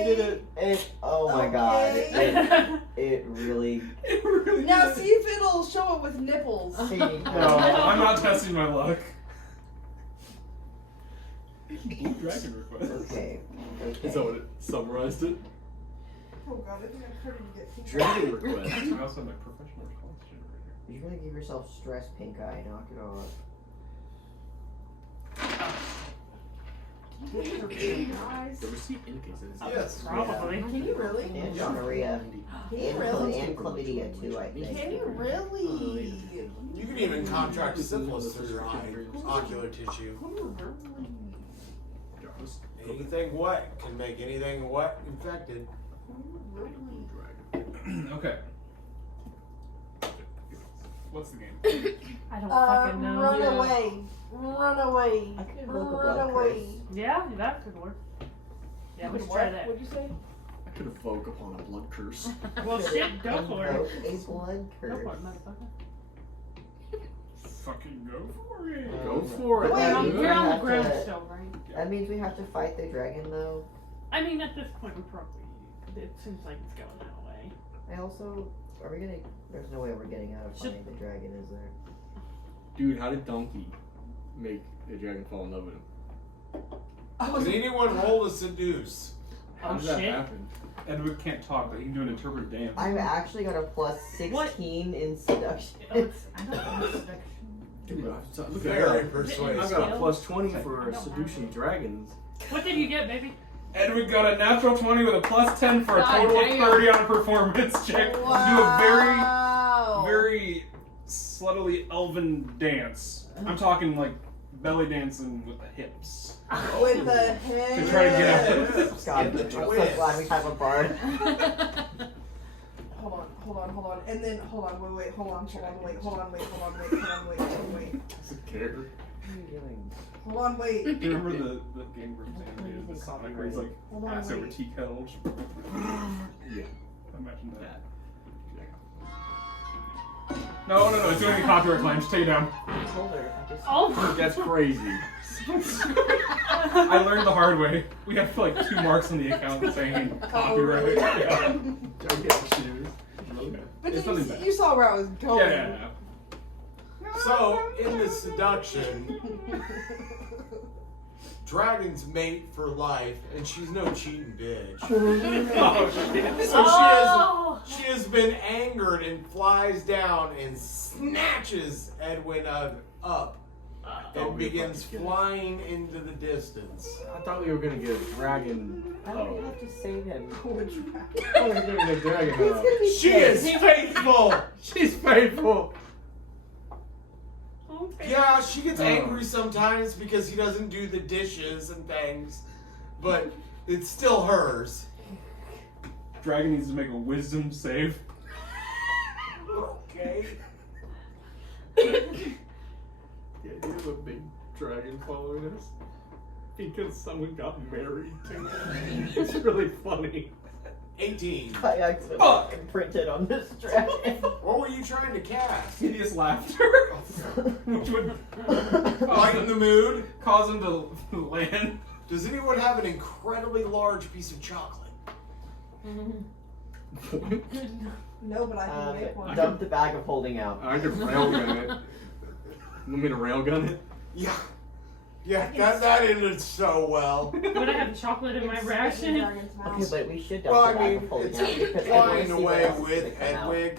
It did it. Oh my god. Okay. It really. It really Now did. see if it'll show it with nipples. No, I'm not testing my luck. Blue dragon request. Okay. Is that what it summarized it? Oh god, I think I'm starting to get pink. Dragon request. I also have my professional response generator. You're gonna give yourself stress, pink eye. Knock it off. Guys. The receipt indicates that it's Yes. Probably. Can you really? And gonorrhea. Can you really? And chlamydia too, I think. Can you really? You can even contract syphilis through your eye, ocular tissue. Anything wet can make anything wet infected. Okay. What's the game? I don't fucking know. Run Yeah. away. Run away. I could invoke a Run blood away. Yeah, that could work. Yeah, we should try that. What'd you say? I could evoke upon a blood curse. Well, shit, go for it. Invoke a blood Go curse. for it, motherfucker. Fucking go for it. Go for it. Wait, You're on, we you're on the have ground to- still, right? That means we have to fight the dragon, though. I mean, at this point, we probably. It seems like it's going that way. I also. Are we gonna. There's no way we're getting out of Should- fighting the dragon, is there? Dude, how did Donkey make the dragon fall in love with him? Did anyone roll to seduce? How Oh, did that shit. happen? Edward can't talk, but he can do an interpretive dance. I've actually got a plus 16 in seduction. Oh, it's, I don't know. Seduction. Dude, look at Very that. I've persuasive. got a plus 20 I for don't seducing have it. dragons. What did you get, baby? Edward got a natural 20 with a plus 10 for a God total of damn. 30 on a performance check. Do a Wow. very sluttily elven dance. I'm talking like belly dancing with the hips. With the head. To try to get out. God, I'm so glad we have a bard. Hold on. And then, hold on, wait, hold on, wait. Doesn't care. Hold on, wait. Do you remember the game from Sandy, the Sonic, where he's like Hold on, ass over wait. tea kettle? Yeah. Imagine that. No, it's doing the copyright claim. Just take it down. Oh, That's crazy. I learned the hard way. We have like 2 marks on the account saying copyright. really? Yeah. But It's you, nothing bad. you saw where I was going. Yeah. So, in the seduction, dragons mate for life, and she's no cheating bitch. Oh shit. So oh. she has been angered and flies down and snatches Edwin up and begins flying into the distance. I thought we were gonna get a dragon. Why do we have to save him? I thought we were gonna get a dragon. He's gonna be She pissed. is faithful! She's faithful. Okay. Yeah, she gets angry sometimes because he doesn't do the dishes and things, but it's still hers. Dragon needs to make a wisdom save. Okay. The idea of a big dragon following us because someone got married to him. It's really funny. 18. I accidentally imprinted on this dragon. What were you trying to cast? Hideous laughter. Which would Lighten the mood? cause him to land. Does anyone have an incredibly large piece of chocolate? No, but I can make one. Dump the bag of holding out. I could railgun it. You want me to railgun it? Yeah. Yeah, that ended so well. Would I have chocolate in my ration? Okay, but we should dump Well, the I bag mean, of holding it's out because I flying wanna see what away else is with gonna come out. Edwige,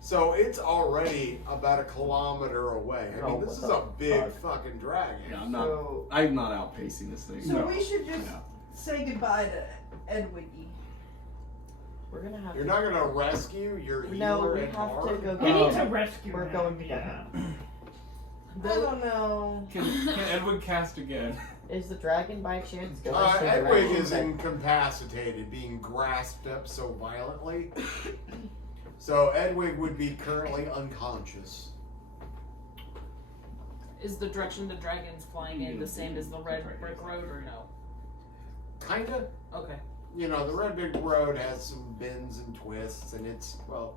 so it's already about a kilometer away. I mean, Oh, this is what a the big fuck? fucking dragon. Yeah, So, I'm not outpacing this thing. So No. we should just No. say goodbye to Edwige. we're gonna have You're to. not gonna rescue your healer No, we and have to Marv? go We need get. to rescue We're him. going to get him. I don't know. Can Edwig cast again? Is the dragon by chance going to the Edwige dragon is that- incapacitated, being grasped up so violently. So Edwige would be currently unconscious. Is the direction the dragon's flying in the same as the red brick road or no? Kinda. Okay. You know, the red brick road has some bends and twists, and it's, well,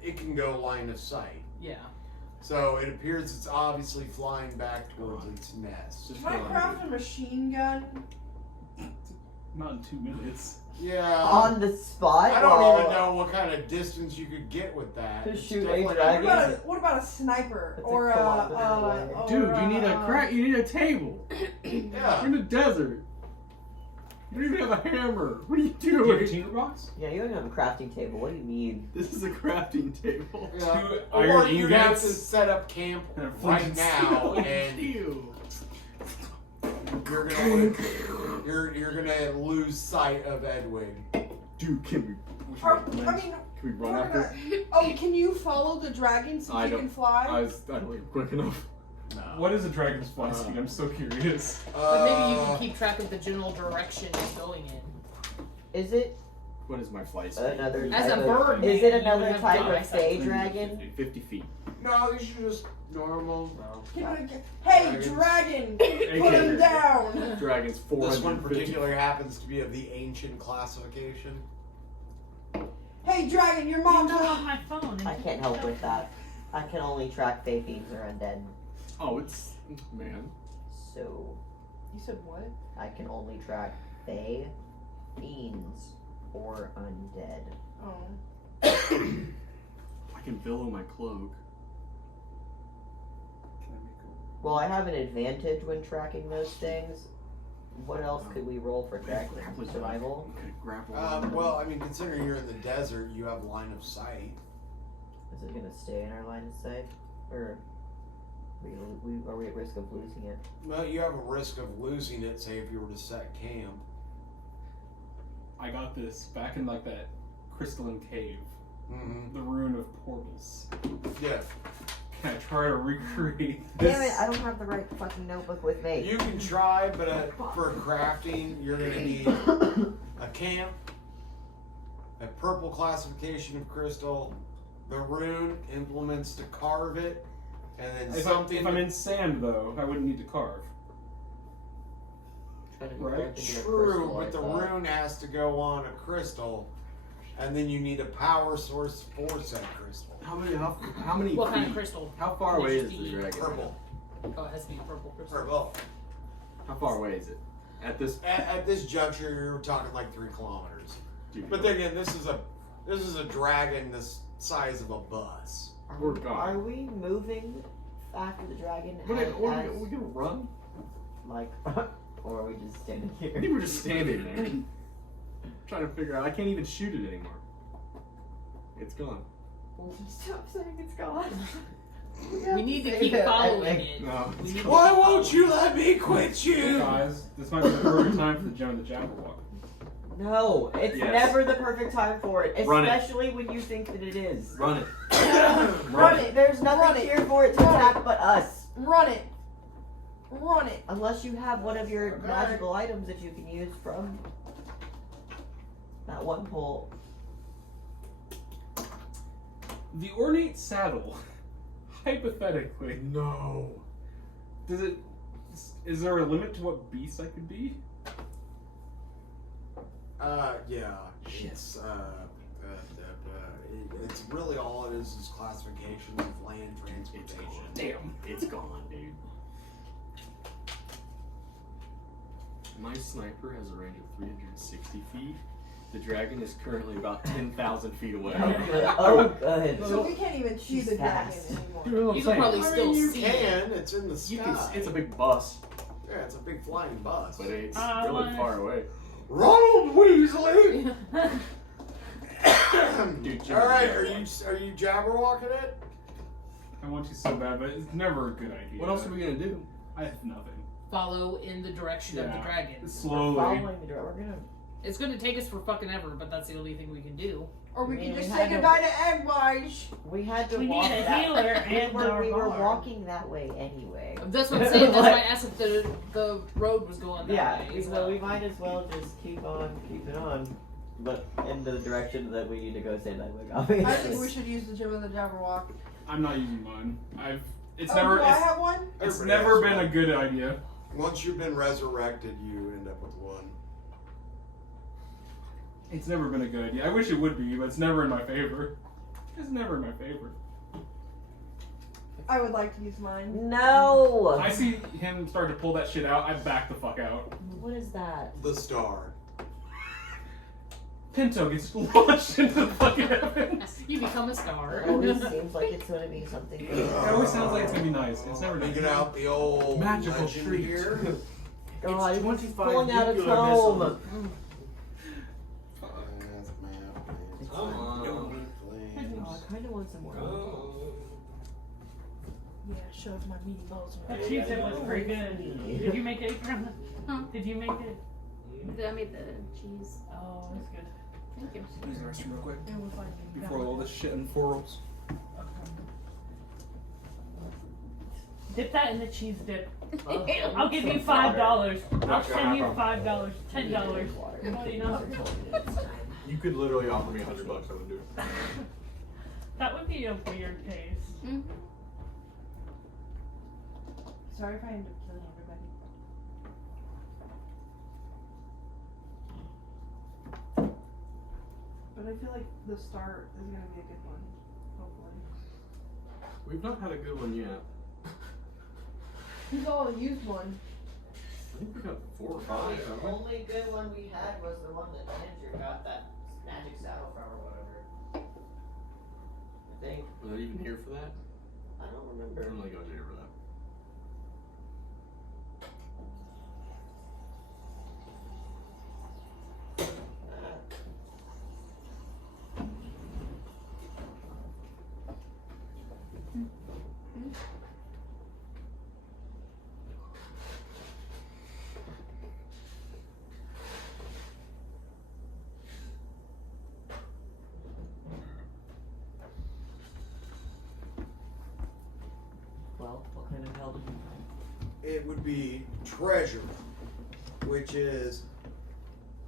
it can go line of sight. Yeah. So it appears it's obviously flying back towards its nest. Just Can I craft a machine gun? Not in 2 minutes. Yeah. on the spot? I don't while- even know what kind of distance you could get with that. To It's shoot a definitely- dragon? What about a sniper? It's a Or kilometer away. Dude, you need a crack. You need a table. Yeah. You're in the desert. You don't even have a hammer. What are you Do you have a doing? tinderbox? Yeah, you don't have a crafting table. What do you mean? This is a crafting table. Yeah. Two Or iron you have to ingots. set up camp And a right flint now, steel. and Ew. you're gonna lose sight of Edwige. Dude, can we run we're after? gonna- Oh, can you follow the dragon since I you don't- can fly? I don't think quick enough. No. What is a dragon's fly speed? I'm so curious. But maybe you can keep track of the general direction it's going in. Is it What is my flight speed? another As type a of, bird, Is you it would another have type good of eyesight. fey dragon? 50 feet. No, these are just normal. Hey, Dragons. dragon! Put him AKA. down! Dragon's 450. This one particular happens to be of the ancient classification. Hey, dragon, your I'm mom's not on my phone. I can't help with that. I can only track fey fiends or undead. Oh, it's man. So You said what? I can only track fey fiends or undead. Oh. I can billow my cloak. Well, I have an advantage when tracking those things. What else could we roll for tracking? Survival? Okay, grapple. Well, I mean, considering you're in the desert, you have line of sight. Is it gonna stay in our line of sight? Or are we at risk of losing it? Well, you have a risk of losing it, say, if you were to set camp. I got this back in like that crystalline cave, Mm-hmm. the ruin of portals. Yeah. Can I try to recreate this? Damn it! I don't have the right fucking notebook with me. You can try, but for crafting, you're going to need a camp, a purple classification of crystal, the rune implements to carve it, and then If something. I'm in sand though, I wouldn't need to carve. Trying to be Right. able to do a True, crystal, I but the thought. rune has to go on a crystal, and then you need a power source for said crystal. How many What feet? kind of crystal? How far away is the Feet. dragon? Purple. Oh, it has to be purple crystal. Purple. How far away is it? At this At this juncture, you're talking like 3 kilometers. dude. But then again, this is a dragon the size of a bus. We're gone. Are we moving after the dragon? What as, are we gonna run? like, or are we just standing I here? think we're just standing there. Trying to figure out. I can't even shoot it anymore. It's gone. Stop saying it's gone. We need to keep following it. No. We need to Why keep won't you following let me quit you? Guys, this might be the perfect time for the Gem of the Jabberwock. No, it's Yes. never the perfect time for it, Run it. especially when you think that it is. Run it. Run it! There's nothing Run it. here for it to Run it. attack but us. Run it! Run it! Unless you have one of your Okay. magical items that you can use from that one pole. The ornate saddle, hypothetically, No. does it? Is there a limit to what beast I could be? Yeah. It's it's really all it is classifications of land transportation. Damn. It's gone, dude. My sniper has a range of 360 feet. The dragon is currently about 10,000 feet away. Oh, good. So we can't even see the She's dragon fast. anymore. You know what I'm You can saying? probably I still mean, you see can. It's in the sky. You can, it's a big bus, Yeah, it's a big flying bus. but it's I really wanna- far away. Ronald Weasley. Dude, Jimmy All right, Jabberwock. are you jabberwocking it? I want you so bad, but it's never a good idea. What else are we gonna do? I have nothing. Follow in the direction of the Yeah. dragon. Slowly. Following the dragon. We're gonna. It's going to take us for fucking ever, but that's the only thing we can do. Or we Man, can just we say had to- goodbye to Edwige. We had to We walk need a that- healer and we were a walking that way anyway. That's what I'm saying. That's why I asked if the road was going that Yeah, way. as so we might as well just keep on keeping on, but in the direction that we need to go say that we're going. I think we should use the gym of the Jabberwock. I'm not using mine. It's Oh, never. do I have one? It's Everybody never has been one. a good idea. Once you've been resurrected, you end up with one. It's never been a good idea. I wish it would be, but it's never in my favor. It's never in my favor. I would like to use mine. No. I see him start to pull that shit out. I back the fuck out. What is that? The star. Pinto gets launched into the fucking heavens. You become a star. It always seems like it's going to be something good. It always sounds like it's gonna be nice. It's never Taking out the old Magical legend treat. here. God, It's he's 25 pulling out a nuclear tome. missiles. Yes, ma'am. It's Come fine. on. Oh, I kind of want some more. Yeah, shove my meaty balls in That cheese dip was pretty good. Did you make it? Huh? Did you make it? I made the cheese. Oh, that's good. Thank you. Use the restroom real quick It was like before all this shit unfurls. Dip that in the cheese dip. Oh, I'll give you $5. I'll send you $5, $10. You know? You could literally offer me $100. I would do it. That would be a weird taste. Mm. Sorry if I end up killing everybody. But I feel like the start is gonna be a good one. Hopefully. We've not had a good one yet. Who's all used one? I think we got 4 or 5. The haven't we? only good one we had was the one that Andrew got that magic saddle from or whatever. I think. Was that even here for that? I don't I remember. don't think I was here for that. Well, what kind of hell did you find? It would be treasure, which is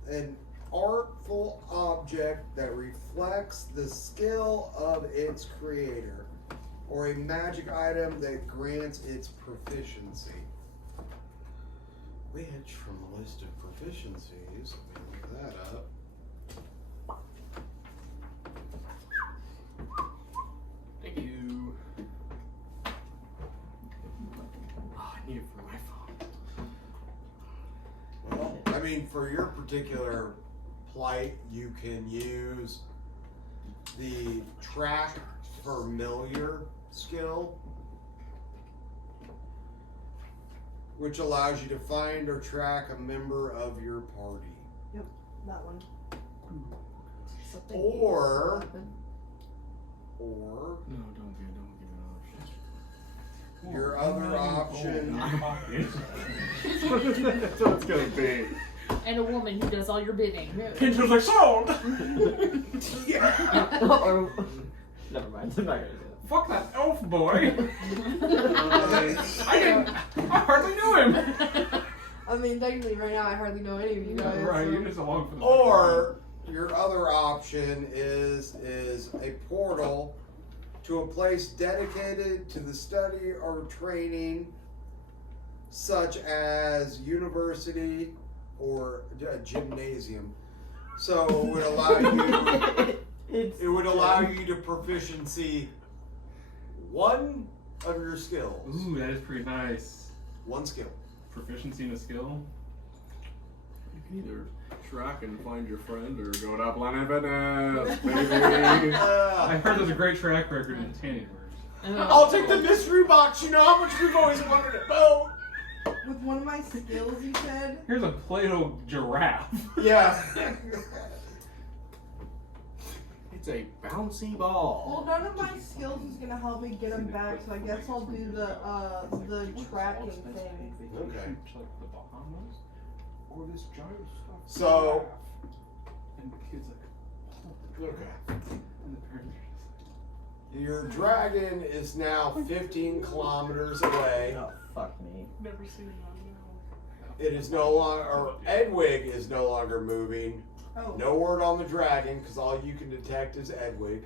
an artful object that reflects the skill of its creator, or a magic item that grants its proficiency. Which, from the list of proficiencies, let me look that up. Thank you. Oh, I need it for my phone. Well, I mean, for your particular plight, you can use the track familiar skill, which allows you to find or track a member of your party. That one. Or No, don't give it your other option. That's what it's gonna be. And a woman who does all your bidding. Pinto's like, sold! Yeah. Or, never mind. I'm not gonna do Fuck that elf boy! I hardly knew him! I mean, technically, right now I hardly know any of you guys. Right, so- you're just along for the Or your other option is a portal to a place dedicated to the study or training, such as university or a gymnasium. So it would allow you. It's It would allow you to proficiency one of your skills. Ooh, that is pretty nice. One skill. Proficiency in a skill. You can either Track and find your friend or go to Planet Fitness, baby. I heard there's a great track record in Tanning Birds. I'll take the mystery box. You know how much we've always wanted to boat. With one of my skills, you said? Here's a Play-Doh giraffe. Yeah. It's a bouncy ball. Well, none of my skills is gonna help me get them back, so I guess I'll do the tracking thing. Okay. Like the Bahamas or this giant stuff. So- And the kid's like, Okay. and the parents are just Your dragon is now 15 kilometers away. Oh, fuck me. Never seen that. It is no longer, or Edwige is no longer moving. Oh. No word on the dragon, because all you can detect is Edwige.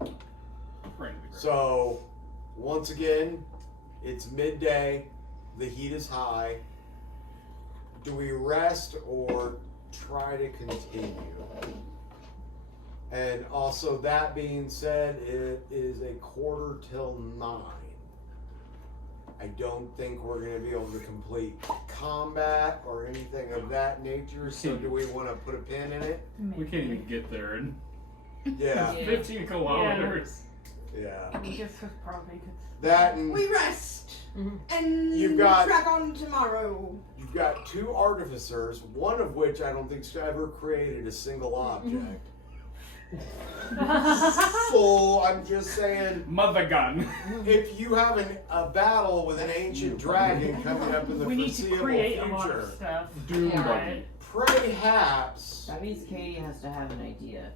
like, right. So, once again, it's midday. The heat is high. Do we rest or try to continue? And also, that being said, it is a 8:45. I don't think we're going to be able to complete combat or anything of that nature. So, do we want to put a pin in it? We can't even get there in Yeah. Yeah. 15 kilometers. Yeah. We just could probably could. That and We rest! Mhm. And You've got- track on tomorrow. you've got 2 artificers, one of which I don't think's ever created a single object. So I'm just saying, Mother gun. if you have a battle with an ancient dragon coming up in the We need to foreseeable create a lot of future, stuff. Doom Yeah. buggy. perhaps That means Cady has to have an idea.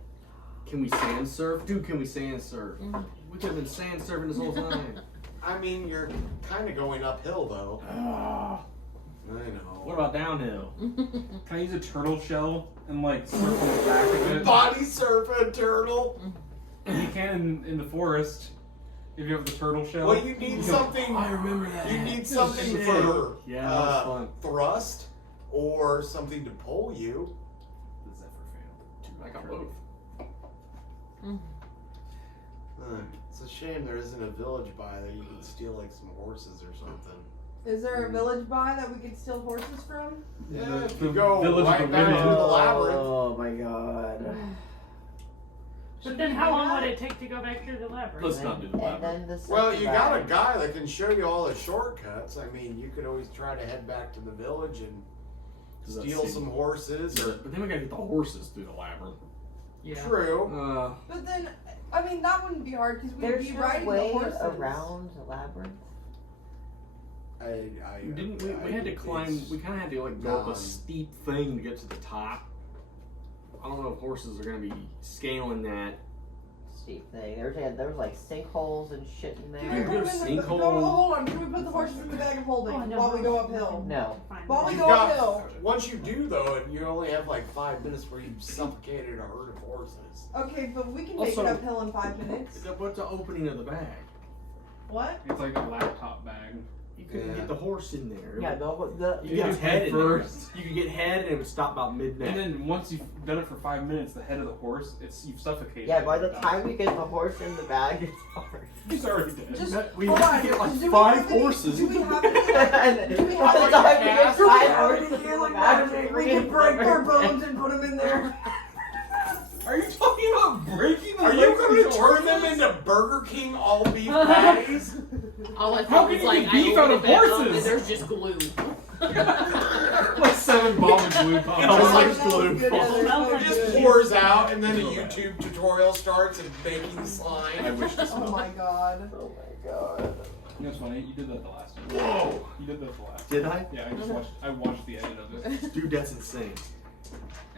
Can we sand surf? Dude, can we sand surf? We could have been sand surfing this whole time. I mean you're kind of going uphill though. I know. What about downhill? Can I use a turtle shell and like surf on the back of it? Body surf a turtle. You can in the forest if you have the turtle shell. Well, you need something. I remember that. You need something Shit. for Yeah, that was fun. thrust or something to pull you. The Zephyr failed. I got both. It's a shame there isn't a village by that you can steal like some horses or something. Is there a village by that we could steal horses from? Yeah, if the you go village of right the back women. to the labyrinth. Oh my god. But then how long would it take to go back through the labyrinth? Let's not do the And labyrinth. then the Well, second you got a bag. guy that can show you all the shortcuts. I mean, you could always try to head back to the village and Does that steal seem- some horses. Or But then we gotta get the horses through the labyrinth. Yeah. true. But then, I mean, that wouldn't be hard because we'd There's be no riding the way horses. around the labyrinth. We had to climb. We kind of had to like go up a steep thing to get to the top. I don't know if horses are gonna be scaling that. Steep thing. There was like sinkholes and shit in Can we there. Dude, put them in the, sinkhole. hold on. Can we put the horses in the bag of holding Oh, no. while we go uphill? No. Fine. While we You've go got- uphill. Once you do though, you only have like 5 minutes where you've suffocated a herd of horses. Okay, but we can make Also- it uphill in 5 minutes. What's the opening of the bag? What? It's like a laptop bag. You could Yeah. get the horse in there. Yeah, the You could get head in first. there. You could get head and it would stop about mid-neck. And then once you've done it for 5 minutes, the head of the horse, you've suffocated. yeah. it. By the time you get the horse in the bag, it's hard. He's already dead. Just we hold have on. to get like Do we 5 have any- horses. Do we have any? And Do we by have the time you get gas? 5 horses in the bag, We can break their bones and put them in there. Are you talking about breaking the Are you legs of going to these turn them horses? into Burger King all beef patties? All I How thought can was you like, get I beef out opened of it back up horses? and there's just glue. Like 7 bomb and glue pumps. Yeah, I was like, That glue. good, Heather. Smells So like It just good. pours out, and then a YouTube tutorial starts of making I slime. wish this Oh was. my god. Oh my god. You know what's funny? You did that the last time. Whoa! You did that the last time. Did I? Yeah, I watched the edit of it. Dude, that's insane.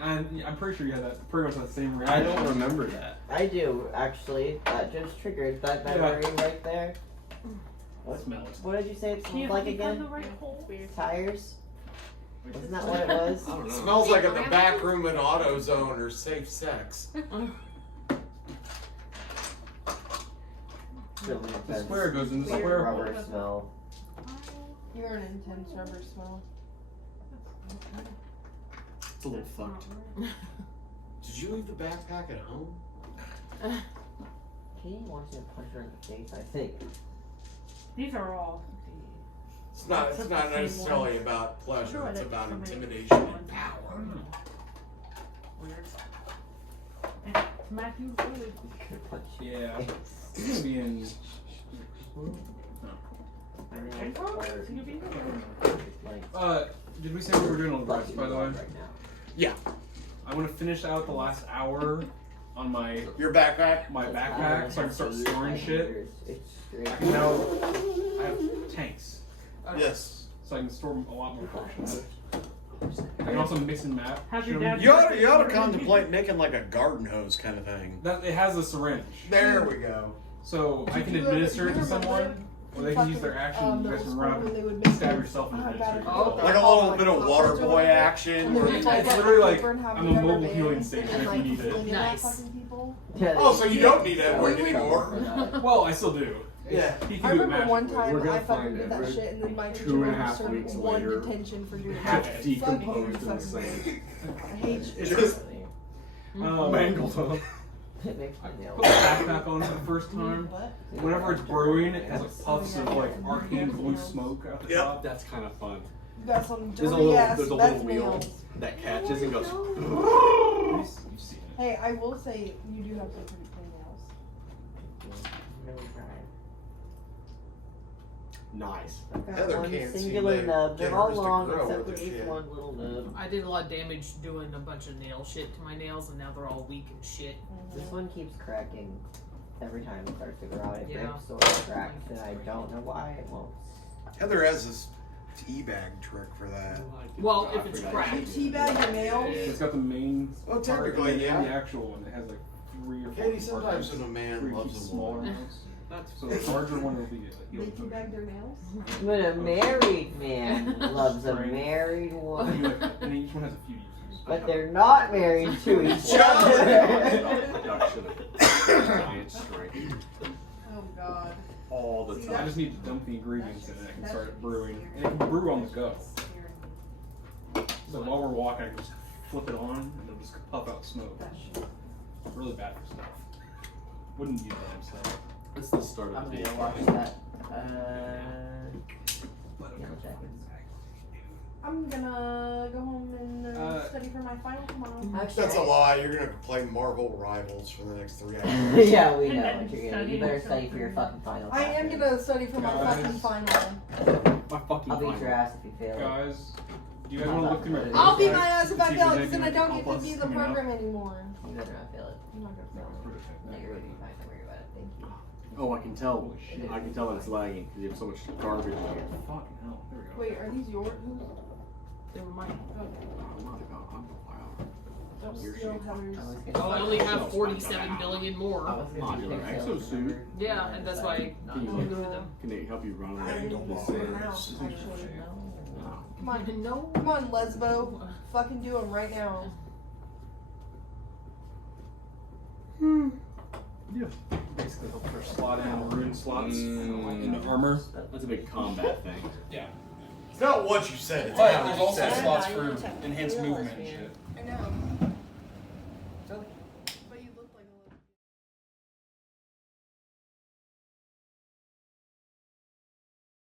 And I'm pretty sure you had that pretty much the same I reaction. don't remember that. I do actually. That just triggered that memory right there. What? Smell it. What did you say it Can you smelled like find the again? right hole? Tires? Isn't that what it was? I don't know. Smells like at the back room at AutoZone or Safe Sex. Really The intense. square goes in the Weird square Rubber hole. smell. You're an intense rubber smell. It's a little fucked. Did you leave the backpack at home? Katie wants you to punch her in the face, I think. These are all. It's not Except the same necessarily one. about pleasure. Sure, It's that's about from a- intimidation and power. Weird. And Matthew really. Yeah. He's gonna be in. Did we say we were doing a rest, by the way? Yeah. I want to finish out the last hour on my Your backpack? backpack so I can start storing shit. I can now. I have tanks, Yes. so I can store a lot more functions. I can also mix and map. Have your Show 'em- dad- You ought to contemplate making like a garden hose kind of thing. That it has a syringe, There we go. so I can Did you administer it to remember someone, or they can use their action. You guys can run up and stab yourself and administer it. Oh, Like a little bit of water boy action. Where It's literally like I'm a mobile healing station if you need it. Nice. Oh, so you don't need Edwige anymore. Well, I still do. Yeah. He I can do it remember one magically. time We're gonna I fucking find did that Edwige shit and then my teacher 2.5 served weeks one later. detention for doing Half that. decomposed Fucking in the sand. I hate you. It's just Mangled up. It makes my Put the nails. backpack on for the first time. What? Whenever it's brewing, it has like puffs of like arcane blue smoke out the Yep. top. That's kind of fun. You got some There's a dirty little, ass there's a meth little wheel nails. that catches and goes. You've seen it. Hey, I will say you do have some pretty clean nails. Nice. I've got Heather one can't seem singular to nub. get They're all hers to long grow except with for her this shit. one little nub. I did a lot of damage doing a bunch of nail shit to my nails, and now they're all weak and shit. This one keeps cracking every time it starts to grow out. It Yeah. breaks or it cracks, and I don't know why it won't. Heather has this tea bag trick for that. Well, I if it's forgot. cracked. You teabag your nails? It's got the main Oh, part technically, and then yeah. the actual one that has like 3 or 4 Katie, sometimes compartments when a man where you loves keep a smaller woman. ones. That's So the larger one will be a They healing potion. teabag their nails? When a married man loves a Right. married And woman, you, like, and each one has a few uses. but they're not married to each Stop other. production of giant strength Oh god. all the See, time. I just need to dump the ingredients in it. I can start it brewing, and it can brew on the go. So while we're walking, I can just flip it on, and it'll just puff out smoke. It's really bad for stuff. Wouldn't use damn stuff. It's the start I'm of the gonna day. watch that. I'm gonna go home and study for my final tomorrow. Actually, That's a lie. You're gonna play Marvel Rivals for the next 3 hours. yeah, we And know then what you're gonna do. study You better until study for your fucking final. I am gonna study for my Guys. fucking final. My fucking I'll beat final. your ass if you fail. it. Guys, do you guys want to look through my I'll beat prototype my ass if I to see fail there's because then I anything don't get to complex be the coming up? program anymore. You better not fail it. I'm not gonna No, fail it. prototype. No, you're gonna be fine. Don't worry about it. Thank you. Oh, I can tell. Holy shit. I can tell that it's lagging because you have so much garbage in here. Fucking hell. There we go. Wait, are these yours? They were mine. That was Your still shit. Heather's. Oh, I only have 47 billion I more. was gonna do Modular Pixel exosuit. remember? Yeah, and that's why Not Can you I'm look? moving them. Can they help you run I it? don't know now, actually. Come on, No. come on, Lesbo. Fucking do them right now. Basically help her slot in rune slots Mm. into armor. That's a big combat thing. Yeah. It's not what you said. It's But how there's you also said it. slots for enhanced movement and shit. I know.